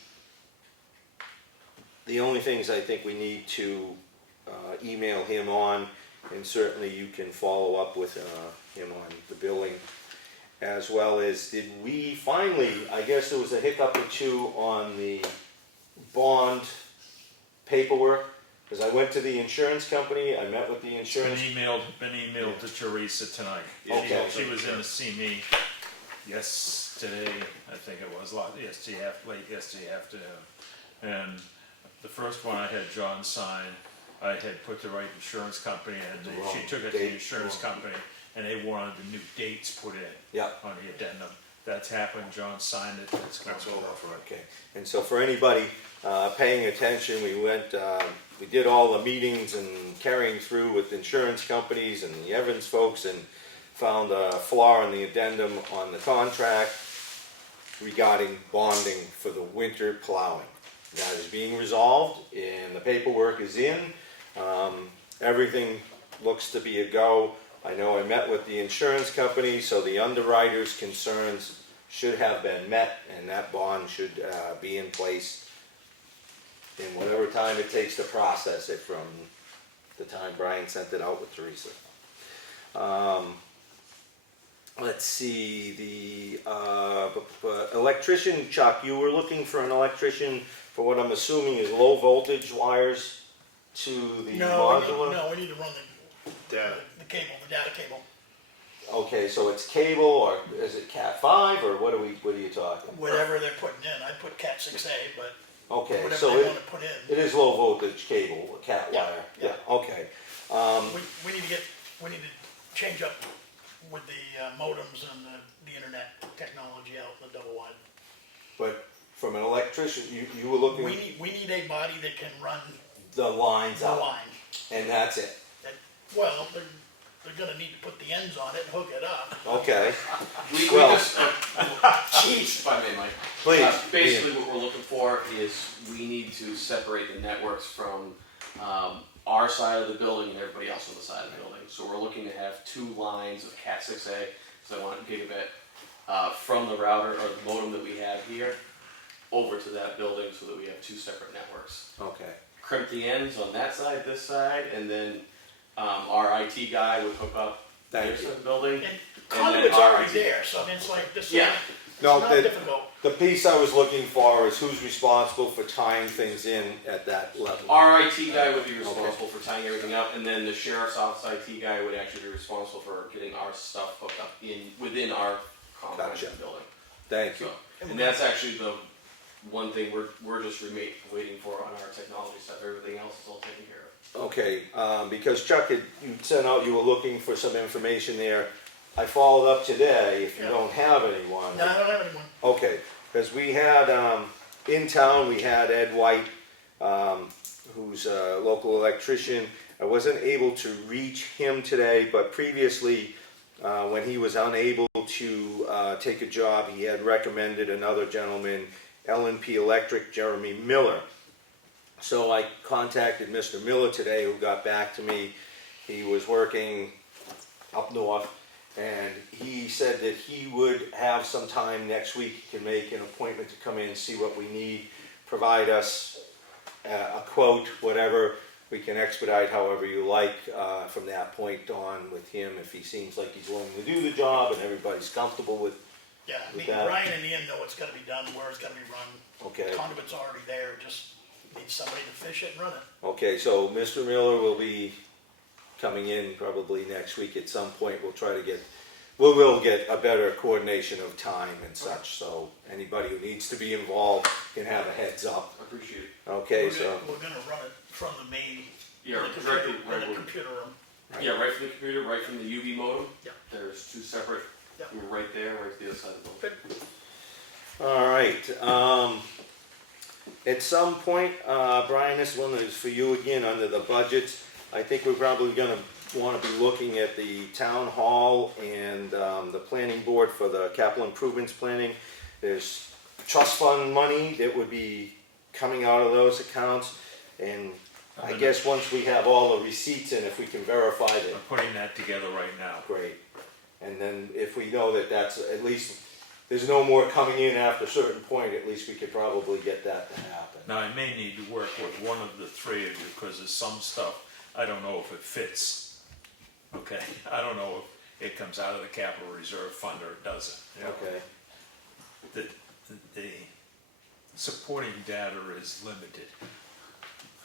the only things I think we need to email him on, and certainly you can follow up with him on the billing, as well as, did we finally, I guess there was a hiccup or two on the bond paperwork, because I went to the insurance company, I met with the insurance. Been emailed to Teresa tonight. Okay. She was in to see me yesterday, I think it was, late yesterday afternoon. And the first one I had John sign, I had put the right insurance company, and she took it to the insurance company, and they wanted the new dates put in Yeah. on the addendum. That's happened, John signed it, that's all off. Okay, and so for anybody paying attention, we did all the meetings and carrying through with insurance companies and the Evans folks, and found a flaw in the addendum on the contract regarding bonding for the winter plowing. That is being resolved, and the paperwork is in. Everything looks to be a go. I know I met with the insurance company, so the underwriter's concerns should have been met, and that bond should be in place in whatever time it takes to process it from the time Brian sent it out with Teresa. Let's see, the electrician, Chuck, you were looking for an electrician for what I'm assuming is low voltage wires to the modular? No, we need to run Data. the cable, the data cable. Okay, so it's cable, or is it Cat 5, or what are you talking? Whatever they're putting in, I'd put Cat 6A, but Okay, whatever so they it, wanna put in. it is low voltage cable, Cat Yeah, wire, yeah. okay. We need to change up with the modems and the internet technology out in the double wide. But from an electrician, you were looking We need a body that can run the lines the out, line. and that's it. Well, they're gonna need to put the ends on it and hook it up. Okay, We Well- just, if I may, Mike. please. Basically, what we're looking for is we need to separate the networks from our side of the building and everybody else on the side of the building. So we're looking to have 2 lines of Cat 6A, so I want gigabit, from the router or the modem that we have here over to that building so that we have 2 separate networks. Okay. Crimp the ends on that side, this side, and then our IT guy would hook up their side of the building. And and conduit's then our already IT there, so it's like, this is, Yeah. it's No, not the- difficult. The piece I was looking for is who's responsible for tying things in at that level. Our IT guy would be responsible for tying everything up, and then the sheriff's office IT guy would actually be responsible for getting our stuff hooked up within our comprehensive building. Thank you. So, and that's actually the one thing we're just waiting for on our technology stuff. Everything else is all taken care of. Okay, because Chuck had you sent out, you were looking for some information there. I followed up today, if you don't have anyone. No, I don't have anyone. Okay, because we had, in town, we had Ed White, who's a local electrician. I wasn't able to reach him today, but previously, when he was unable to take a job, he had recommended another gentleman, L&P Electric, Jeremy Miller. So I contacted Mr. Miller today, who got back to me. He was working up north, and he said that he would have some time next week. He can make an appointment to come in and see what we need, provide us a quote, whatever. We can expedite however you like from that point on with him, if he seems like he's willing to do the job and everybody's comfortable with. Yeah, I mean, that. Ryan and Ian know what's gotta be done, where it's gotta be run. Okay. Conduit's already there, just needs somebody to fish it and run it. Okay, so Mr. Miller will be coming in probably next week at some point. We'll try to get, we will get a better coordination of time and such, so anybody who needs to be involved can have a heads up. I appreciate it. Okay, We're gonna run it from the main, Yeah, in the directly, computer, in the computer room. Yeah, right from the computer, right from the UV modem. Yeah. There's 2 separate. Yeah. We're right there, right to the other side of the building. All right, at some point, Brian, this one is for you again, under the budget. I think we're probably gonna wanna be looking at the town hall and, the planning board for the capital improvements planning. There's trust fund money that would be coming out of those accounts, and I guess once we have all the receipts in, if we can verify that. I'm putting that together right now. Great. And then if we know that that's, at least, there's no more coming in after a certain point, at least we could probably get that to happen. Now, I may need to work with one of the 3 of you, because there's some stuff, I don't know if it fits. Okay, I don't know if it comes out of the capital reserve fund or it doesn't. Okay. The supporting data is limited.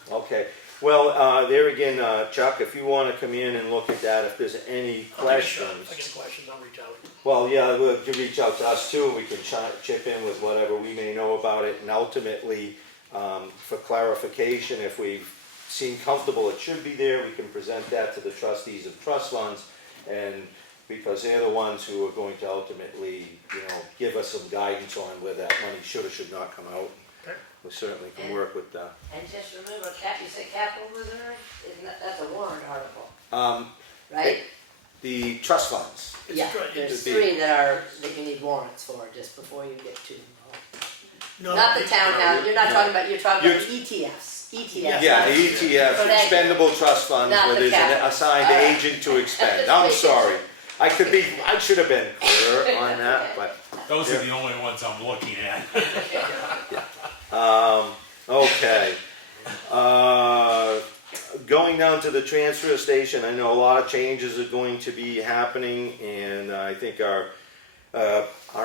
Okay, well, there again, Chuck, if you wanna come in and look at that, if there's any questions. If I get questions, I'll reach out. Well, yeah, you reach out to us too, we can chip in with whatever we may know about it, and ultimately, for clarification, if we seem comfortable it should be there, we can present that to the trustees of trust funds, and because they're the ones who are going to ultimately, give us some guidance on where that money should or should not come out. Okay. We certainly can work with that. And just remember, you say capital reserve, that's a warrant article, right? The trust funds. Yeah, there's 3 that you need warrants for, just before you get to. No, Not the townhouse, you're not talking about, you're talking about You're- ETFs, Yeah, the ETF, So that- expendable trust funds, Not where the there's an capital. assigned All right. agent to expend. Just I'm making sorry. I should have been clearer on that, but, Those are the only ones I'm looking at. okay. Going down to the transfer station, I know a lot of changes are going to be happening, and I think our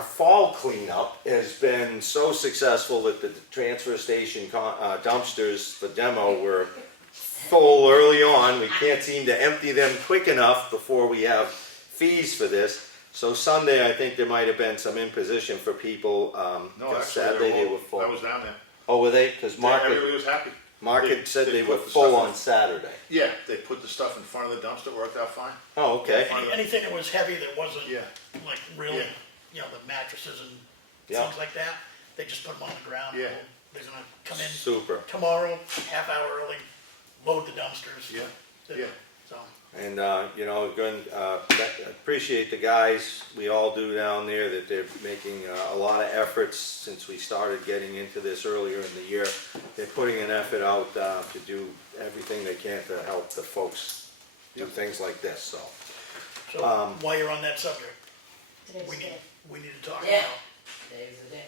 fall cleanup has been so successful that the transfer station dumpsters, the demo, were full early on. We can't seem to empty them quick enough before we have fees for this. So Sunday, I think there might have been some imposition for people. No, 'cause actually, Saturday they all- were full. I was down there. Oh, were they? Because Everybody was happy. Mark They- had said they they were put the full stuff on in- Saturday. Yeah, they put the stuff in front of the dumpster, worked out fine. Oh, okay. Anything that was heavy that wasn't, Yeah. like, really, Yeah. the mattresses and Yeah. things like that, they just put them on the ground. Yeah. They're gonna come in Super. tomorrow, half hour early, load the dumpsters. Yeah, The- yeah. so. And, you know, again, appreciate the guys, we all do down there, that they're making a lot of efforts since we started getting into this earlier in the year. They're putting an effort out to do everything they can to help the folks do things like this, so. So, while you're on that subject, Today's we the need, day. we need to talk Yeah. about, Today's the day.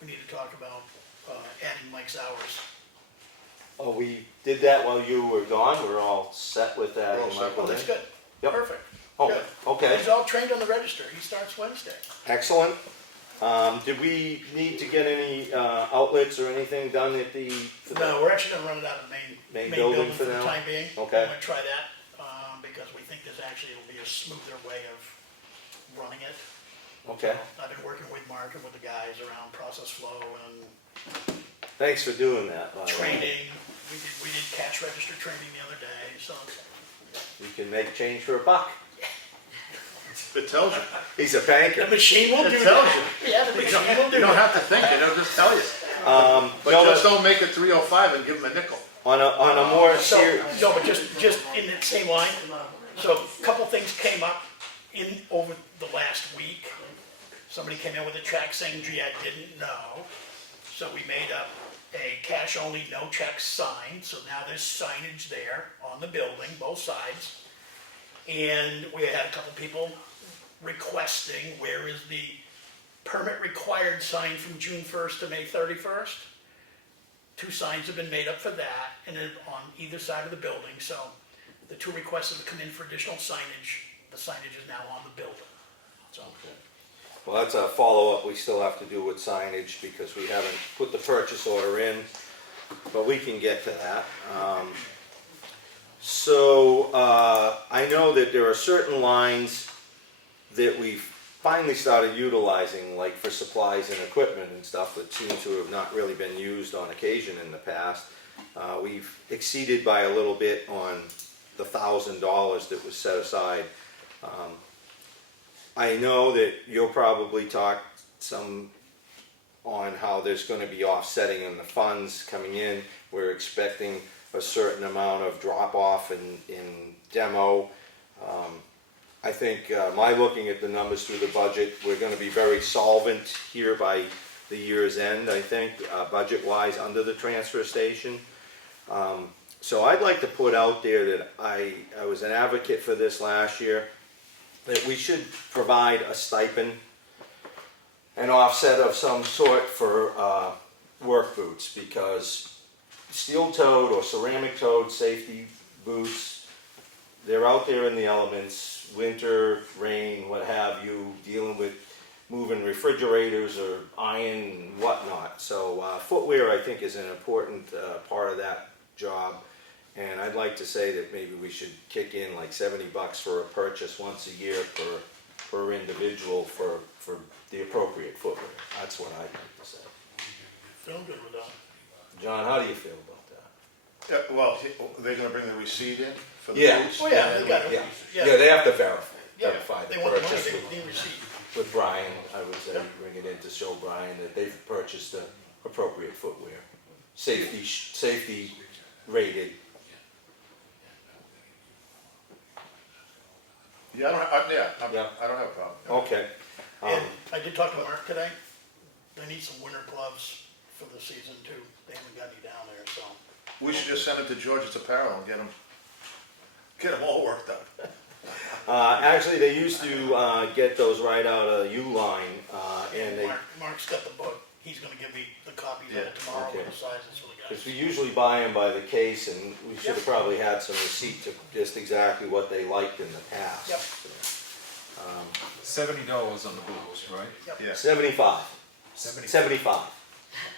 we need to talk about, adding Mike's hours. Oh, we did that while you were gone, we're all set with that? We're all Am I set. Oh, that's good. Yep. Perfect. Oh, Good. okay, He's all trained on the register. He starts Wednesday. excellent. Did we need to get any outlets or anything done at the? No, we're actually gonna run it out of the Main main building building for for the now? time being. Okay. We're gonna try that, because we think this actually will be a smoother way of running it. Okay, I've been working with Mark and with the guys around process flow and thanks for doing that, by the way. training. We did cash register training the other day, so. You can make change for $1. It tells you. He's a banker. The machine will do It tells that. Yeah, the machine will do You don't that. have to think it, it'll just tell you. But no, just don't make it 305 and give them a nickel. on a more So, serious, no, but just in that same line, so a couple things came up over the last week. Somebody came in with a check saying, gee, I didn't know. So we made up a cash only, no check sign, so now there's signage there on the building, both sides. And we had a couple people requesting, where is the permit required sign from June 1st to May 31st? 2 signs have been made up for that, and then on either side of the building, so the 2 requests have come in for additional signage. The signage is now on the building, so. well, that's a follow-up we still have to do with signage because we haven't put the purchase order in, but we can get to that. So, I know that there are certain lines that we've finally started utilizing, like for supplies and equipment and stuff that seem to have not really been used on occasion in the past. We've exceeded by a little bit on the $1,000 that was set aside. I know that you'll probably talk some on how there's going to be offsetting in the funds coming in. We're expecting a certain amount of drop-off in demo. I think my looking at the numbers through the budget, we're going to be very solvent here by the year's end, I think, budget-wise under the transfer station. So I'd like to put out there that I was an advocate for this last year, that we should provide a stipend, an offset of some sort for work boots, because steel-toed or ceramic-toed safety boots, they're out there in the elements, winter, rain, what have you, dealing with moving refrigerators or iron and whatnot. So footwear, I think, is an important part of that job. And I'd like to say that maybe we should kick in like $70 for a purchase once a year per individual for the appropriate footwear. That's what I'd like to say. Feeling good with that. John, how do you feel about that? Yeah, well, they're gonna bring the receipt in for the Yeah. boots? Oh, yeah, they got it. Yeah, they have to verify Yeah, the they want the money, purchase they need receipt. with Brian. I would say bring it in to show Brian that they've purchased the appropriate footwear, safety rated. Yeah, I don't have a problem. Okay. And I did talk to Mark today. They need some winter gloves for the season too. They haven't got any down there, so. We should just send it to George's Apparel and get them all worked up. Actually, they used to get those right out of Uline, and they. Mark's got the book. He's gonna give me the copies of it tomorrow with the sizes for the guys. Because we usually buy them by the case, and we should have probably had some receipt to just exactly what they liked in the past. Yep. $70 on the boots, right? Yeah. 75. 75.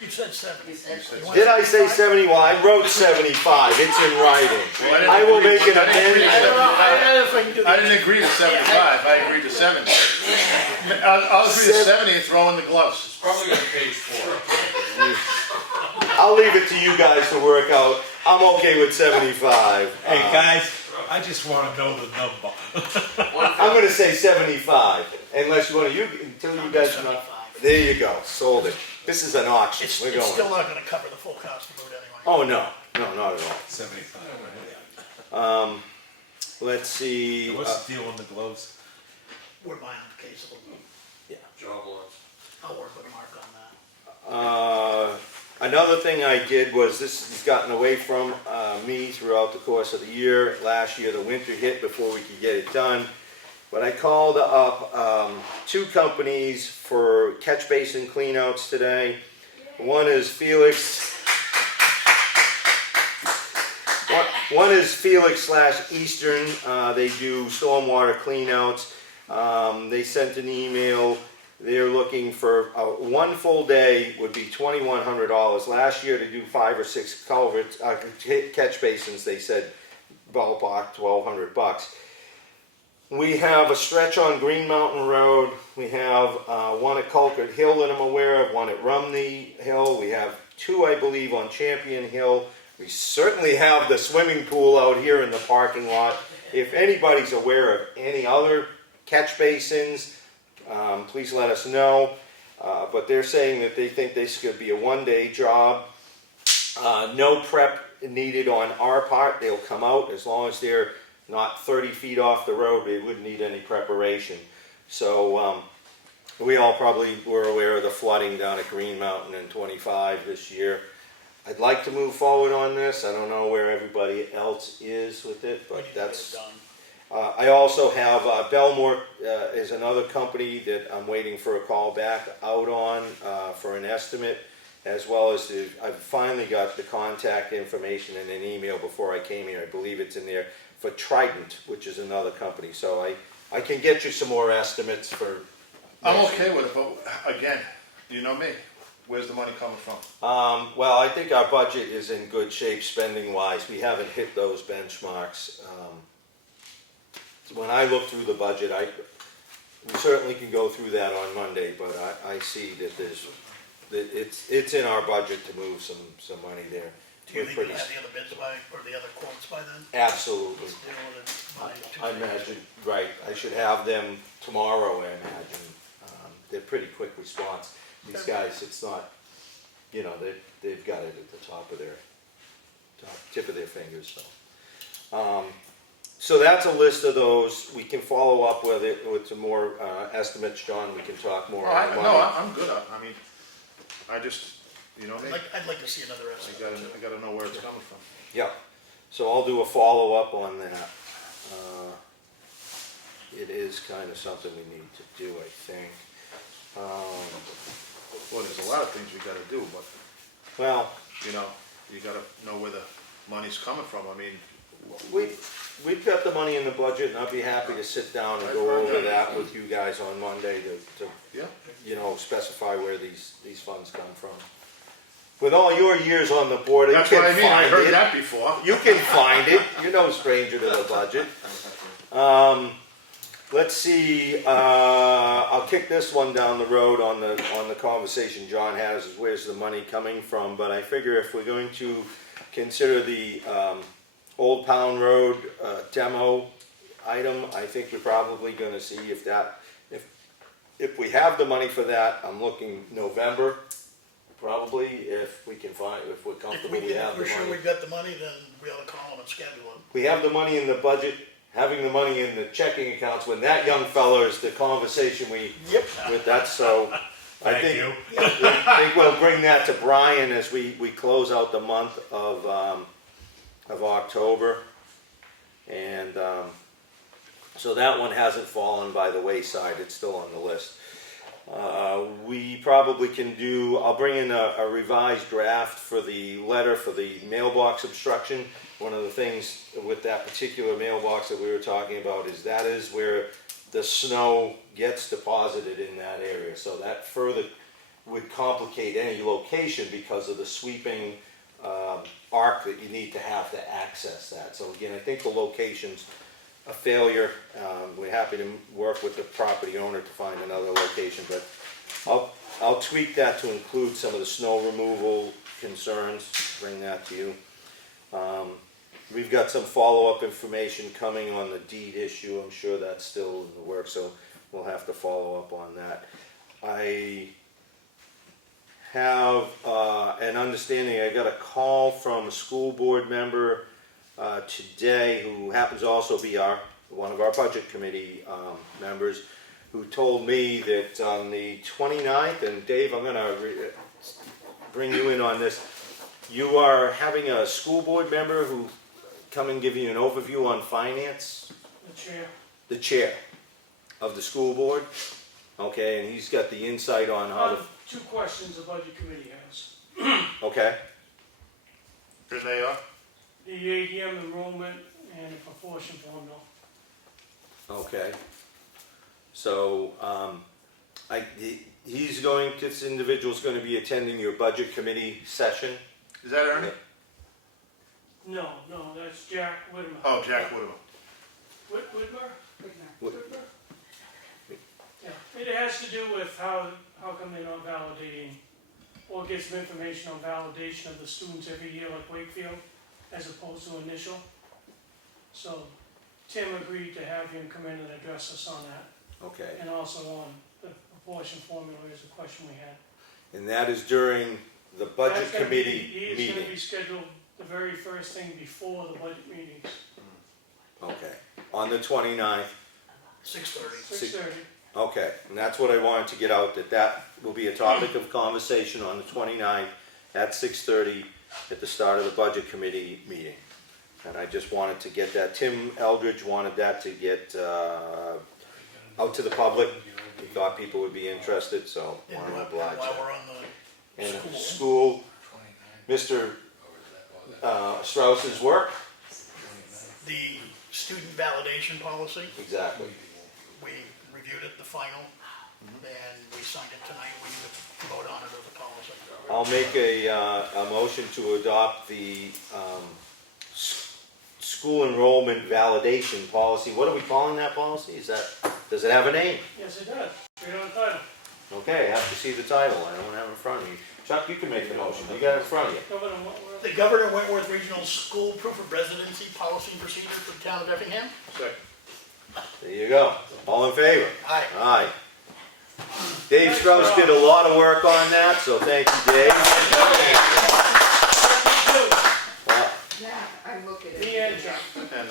You said 70. You said- You want Did I say 75? 70? Well, I wrote 75. It's in writing. Well, I didn't I will agree- make an I didn't agree to I don't know, I 75. don't know if I can do I that. didn't agree to 75, I agreed to 70. I'll agree to 70 and throw in the gloves. It's probably on page 4. I'll leave it to you guys to work out. I'm okay with 75. Hey, guys, I just wanna know the number. I'm going to say 75. Unless you want to, until you guys are not. 75. There you go. Sold it. This is an auction. It's We're it's going. still not gonna cover the full cost of the boot anyway. Oh, no. No, not at all. 75. let's see. What's the deal on the gloves? We're buying a case of them. Job lots. I'll work with Mark on that. Another thing I did was, this has gotten away from me throughout the course of the year. Last year, the winter hit before we could get it done. But I called up 2 companies for catch basin cleanouts today. One is Felix. One is Felix/Eastern. They do stormwater cleanouts. They sent an email. They're looking for one full day would be $2,100. Last year, to do 5 or 6 culverts, catch basins, they said ballpark $1,200. We have a stretch on Green Mountain Road. We have one at Culkert Hill that I'm aware of, one at Rumney Hill. We have 2, I believe, on Champion Hill. We certainly have the swimming pool out here in the parking lot. If anybody's aware of any other catch basins, please let us know. But they're saying that they think this could be a one-day job. No prep needed on our part. They'll come out as long as they're not 30 feet off the road. They wouldn't need any preparation. So we all probably were aware of the flooding down at Green Mountain in 25 this year. I'd like to move forward on this. I don't know where everybody else is with it, but that's... I also have Belmore is another company that I'm waiting for a call back out on for an estimate, as well as I've finally got the contact information in an email before I came here. I believe it's in there for Trident, which is another company. So I can get you some more estimates for... I'm okay with it, but again, you know me. Where's the money coming from? Well, I think our budget is in good shape spending-wise. We haven't hit those benchmarks. When I look through the budget, we certainly can go through that on Monday, but I see that it's in our budget to move some money there. Do you think we'll have the other bids by, or the other quotes by then? Absolutely. You know, by I imagine, right, I should have them tomorrow, I imagine. They're pretty quick response. These guys, it's not, you know, they've got it at the tip of their fingers, so. So that's a list of those. We can follow up with it with some more estimates, John. We can talk more on money. No, I'm good. I mean, I just, you know me. I'd like to see another estimate. I gotta know where it's coming from. Yeah, so I'll do a follow-up on that. It is kind of something we need to do, I think. Well, there's a lot of things we gotta do, but, Well, you know, you gotta know where the money's coming from. I mean, we've got the money in the budget, and I'd be happy to sit down and go over that with you guys on Monday to yeah. you know, specify where these funds come from. With all your years on the board, That's you what can I mean. I find heard it. that before. You can find it. You're no stranger to the budget. Let's see. I'll kick this one down the road on the conversation John has. Is where's the money coming from? But I figure if we're going to consider the Old Pound Road demo item, I think we're probably going to see if we have the money for that. I'm looking November, probably, if we're comfortable we have the If we're sure money. we've got the money, then we ought to call them and schedule it. We have the money in the budget. Having the money in the checking accounts when that young fella is the conversation with that. So I think we'll bring that to Brian as we close out the month of October, and so that one hasn't fallen by the wayside. It's still on the list. We probably can do, I'll bring in a revised draft for the letter for the mailbox obstruction. One of the things with that particular mailbox that we were talking about is that is where the snow gets deposited in that area. So that further would complicate any location because of the sweeping arc that you need to have to access that. So again, I think the location's a failure. We're happy to work with the property owner to find another location, but I'll tweak that to include some of the snow removal concerns, bring that to you. We've got some follow-up information coming on the deed issue. I'm sure that's still in the works, so we'll have to follow up on that. I have an understanding, I got a call from a school board member today, who happens to also be one of our budget committee members, who told me that on the 29th, and Dave, I'm gonna bring you in on this, you are having a school board member who come and give you an overview on finance? The chair. The chair of the school board, okay, and he's got the insight on how to, Two questions the budget committee has. okay, Here they are. The ADM enrollment and the proportion formula. okay. So, this individual's gonna be attending your budget committee session? Is that Ernie? No, that's Jack Whitmer. Oh, Jack Woodward. Whitmer? What- Yeah, it has to do with how come they're not validating, or get some information on validation of the students every year like Wakefield, as opposed to initial. So Tim agreed to have him come in and address us on that, Okay, and also on the proportion formula is a question we had. and that is during the budget That's gonna committee He is gonna meeting? be scheduled the very first thing before the budget meetings, Okay, on the 29th, 6:30. 6:30. okay, and that's what I wanted to get out, that will be a topic of conversation on the 29th at 6:30 at the start of the budget committee meeting. And I just wanted to get that, Tim Eldridge wanted that to get out to the public. He thought people would be interested, so And wanted to while oblige. we're on the And school, school, Mr. Strauss's work? the student validation policy, Exactly. we reviewed it, the final, and we signed it tonight. We need to vote on it as a policy. I'll make a motion to adopt the school enrollment validation policy. What are we calling that policy? Does it have a name? Yes, it does, right on the title. Okay, I have to see the title. I don't have it in front of me. Chuck, you can make the motion. You got it in front of you. Governor Wentworth. The Governor Wentworth Regional School Proof of Residency Policy and Procedure for the town of Effingham. Second. There you go. All in favor? Aye. Aye. Dave Strauss did a lot of work on that, so thank you, Dave. Well, Yeah, I look at The it. end, Chuck. And,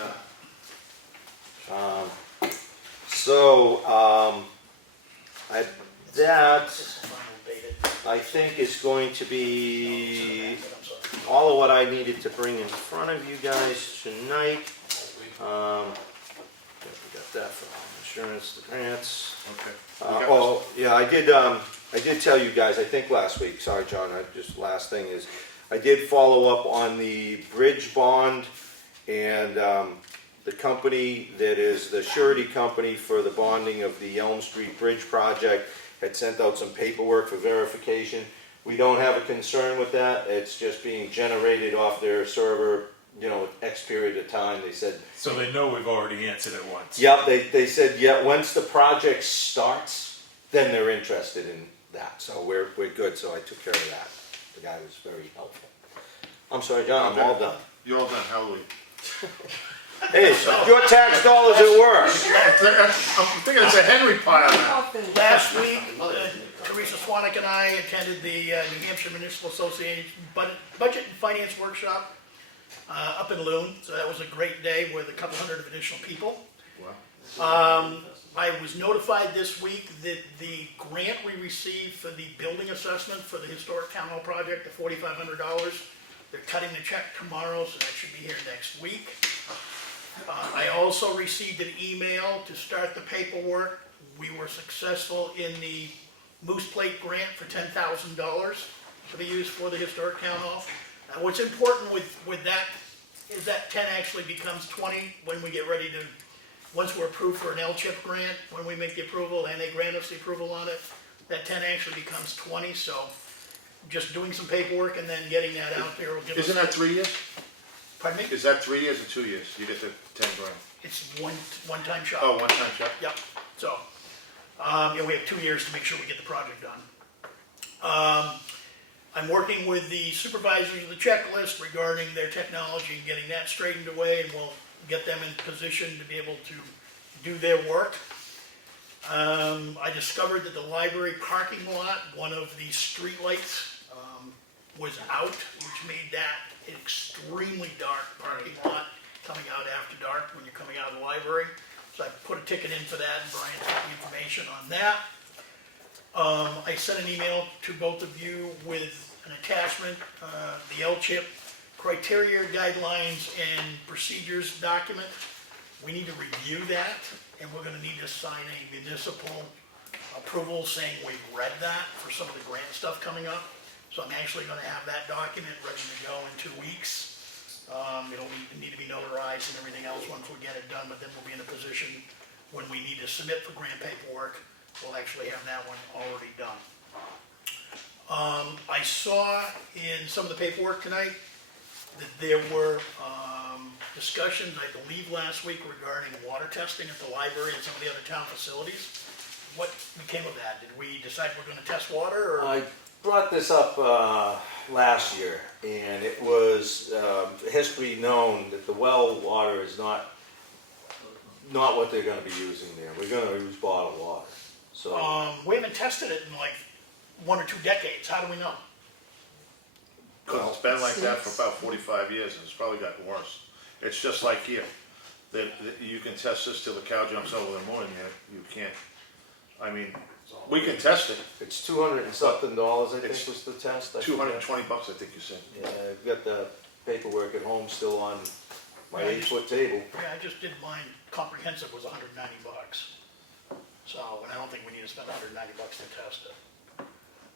that Final dated. I think is going to be I'm sorry. all of what I needed to bring in front of you guys tonight. We got that from insurance, the grants. okay. Yeah, I did tell you guys, I think last week, sorry, John, last thing is, I did follow up on the bridge bond, and the company that is the surety company for the bonding of the Elm Street Bridge project had sent out some paperwork for verification. We don't have a concern with that, it's just being generated off their server, X period of time, they said. So they know we've already answered it once. Yep, they said, yeah, once the project starts, then they're interested in that, so we're good, so I took care of that. The guy was very helpful. I'm sorry, John, I'm all done. You're all done, hallelujah. Hey, your tax dollars at work. I'm thinking it's a Henry pile now. Last week, Teresa Swanik and I attended the New Hampshire Municipal Association Budget and Finance Workshop up in Loon. So that was a great day with a couple hundred of additional people. I was notified this week that the grant we received for the building assessment for the historic town hall project, the $4,500, they're cutting the check tomorrow, so that should be here next week. I also received an email to start the paperwork. We were successful in the Moose Plate grant for $10,000 to be used for the historic town hall. What's important with that is that 10 actually becomes 20 when we get ready to, once we're approved for an LCHIP grant, when we make the approval and they grant us the approval on it, that 10 actually becomes 20, so just doing some paperwork and then getting that out there will give us. Isn't that 3 years? Pardon me? Is that 3 years or 2 years? You get the 10 grand? It's one-time shot. Oh, one-time check? Yep, so, we have 2 years to make sure we get the project done. I'm working with the supervisors of the checklist regarding their technology and getting that straightened away, and we'll get them in position to be able to do their work. I discovered that the library parking lot, one of the street lights, was out, which made that an extremely dark parking lot coming out after dark when you're coming out of the library. So I put a ticket in for that, and Brian's got the information on that. I sent an email to both of you with an attachment, the L-chip criteria, guidelines, and procedures document. We need to review that, and we're gonna need to sign a municipal approval saying we've read that for some of the grant stuff coming up. So I'm actually gonna have that document ready to go in 2 weeks. It'll need to be notarized and everything else once we get it done, but then we'll be in a position when we need to submit for grant paperwork, we'll actually have that one already done. I saw in some of the paperwork tonight that there were discussions, I believe last week, regarding water testing at the library and some of the other town facilities. What became of that? Did we decide we're gonna test water, or? I brought this up last year, and it was history known that the well water is not what they're gonna be using there. We're gonna use bottled water, so. We haven't tested it in like 1 or 2 decades, how do we know? Cause it's been like that for about 45 years, and it's probably gotten worse. It's just like here, that you can test this till the cow jumps over the moon, you can't. I mean, we can test it. It's $200 and something, I think It's was the test. I $220, forget. I think you said. Yeah, I've got the paperwork at home still on my Yeah, 8-foot table. Yeah, I just did mine, comprehensive was $190. So, and I don't think we need to spend $190 to test it.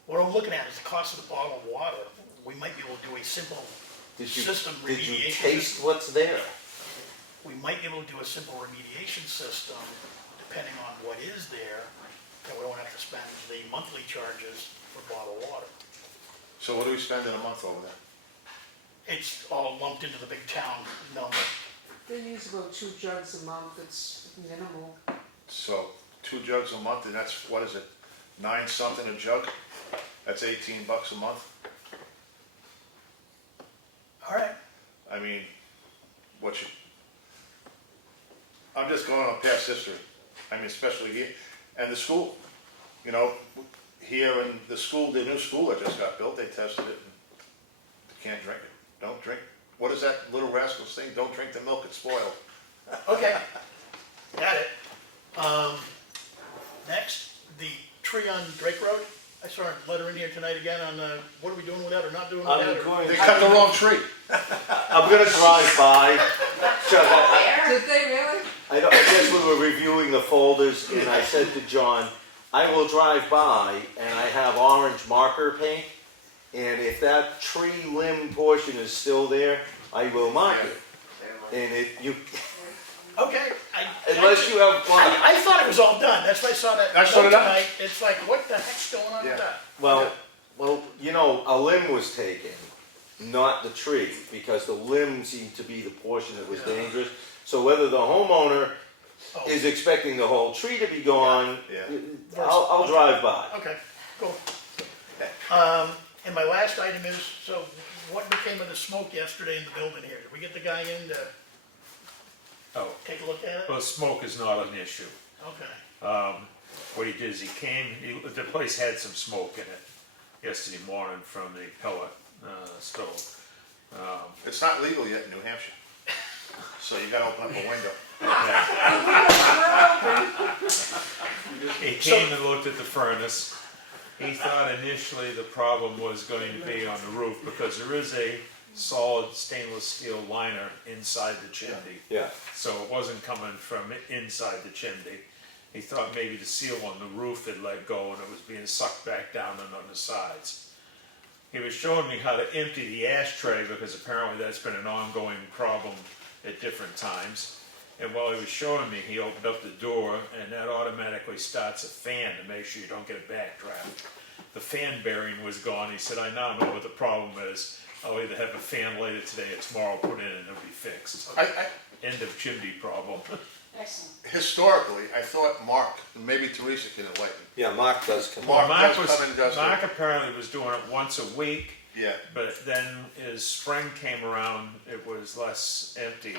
What I'm looking at is the cost of the bottled water. We might be able to do a simple system Did you remediation. taste what's there? We might be able to do a simple remediation system, depending on what is there, that we don't have to spend the monthly charges for bottled water. So what do we spend in a month over there? It's all lumped into the big town number. They use about 2 jugs a month, it's minimal. So 2 jugs a month, and that's, what is it, 9 something a jug? That's $18 a month. All right. I mean, I'm just going on past history. I mean, especially here, and the school, you know, here in the school, the new school that just got built, they tested it, and you can't drink it, don't drink. What is that Little Rascals thing? Don't drink the milk, it's spoiled. Okay, got it. Next, the tree on Drake Road. I saw a letter in here tonight again on, what are we doing with that or not doing with that? or- They cut the wrong tree. I'm gonna drive by. Chuck, Did they really? I guess we were reviewing the folders, and I said to John, I will drive by, and I have orange marker paint, and if that tree limb portion is still there, I will mark it. And Okay. unless you have one. I thought it was all done, that's why I saw that That's note what it is. tonight. It's like, what the heck's going on with Yeah. that? Well, you know, a limb was taken, not the tree, because the limb seemed to be the portion that was dangerous. So whether the homeowner Oh. is expecting the whole tree to be gone, Yeah. I'll drive by. Okay, cool. And my last item is, so what became of the smoke yesterday in the building here? Did we get the guy in to Oh, take a look at it? well, smoke is not an issue. Okay. What he did is the place had some smoke in it yesterday morning from the pellet stove. It's not legal yet in New Hampshire. So you gotta open up a window. He came and looked at the furnace. He thought initially the problem was going to be on the roof because there is a solid stainless steel liner inside the chimney. Yeah. So it wasn't coming from inside the chimney. He thought maybe the seal on the roof had let go and it was being sucked back down and on the sides. He was showing me how to empty the ashtray because apparently that's been an ongoing problem at different times. And while he was showing me, he opened up the door and that automatically starts a fan to make sure you don't get a backdraft. The fan bearing was gone. He said, I now know what the problem is. I'll either have a fan later today or tomorrow put in and it'll be fixed. End of chimney problem. Excellent. Historically, I thought Mark, and maybe Teresa can enlighten. Yeah, Mark does come. Mark does was, come and does Mark apparently was doing it once a week, Yeah. but then as spring came around, it was less empty.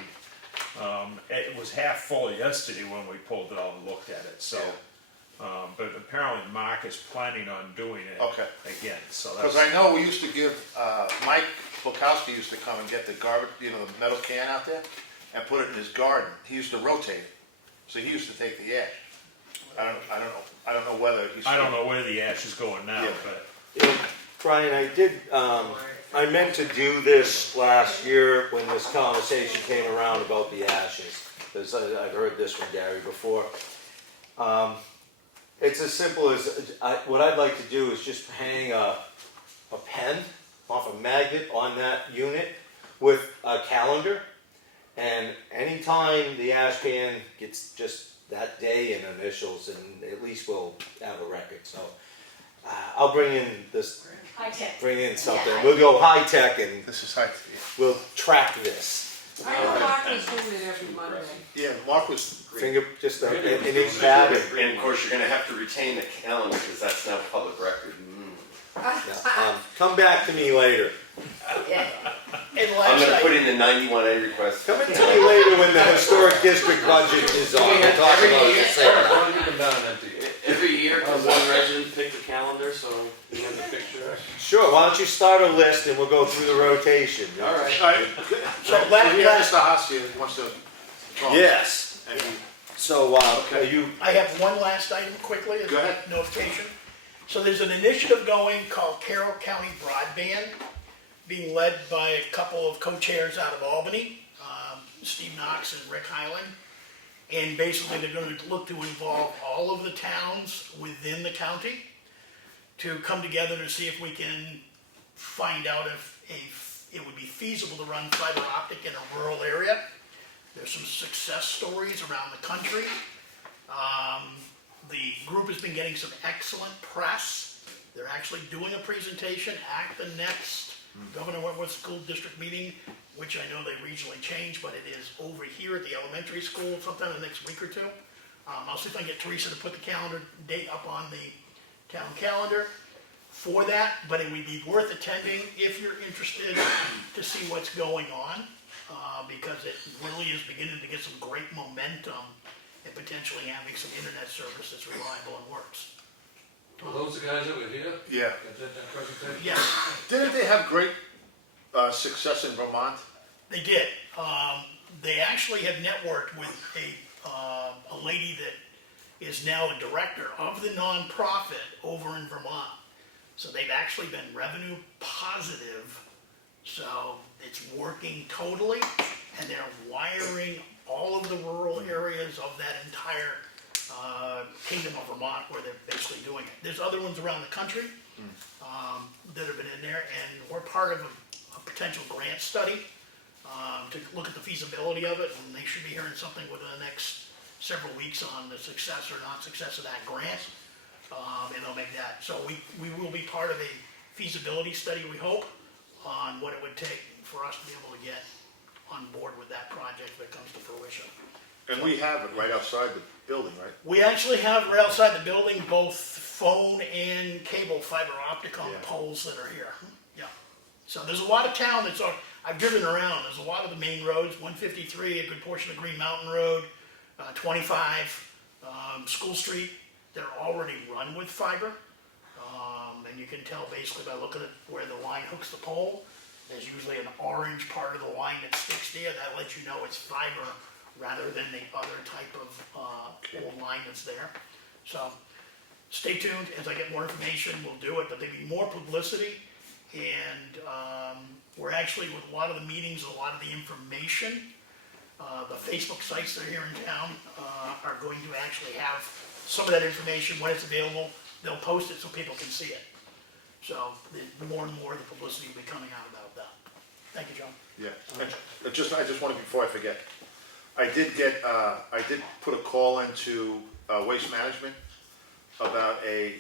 It was half full yesterday when we pulled it out and looked at it, so. But apparently Mark is planning on doing it Okay. again, so Because that's, I know we used to give, Mike Bukowski used to come and get the garbage, the metal can out there and put it in his garden. He used to rotate it, so he used to take the ash. I don't know whether he's. I don't know where the ash is going now, Yeah. but You know, Brian, I meant to do this last year when this conversation came around about the ashes, because I've heard this from Gary before. It's as simple as, what I'd like to do is just hang a pen off a magnet on that unit with a calendar, and anytime the ash can gets just that day and initials, and at least we'll have a record, so. I'll bring in this, High tech. bring in something, we'll go high tech and This is high. we'll track this. I know Mark was doing it every Monday. Yeah, Mark was. Finger, just in each pad. And of course, you're gonna have to retain the calendar, because that's now public record. Come back to me later. Yeah. And I'm last gonna put night, in the 91A request. Come and tell me later when the historic district budget is on. We'll talk about it. Why don't you come down and empty it? Every year, does one resident pick the calendar, so you have the picture? Sure, why don't you start a list and we'll go through the rotation. All right. All right. So So Mr. Haas wants to talk. Yes, And he- so, are you, I have one last item quickly, as Go a ahead. notification. So there's an initiative going called Carroll County Broadband, being led by a couple of co-chairs out of Albany, Steve Knox and Rick Highland. And basically, they're gonna look to involve all of the towns within the county to come together to see if we can find out if it would be feasible to run fiber optic in a rural area. There's some success stories around the country. The group has been getting some excellent press. They're actually doing a presentation at the next Governor Wentworth School District meeting, which I know they regionally changed, but it is over here at the elementary school sometime in the next week or two. I'll see if I can get Teresa to put the calendar date up on the town calendar for that, but it would be worth attending if you're interested to see what's going on, because it really is beginning to get some great momentum and potentially having some internet service that's reliable and works. Were those the guys that were here? Yeah. That presentation? Yes, Didn't they have great success in Vermont? they did. They actually had networked with a lady that is now a director of the nonprofit over in Vermont. So they've actually been revenue positive, so it's working totally, and they're wiring all of the rural areas of that entire kingdom of Vermont where they're basically doing it. There's other ones around the country that have been in there, and we're part of a potential grant study to look at the feasibility of it, and they should be hearing something within the next several weeks on the success or not success of that grant, and they'll make that. So we will be part of a feasibility study, we hope, on what it would take for us to be able to get on board with that project if it comes to fruition. And we have it right outside the building, right? We actually have right outside the building both phone and cable fiber optic on the Yeah. poles that are here. Yeah. So there's a lot of town that's on, I've driven around, there's a lot of the main roads, 153, a good portion of Green Mountain Road, 25, School Street, they're already run with fiber. And you can tell basically by looking at where the line hooks the pole, there's usually an orange part of the line that sticks there, that lets you know it's fiber rather than the other type of old line that's there. So stay tuned, as I get more information, we'll do it, but there'll be more publicity, and we're actually, with a lot of the meetings, a lot of the information, the Facebook sites that are here in town are going to actually have some of that information when it's available. They'll post it so people can see it. So the more and more the publicity will be coming out about that. Thank you, John. Yeah. I just wanted, before I forget, I did put a call into Waste Management about a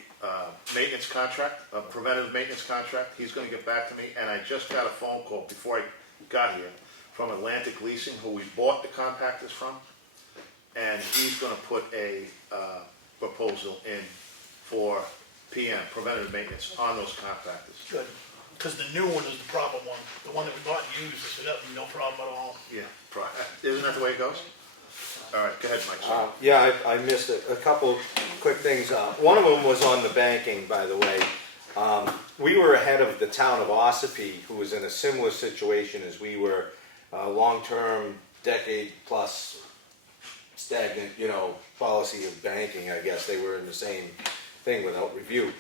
maintenance contract, a preventative maintenance contract. He's gonna get back to me, and I just got a phone call before I got here from Atlantic Leasing, who we bought the compactors from, and he's gonna put a proposal in for PM, preventative maintenance, on those compactors. Good, because the new one is the problem one. The one that we bought and used, is no problem at all. Yeah, isn't that the way it goes? All right, go ahead, Mike. Sorry. yeah, I missed a couple quick things. One of them was on the banking, by the way. We were ahead of the town of Ossipee, who was in a similar situation as we were, long-term, decade-plus stagnant, policy of banking, I guess. They were in the same thing without review.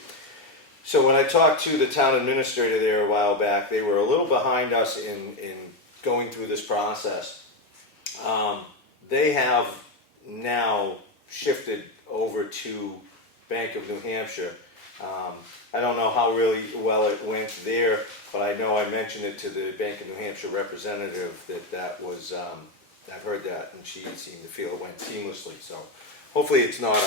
So when I talked to the town administrator there a while back, they were a little behind us in going through this process. They have now shifted over to Bank of New Hampshire. I don't know how really well it went there, but I know I mentioned it to the Bank of New Hampshire representative that was, I've heard that, and she seemed to feel it went seamlessly. So hopefully it's not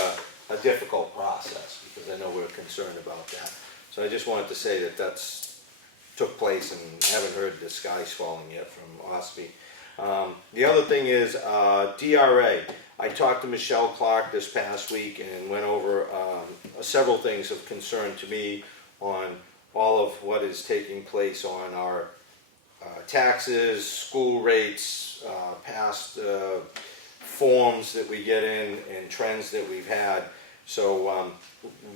a difficult process, because I know we're concerned about that. So I just wanted to say that that's took place, and haven't heard the skies falling yet from Ossipee. The other thing is DRA. I talked to Michelle Clark this past week and went over several things of concern to me on all of what is taking place on our taxes, school rates, past forms that we get in, and trends that we've had. So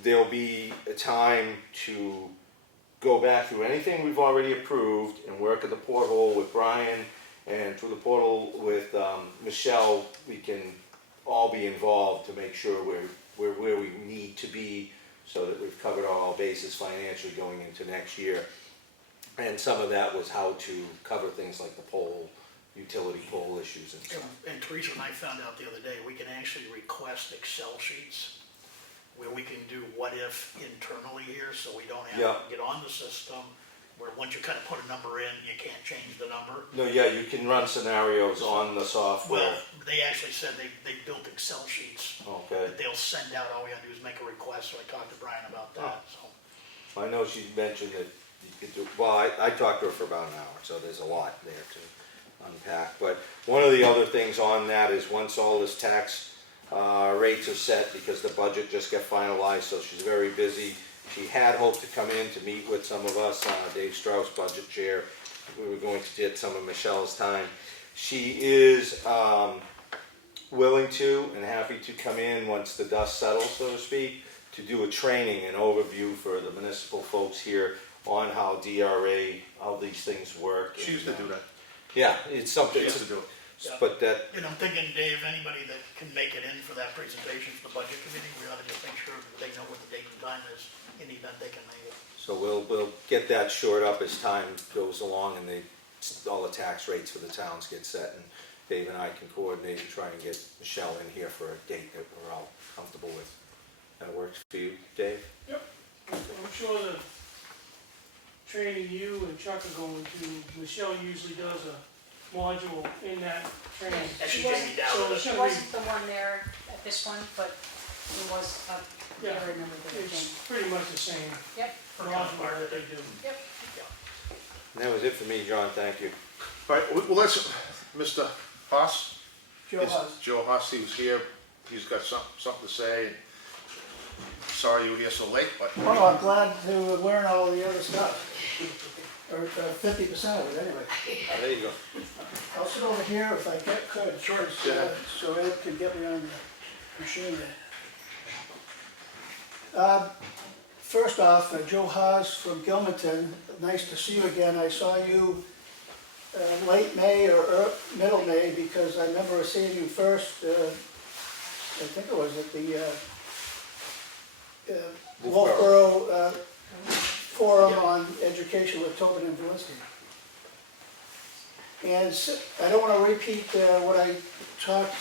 there'll be a time to go back through anything we've already approved and work at the porthole with Brian, and through the portal with Michelle. We can all be involved to make sure we're where we need to be, so that we've covered all bases financially going into next year. And some of that was how to cover things like the utility pole issues and stuff. And Teresa and I found out the other day, we can actually request Excel sheets where we can do what if internally here, so we don't have to get on the system, where once you kind of put a number in, you can't change the number. No, yeah, you can run scenarios on the software. Well, they actually said they built Excel sheets Okay. that they'll send out. All we gotta do is make a request, so I talked to Brian about that, so. I know she mentioned that you could do, well, I talked to her for about an hour, so there's a lot there to unpack. But one of the other things on that is, once all this tax rates are set, because the budget just got finalized, so she's very busy. She had hoped to come in to meet with some of us, Dave Strauss, budget chair. We were going to get some of Michelle's time. She is willing to and happy to come in once the dust settles, so to speak, to do a training and overview for the municipal folks here on how DRA, how these things work. She used to do that. Yeah, it's something. She used to do it. But that, And I'm thinking, Dave, anybody that can make it in for that presentation for the budget committee, we ought to just make sure that they know what the date and time is, in the event they can make it. so we'll get that shored up as time goes along, and all the tax rates for the towns get set, and Dave and I can coordinate and try and get Michelle in here for a date that we're all comfortable with. That works for you, Dave? Yep. I'm sure the training you and Chuck are going to, Michelle usually does a module in that training. Actually, She wasn't- Jamie Dow So does. it's She gonna be, wasn't the one there at this one, but it was, I yeah, remember the it's thing. pretty much the same Yep, module that they do. yep. And that was it for me, John, thank you. All right, well, let's, Mr. Haas? Joe Haas. Joe Haas, he was here, he's got something to say. Sorry you were here so late, but Oh, I'm glad to learn all the other stuff, or 50% of it anyway. There you go. I'll sit over here if I could, Sure, so, go ahead. so Ed could get me on the machine there. First off, Joe Haas from Gilmanton, nice to see you again. I saw you late May or middle May, because I remember seeing you first, I think it was at the Wolfboro Forum on Education with Tobin and Valinsky. And I don't want to repeat what I talked.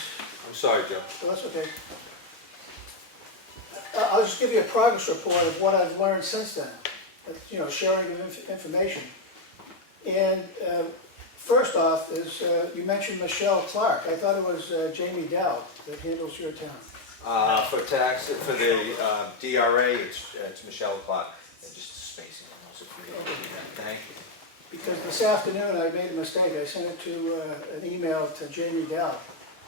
I'm sorry, Joe. Well, that's okay. I'll just give you a progress report of what I've learned since then, sharing of information. And first off is, you mentioned Michelle Clark. I thought it was Jamie Dow that handles your town. For the DRA, it's Michelle Clark. Just spacing on those, if you thank you. Because this afternoon I made a mistake. I sent it to an email to Jamie Dow.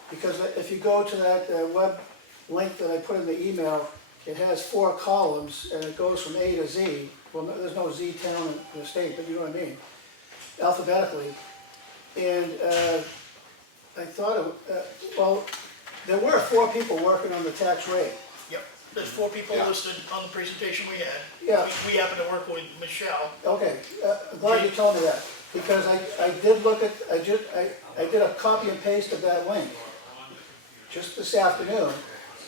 Because if you go to that web link that I put in the email, it has 4 columns, and it goes from A to Z. Well, there's no Z town in the state, but you know what I mean, alphabetically. And I thought, well, there were 4 people working on the tax rate. Yep. There's 4 people Yeah. listed on the presentation we had. Yeah. We happen to work with Michelle. Okay, I'm glad you told me that, because I did look at, I did a copy and paste of that link just this afternoon,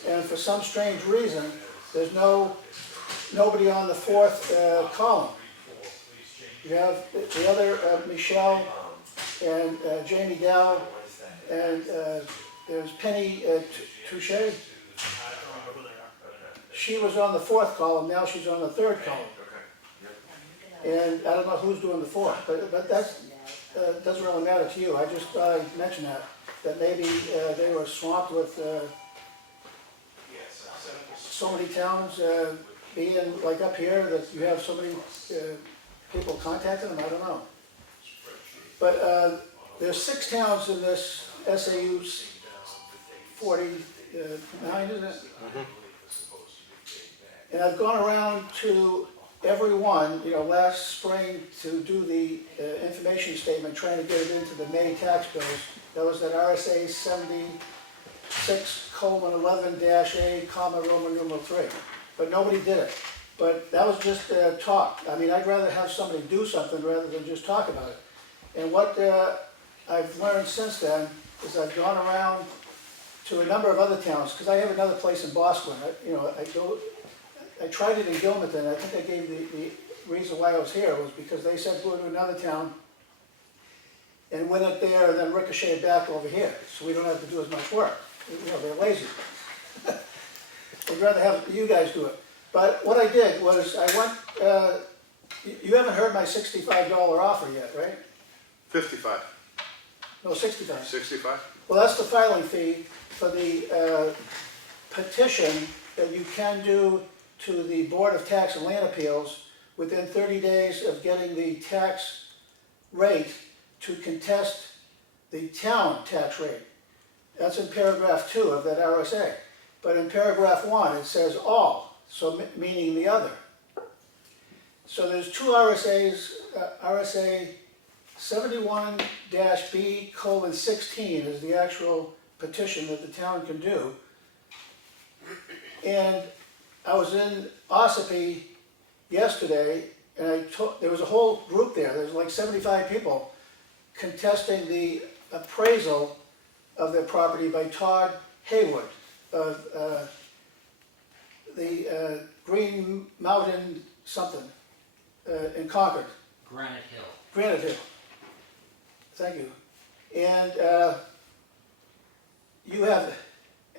and for some strange reason, there's nobody on the 4th column. You have the other, Michelle and Jamie Dow, and there's Penny Touche. I don't remember who they are. She was on the 4th column, now she's on the 3rd column. And I don't know who's doing the 4th, but that's, doesn't really matter to you. I just thought I'd mention that maybe they were swamped with so many towns being like up here, that you have so many people contacting them, I don't know. But there's 6 towns in this SAU 49, isn't it? And I've gone around to every one, last spring to do the information statement, trying to get it into the May tax bills. That was that RSA 76:11-A, Roman numeral 3. But nobody did it. But that was just talk. I mean, I'd rather have somebody do something rather than just talk about it. And what I've learned since then is I've gone around to a number of other towns, because I have another place in Boston. I tried it in Gilmanton. I think I gave the reason why I was here was because they said go to another town and win it there and then ricochet back over here, so we don't have to do as much work. They're lazy. I'd rather have you guys do it. But what I did was I went, you haven't heard my $65 offer yet, right? 55, No, 65. 65? Well, that's the filing fee for the petition that you can do to the Board of Tax and Land Appeals within 30 days of getting the tax rate to contest the town tax rate. That's in paragraph 2 of that RSA. But in paragraph 1, it says all, so meaning the other. So there's 2 RSAs, RSA 71-B:16 is the actual petition that the town can do. And I was in Ossipee yesterday, and there was a whole group there. There's like 75 people contesting the appraisal of their property by Todd Haywood of the Green Mountain something in Concord. Granite Hill. Granite Hill. Thank you. And you have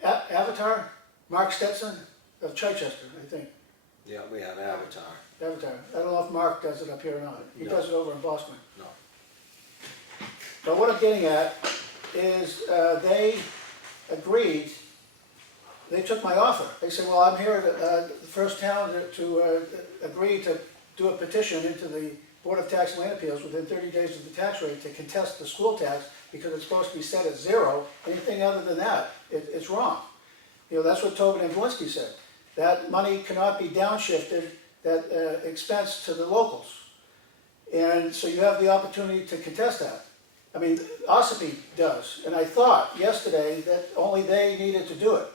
Avatar, Mark Stetson of Chichester, I think. Yeah, we have Avatar. Avatar. I don't know if Mark does it up here or not. He No. does it over in Boston. No. But what I'm getting at is they agreed, they took my offer. They said, well, I'm here, the first town to agree to do a petition into the Board of Tax and Land Appeals within 30 days of the tax rate to contest the school tax because it's supposed to be set at 0. Anything other than that, it's wrong. That's what Tobin and Valinsky said. That money cannot be downshifted, that expense to the locals. And so you have the opportunity to contest that. I mean, Ossipee does. And I thought yesterday that only they needed to do it,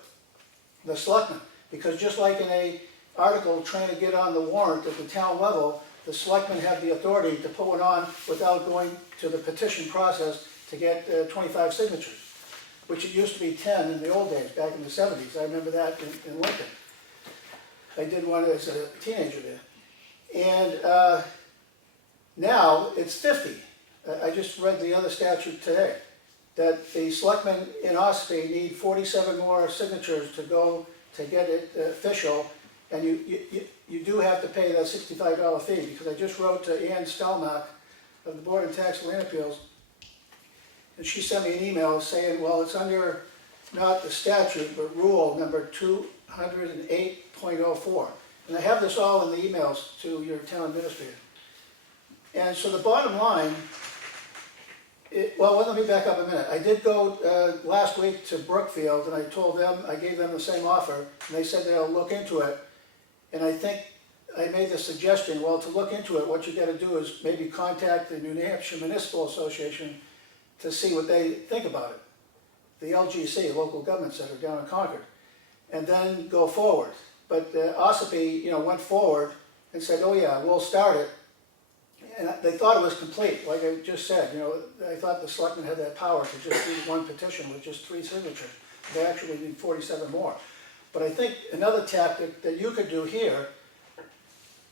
the selectmen. Because just like in a article trying to get on the warrant at the town level, the selectmen have the authority to put one on without going to the petition process to get 25 signatures, which it used to be 10 in the old days, back in the 70s. I remember that in Lincoln. I did one as a teenager there. And now it's 50. I just read the other statute today, that the selectmen in Ossipee need 47 more signatures to go to get it official, and you do have to pay that $65 fee, because I just wrote to Ann Stelmach of the Board of Tax and Land Appeals, and she sent me an email saying, well, it's under not the statute, but rule number 208.04. And I have this all in the emails to your town administrator. And so the bottom line, well, let me back up a minute. I did go last week to Brookfield, and I told them, I gave them the same offer, and they said they'll look into it. And I think I made the suggestion, well, to look into it, what you gotta do is maybe contact the New Hampshire Municipal Association to see what they think about it. The LGC, Local Government Center down in Concord. And then go forward. but Ossipee, went forward and said, oh yeah, we'll start it. And they thought it was complete, like I just said, I thought the selectmen had that power to just do one petition with just 3 signatures. They actually need 47 more. But I think another tactic that you could do here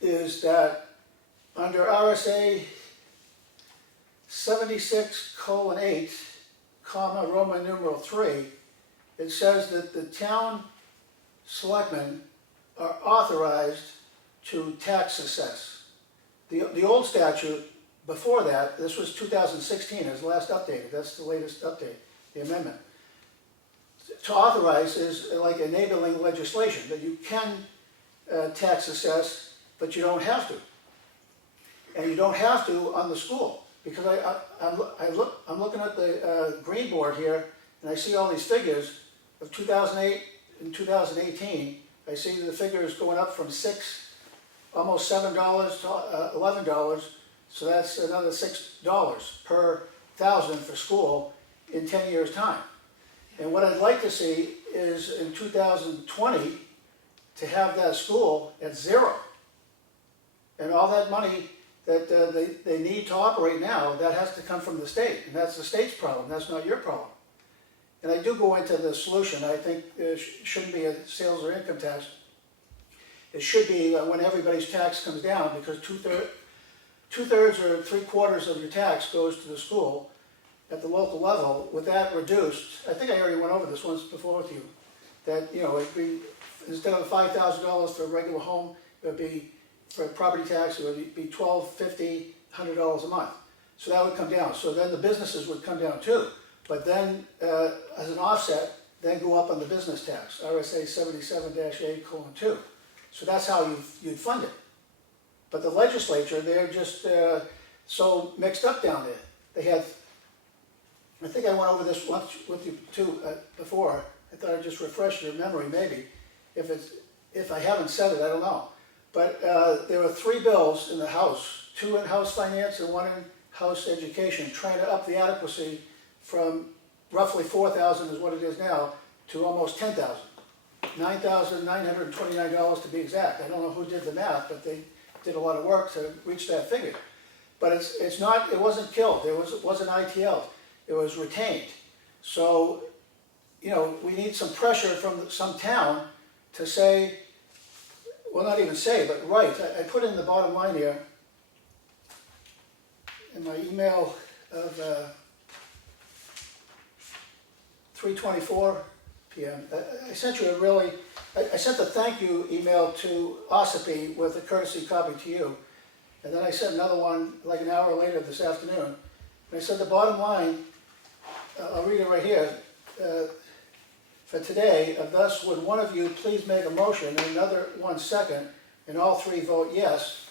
is that under RSA 76:8, Roman numeral 3, it says that the town selectmen are authorized to tax assess. The old statute before that, this was 2016, it was last updated, that's the latest update, the amendment. To authorize is like enabling legislation, that you can tax assess, but you don't have to. And you don't have to on the school, because I'm looking at the green board here, and I see all these figures of 2008 and 2018. I see the figures going up from almost $7 to $11, so that's another $6 per thousand for school in 10 years' time. And what I'd like to see is in 2020 to have that school at 0. And all that money that they need to operate now, that has to come from the state, and that's the state's problem, that's not your problem. And I do go into the solution. I think it shouldn't be a sales or income tax. It should be when everybody's tax comes down, because two-thirds or 3/4 of your tax goes to the school at the local level. With that reduced, I think I already went over this once before with you, that, it'd be, instead of $5,000 for a regular home, it would be, for property tax, it would be $1,250, $100 a month. So that would come down. So then the businesses would come down too. But then, as an offset, then go up on the business tax, RSA 77-8:2. So that's how you'd fund it. But the legislature, they're just so mixed up down there. They had, I think I went over this once with you too before. I thought I'd just refresh your memory maybe. If I haven't said it, I don't know. But there were 3 bills in the House, 2 in House Finance and 1 in House Education, trying to up the adequacy from roughly 4,000 is what it is now, to almost 10,000. $9,929 to be exact. I don't know who did the math, but they did a lot of work to reach that figure. But it's not, it wasn't killed, it wasn't ITL, it was retained. So, we need some pressure from some town to say, well, not even say, but write. I put in the bottom line here, in my email of 3:24 p.m. I sent you I sent a thank you email to Ossipee with a courtesy copy to you. And then I sent another one like an hour later this afternoon. And I said the bottom line, I'll read it right here. For today, thus would one of you please make a motion and another one second, and all 3 vote yes,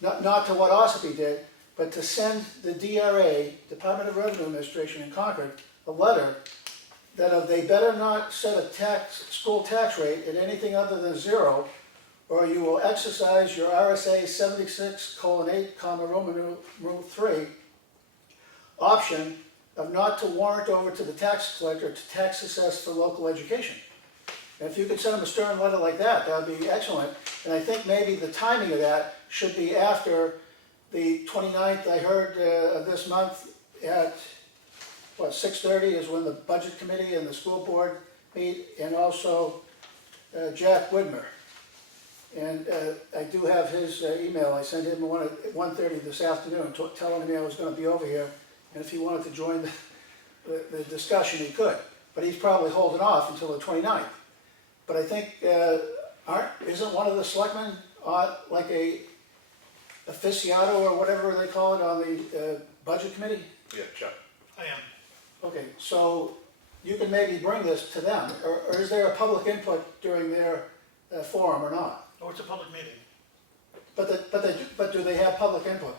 not to what Ossipee did, but to send the DRA, Department of Revenue Administration in Concord, a letter that they better not set a school tax rate at anything other than 0, or you will exercise your RSA 76:8, Roman numeral 3 option of not to warrant over to the tax collector to tax assess for local education. And if you could send them a stern letter like that, that would be excellent. And I think maybe the timing of that should be after the 29th, I heard, of this month at, 6:30 is when the budget committee and the school board meet, and also Jack Widmer. And I do have his email. I sent him one at 1:30 this afternoon telling me I was going to be over here. And if he wanted to join the discussion, he could. But he's probably holding off until the 29th. But I think, isn't one of the selectmen like a aficionado or whatever they call it on the budget committee? Yeah, Chuck. I am. Okay, so you can maybe bring this to them, or is there a public input during their forum or not? Oh, it's a public meeting. But do they have public input?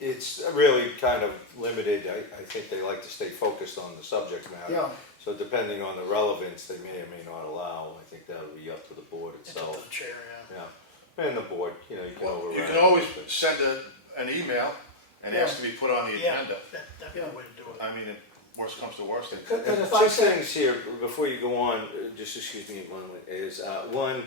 It's really kind of limited. I think they like to stay focused on the subject matter. Yeah. So depending on the relevance, they may or may not allow. I think that would be up to the board It's up to itself. the chair, yeah. Yeah, and the board, you can override. You can always send an email and ask to be put on the Yeah, agenda. that'd be the way to do it. I mean, worst comes to worst. And- Because if Two I say, things here, before you go on, just excuse me, one,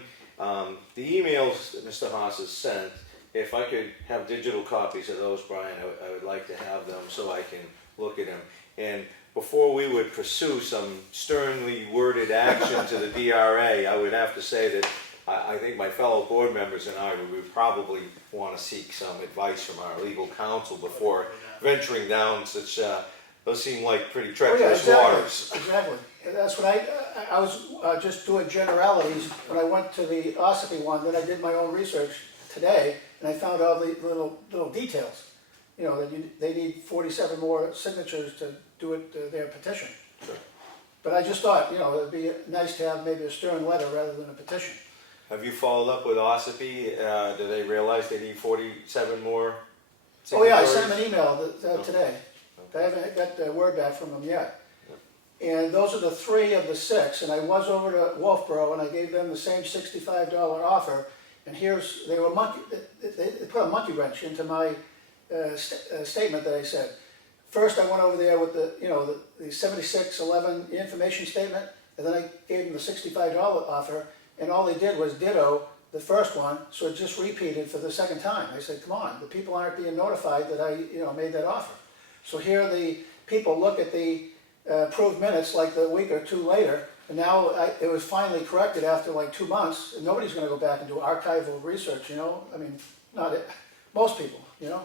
the emails that Mr. Haas has sent, if I could have digital copies of those, Brian, I would like to have them so I can look at them. And before we would pursue some sternly worded action to the DRA, I would have to say that I think my fellow board members and I would probably want to seek some advice from our legal counsel before venturing down such, those seem like pretty oh yeah, treacherous exactly, waters. exactly. And that's what I was just doing generalities when I went to the Ossipee one, then I did my own research today, and I found all the little details. You know, that they need 47 more signatures to do it, their petition. Sure. But I just thought, you know, it'd be nice to have maybe a stern letter rather than a petition. Have you followed up with Ossipee? Do they realize they need 47 more Oh yeah, I signatories? sent them an email today. I haven't got the word back from them yet. And those are the 3 of the 6, and I was over to Wolfboro and I gave them the same $65 offer. And here's, they put a monkey wrench into my statement that I said. First I went over there with the 7611 information statement, and then I gave them the $65 offer, and all they did was ditto the first one, so it just repeated for the second time. I said, come on, the people aren't being notified that I made that offer. So here the people look at the approved minutes like the week or 2 later, and now it was finally corrected after like 2 months, and nobody's gonna go back and do archival research, you know? I mean, not it, most people, you know?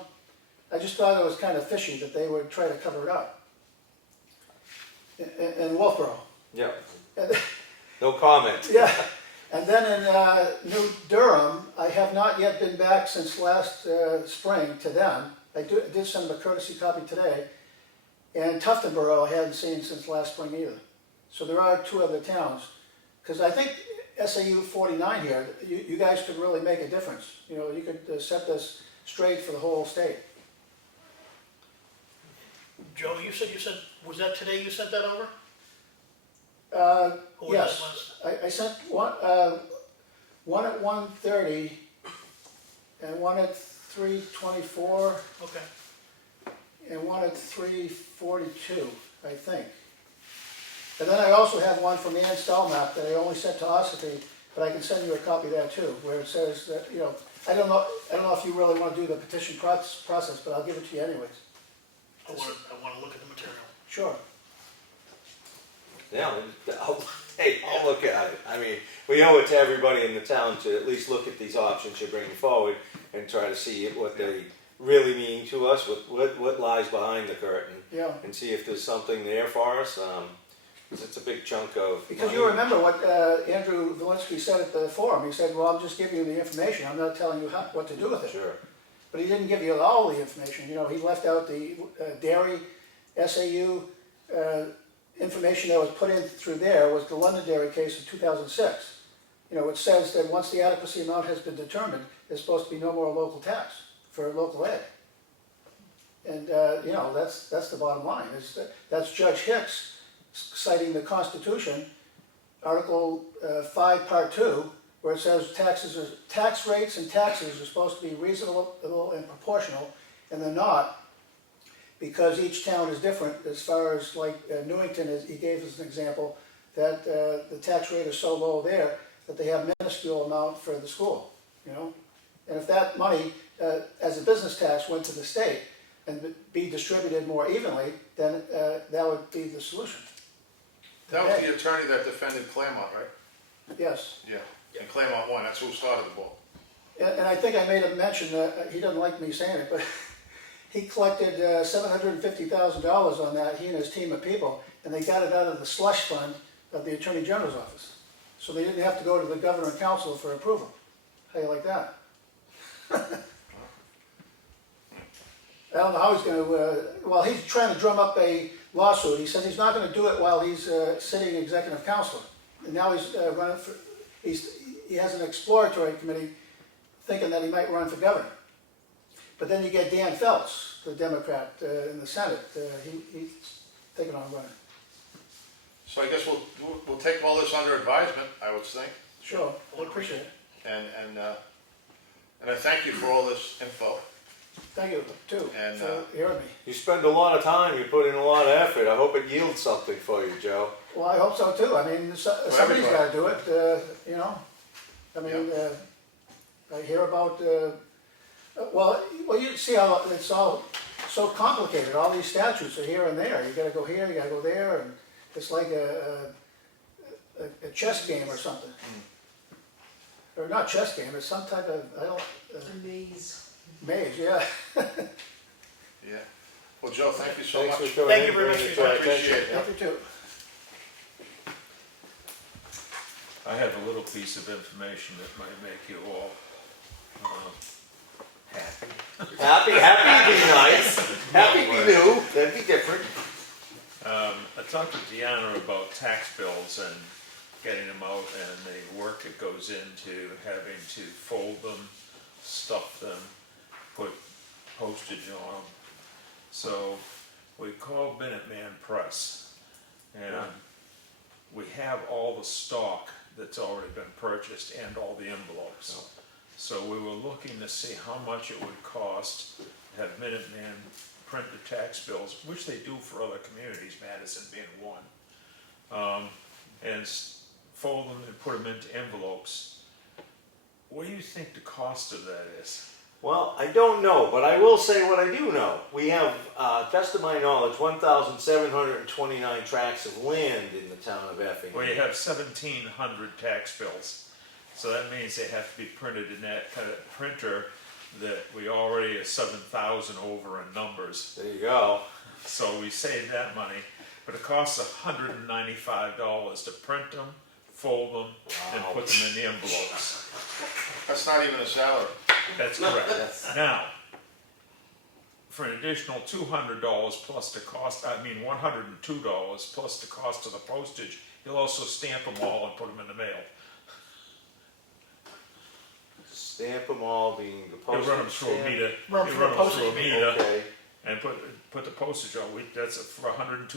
I just thought it was kind of fishy that they would try to cover it up. In Wolfboro. Yeah. No comment. Yeah, and then in New Durham, I have not yet been back since last spring to them. I did send them a courtesy copy today. And Tuftonboro I hadn't seen since last spring either. So there are 2 other towns. Because I think SAU 49 here, you guys could really make a difference. You know, you could set this straight for the whole state. Joe, you said, was that today you sent that over? Or was Yes, that last? I sent one at 1:30 and one at 3:24 Okay. and one at 3:42, I think. And then I also have one from Ann Stelmach that I only sent to Ossipee, but I can send you a copy of that too, where it says that, you know, I don't know if you really want to do the petition process, but I'll give it to you anyways. I want to look at the material. Sure. Yeah, I'll look at it. I mean, we owe it to everybody in the town to at least look at these options you're bringing forward and try to see what they really mean to us, what lies behind the curtain, Yeah. and see if there's something there for us. Because it's a big chunk of Because money. you remember what Andrew Valinsky said at the forum. He said, well, I'm just giving you the information. I'm not telling you what to do with it. Sure. But he didn't give you all the information. You know, he left out the dairy SAU information that was put in through there was the Londonderry case of 2006. You know, it says that once the adequacy amount has been determined, there's supposed to be no more local tax for local ed. And, you know, that's the bottom line. That's Judge Hicks citing the Constitution, Article 5, Part 2, where it says tax rates and taxes are supposed to be reasonable and proportional, and they're not, because each town is different. As far as like Newington, he gave us an example that the tax rate is so low there that they have minuscule amount for the school, you know? And if that money, as a business tax, went to the state and be distributed more evenly, then that would be the solution. That was the attorney that defended Claremont, right? Yes. Yeah, and Claremont won, that's who started the ball. And I think I made a mention, he doesn't like me saying it, but he collected $750,000 on that, he and his team of people, and they got it out of the slush fund of the Attorney General's office. So they didn't have to go to the Governor and Council for approval. How you like that? I don't know how he's going to, well, he's trying to drum up a lawsuit. He says he's not going to do it while he's sitting executive counselor. And now he's running for, he has an exploratory committee thinking that he might run for governor. But then you get Dan Phelps, the Democrat in the Senate. He's thinking on running. So I guess we'll take all this under advisement, I would think. Sure, I appreciate it. And I thank you for all this info. Thank you, too, And, for hearing me. You spend a lot of time, you put in a lot of effort, I hope it yields something for you, Joe. Well, I hope so too. I mean, somebody's everybody. gotta do it, you know? I mean, I hear about, well, you see how it's all so complicated. All these statutes are here and there. You gotta go here, you gotta go there, and it's like a chess game or something. Or not chess game, it's some type of, I don't, Maze. maze, yeah. Yeah. Well, Joe, thank you so Thanks much. for coming Thank in, you very much bringing for it your to our time. attention. Appreciate it. Thank you too. I have a little piece of information that might make you all happy. Happy be nice, happy be new, that'd be different. I talked to Deanna about tax bills and getting them out and the work that goes into having to fold them, stuff them, put postage on them. So we called Minuteman Press, and we have all the stock that's already been purchased and all the envelopes. So we were looking to see how much it would cost to have Minuteman print the tax bills, which they do for other communities, Madison being one, and fold them and put them into envelopes. What do you think the cost of that is? Well, I don't know, but I will say what I do know. We have, best of my knowledge, 1,729 tracts of land in the town of Effingham. Well, you have 1,700 tax bills, so that means they have to be printed in that kind of printer that we already are 7,000 over in numbers. There you go. So we save that money, but it costs $195 to print them, fold them, and put them in the envelopes. That's not even a salary. That's correct. Now, for an additional $200 plus the cost, $102 plus the cost of the postage, you'll also stamp them all and put them in the mail. Stamp them all, being the You postage run them through a stamp. meter, Run you through run a them through a postage meter, Okay, and put the postage on. That's for $102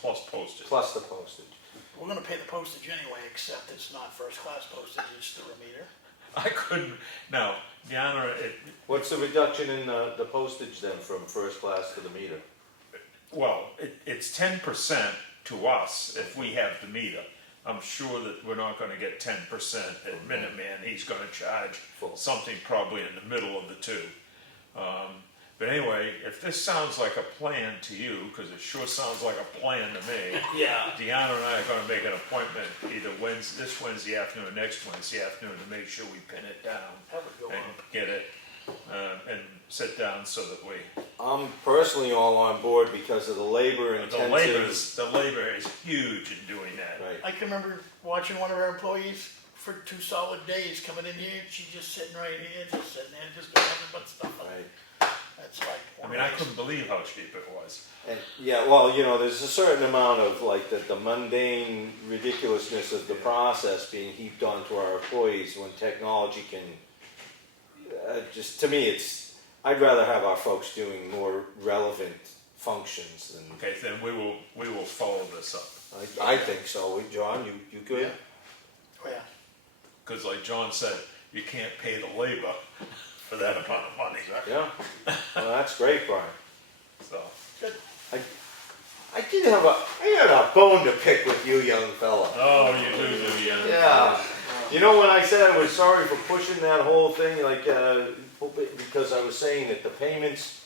plus postage. plus the postage. We're gonna pay the postage anyway, except it's not first-class postage, it's through a meter. I couldn't, now, Deanna, What's the reduction in the postage then from first class to the meter? it's 10% to us if we have the meter. I'm sure that we're not gonna get 10% at Minuteman, he's gonna charge something probably in the middle of the two. But anyway, if this sounds like a plan to you, because it sure sounds like a plan to me. Yeah. Deanna and I are gonna make an appointment either this Wednesday afternoon or next Wednesday afternoon to make sure we pin it down That would go and up. get it, and sit down so that we, I'm personally all on board because of the labor intensive. the labor is huge in doing that. Right. I can remember watching one of our employees for 2 solid days coming in here, she's just sitting right here, just sitting there, just doing nothing but stuff. Right. That's like. I mean, I couldn't believe how cheap it was. And, yeah, well, you know, there's a certain amount of like the mundane ridiculousness of the process being heaped onto our employees when technology can, just to me, I'd rather have our folks doing more relevant functions than. Okay, then we will follow this up. I think so. John, you good? Yeah. Oh, yeah. Because like John said, you can't pay the labor for that amount of money. Yeah. Well, that's great, Brian. So, I had a bone to pick with you, young fella. oh, you do, yeah. Yeah. You know, when I said I was sorry for pushing that whole thing, like, because I was saying that the payments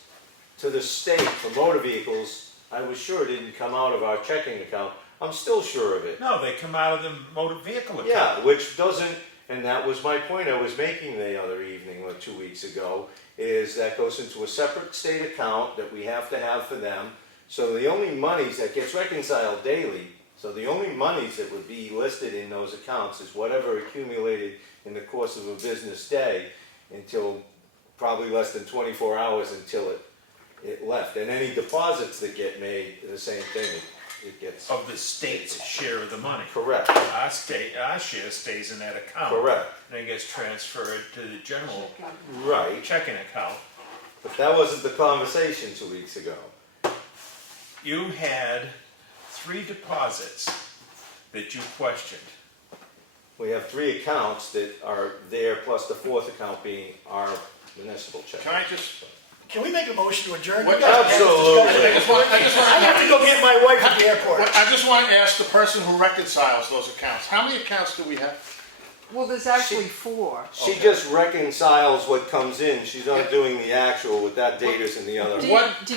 to the state for motor vehicles, I was sure didn't come out of our checking account. I'm still sure of it. No, they come out of the motor vehicle account. Yeah, which doesn't, and that was my point I was making the other evening or 2 weeks ago, is that goes into a separate state account that we have to have for them. So the only monies that gets reconciled daily, so the only monies that would be listed in those accounts is whatever accumulated in the course of a business day until probably less than 24 hours until it left. And any deposits that get made, the same thing, it gets. Of the state's share of the money. Correct. Our share stays in that account. Correct. And it gets transferred to the general Right. checking account. But that wasn't the conversation 2 weeks ago. You had 3 deposits that you questioned. We have 3 accounts that are there, plus the 4th account being our municipal check. Can I just Can we make a motion to adjourn? What- You guys have this discussion. I I have to go get my wife at the airport. I just want to ask the person who reconciles those accounts, how many accounts do we have? Well, there's actually 4. She just reconciles what comes in, she's not doing the actual with that data's in the other.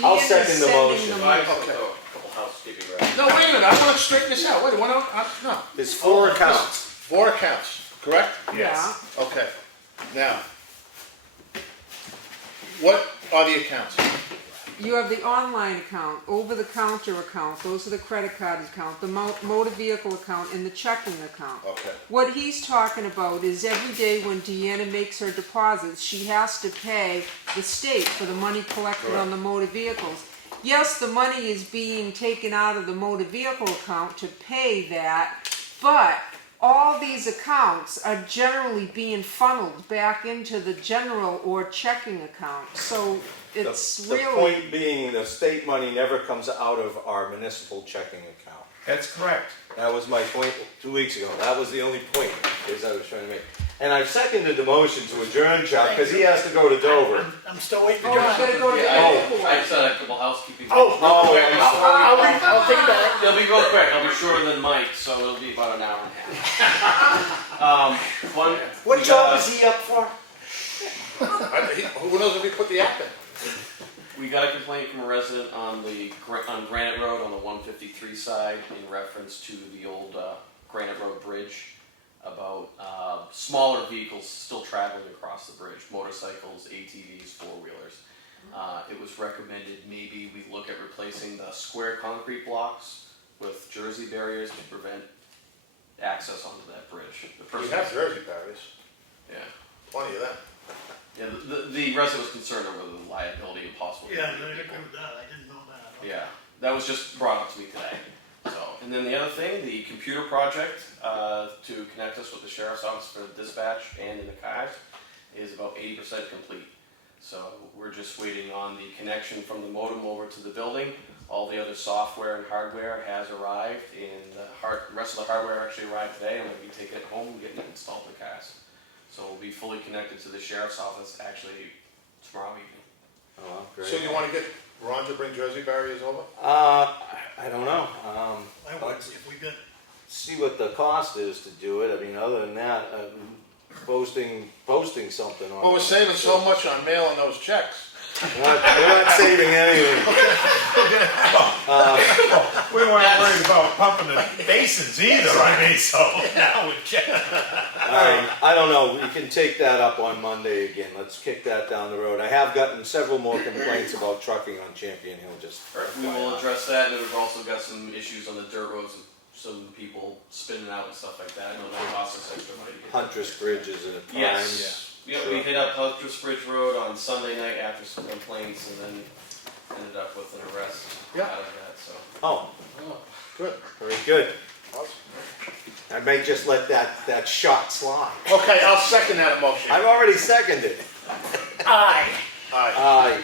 I'll second the motion. I also have a couple housekeeping records. No, wait a minute, I want to straighten this out, wait, no. There's 4 accounts. 4 accounts, correct? Yeah. Okay, now, what are the accounts? You have the online account, over-the-counter account, those are the credit card account, the motor vehicle account, and the checking account. Okay. What he's talking about is every day when Deanna makes her deposits, she has to pay the state for the money collected on the motor vehicles. Yes, the money is being taken out of the motor vehicle account to pay that, but all these accounts are generally being funneled back into the general or checking account. So it's The really... point being, the state money never comes out of our municipal checking account. That's correct. That was my point 2 weeks ago. That was the only point is I was trying to make. And I've seconded the motion to adjourn, Chuck, because he has to go to Dover. I'm still waiting for Oh, John. you gotta go to the Yeah, airport. I just had a couple housekeeping. I'll take it back. It'll be real quick, I'll be shorter than Mike, so it'll be about an hour and a half. What job is he up for? Who knows if we put the app in? We got a complaint from a resident on Granite Road on the 153 side in reference to the old Granite Road Bridge about smaller vehicles still traveling across the bridge, motorcycles, ATVs, four-wheelers. It was recommended maybe we look at replacing the square concrete blocks with jersey barriers to prevent access onto that bridge. We have jersey barriers, Yeah. plenty of them. Yeah, the resident was concerned over the liability and possible. Yeah, injury I to agree people. with that, I didn't know that. Yeah, that was just brought up to me today. So, and then the other thing, the computer project to connect us with the sheriff's office for dispatch and in the cars is about 80% complete. So we're just waiting on the connection from the modem over to the building. All the other software and hardware has arrived, and the rest of the hardware actually arrived today. I'm going to be taking it home and getting it installed in the cars. So we'll be fully connected to the sheriff's office actually tomorrow evening. Oh, great. So you want to get Ron to bring jersey barriers over? I don't know. I would, if we could. See what the cost is to do it. I mean, other than that, posting something on. Well, we're saving so much on mailing those checks. We're not saving anything. We weren't worried about pumping the basins either, I mean, so now we're checking. I don't know. We can take that up on Monday again. Let's kick that down the road. I have gotten several more complaints about trucking on Champion Hill. Just We will address that, and we've also got some issues on the dirt roads, some people spinning out and stuff like that. I know that costs us extra money to get. Huntress Bridge is a prime. Yes. Yeah, we hit up Huntress Bridge Road on Sunday night after some complaints, and then ended up with an arrest out of that, so. Oh, Good. very good. I may just let that shot slide. Okay, I'll second that motion. I've already seconded. Aye. Aye. Aye.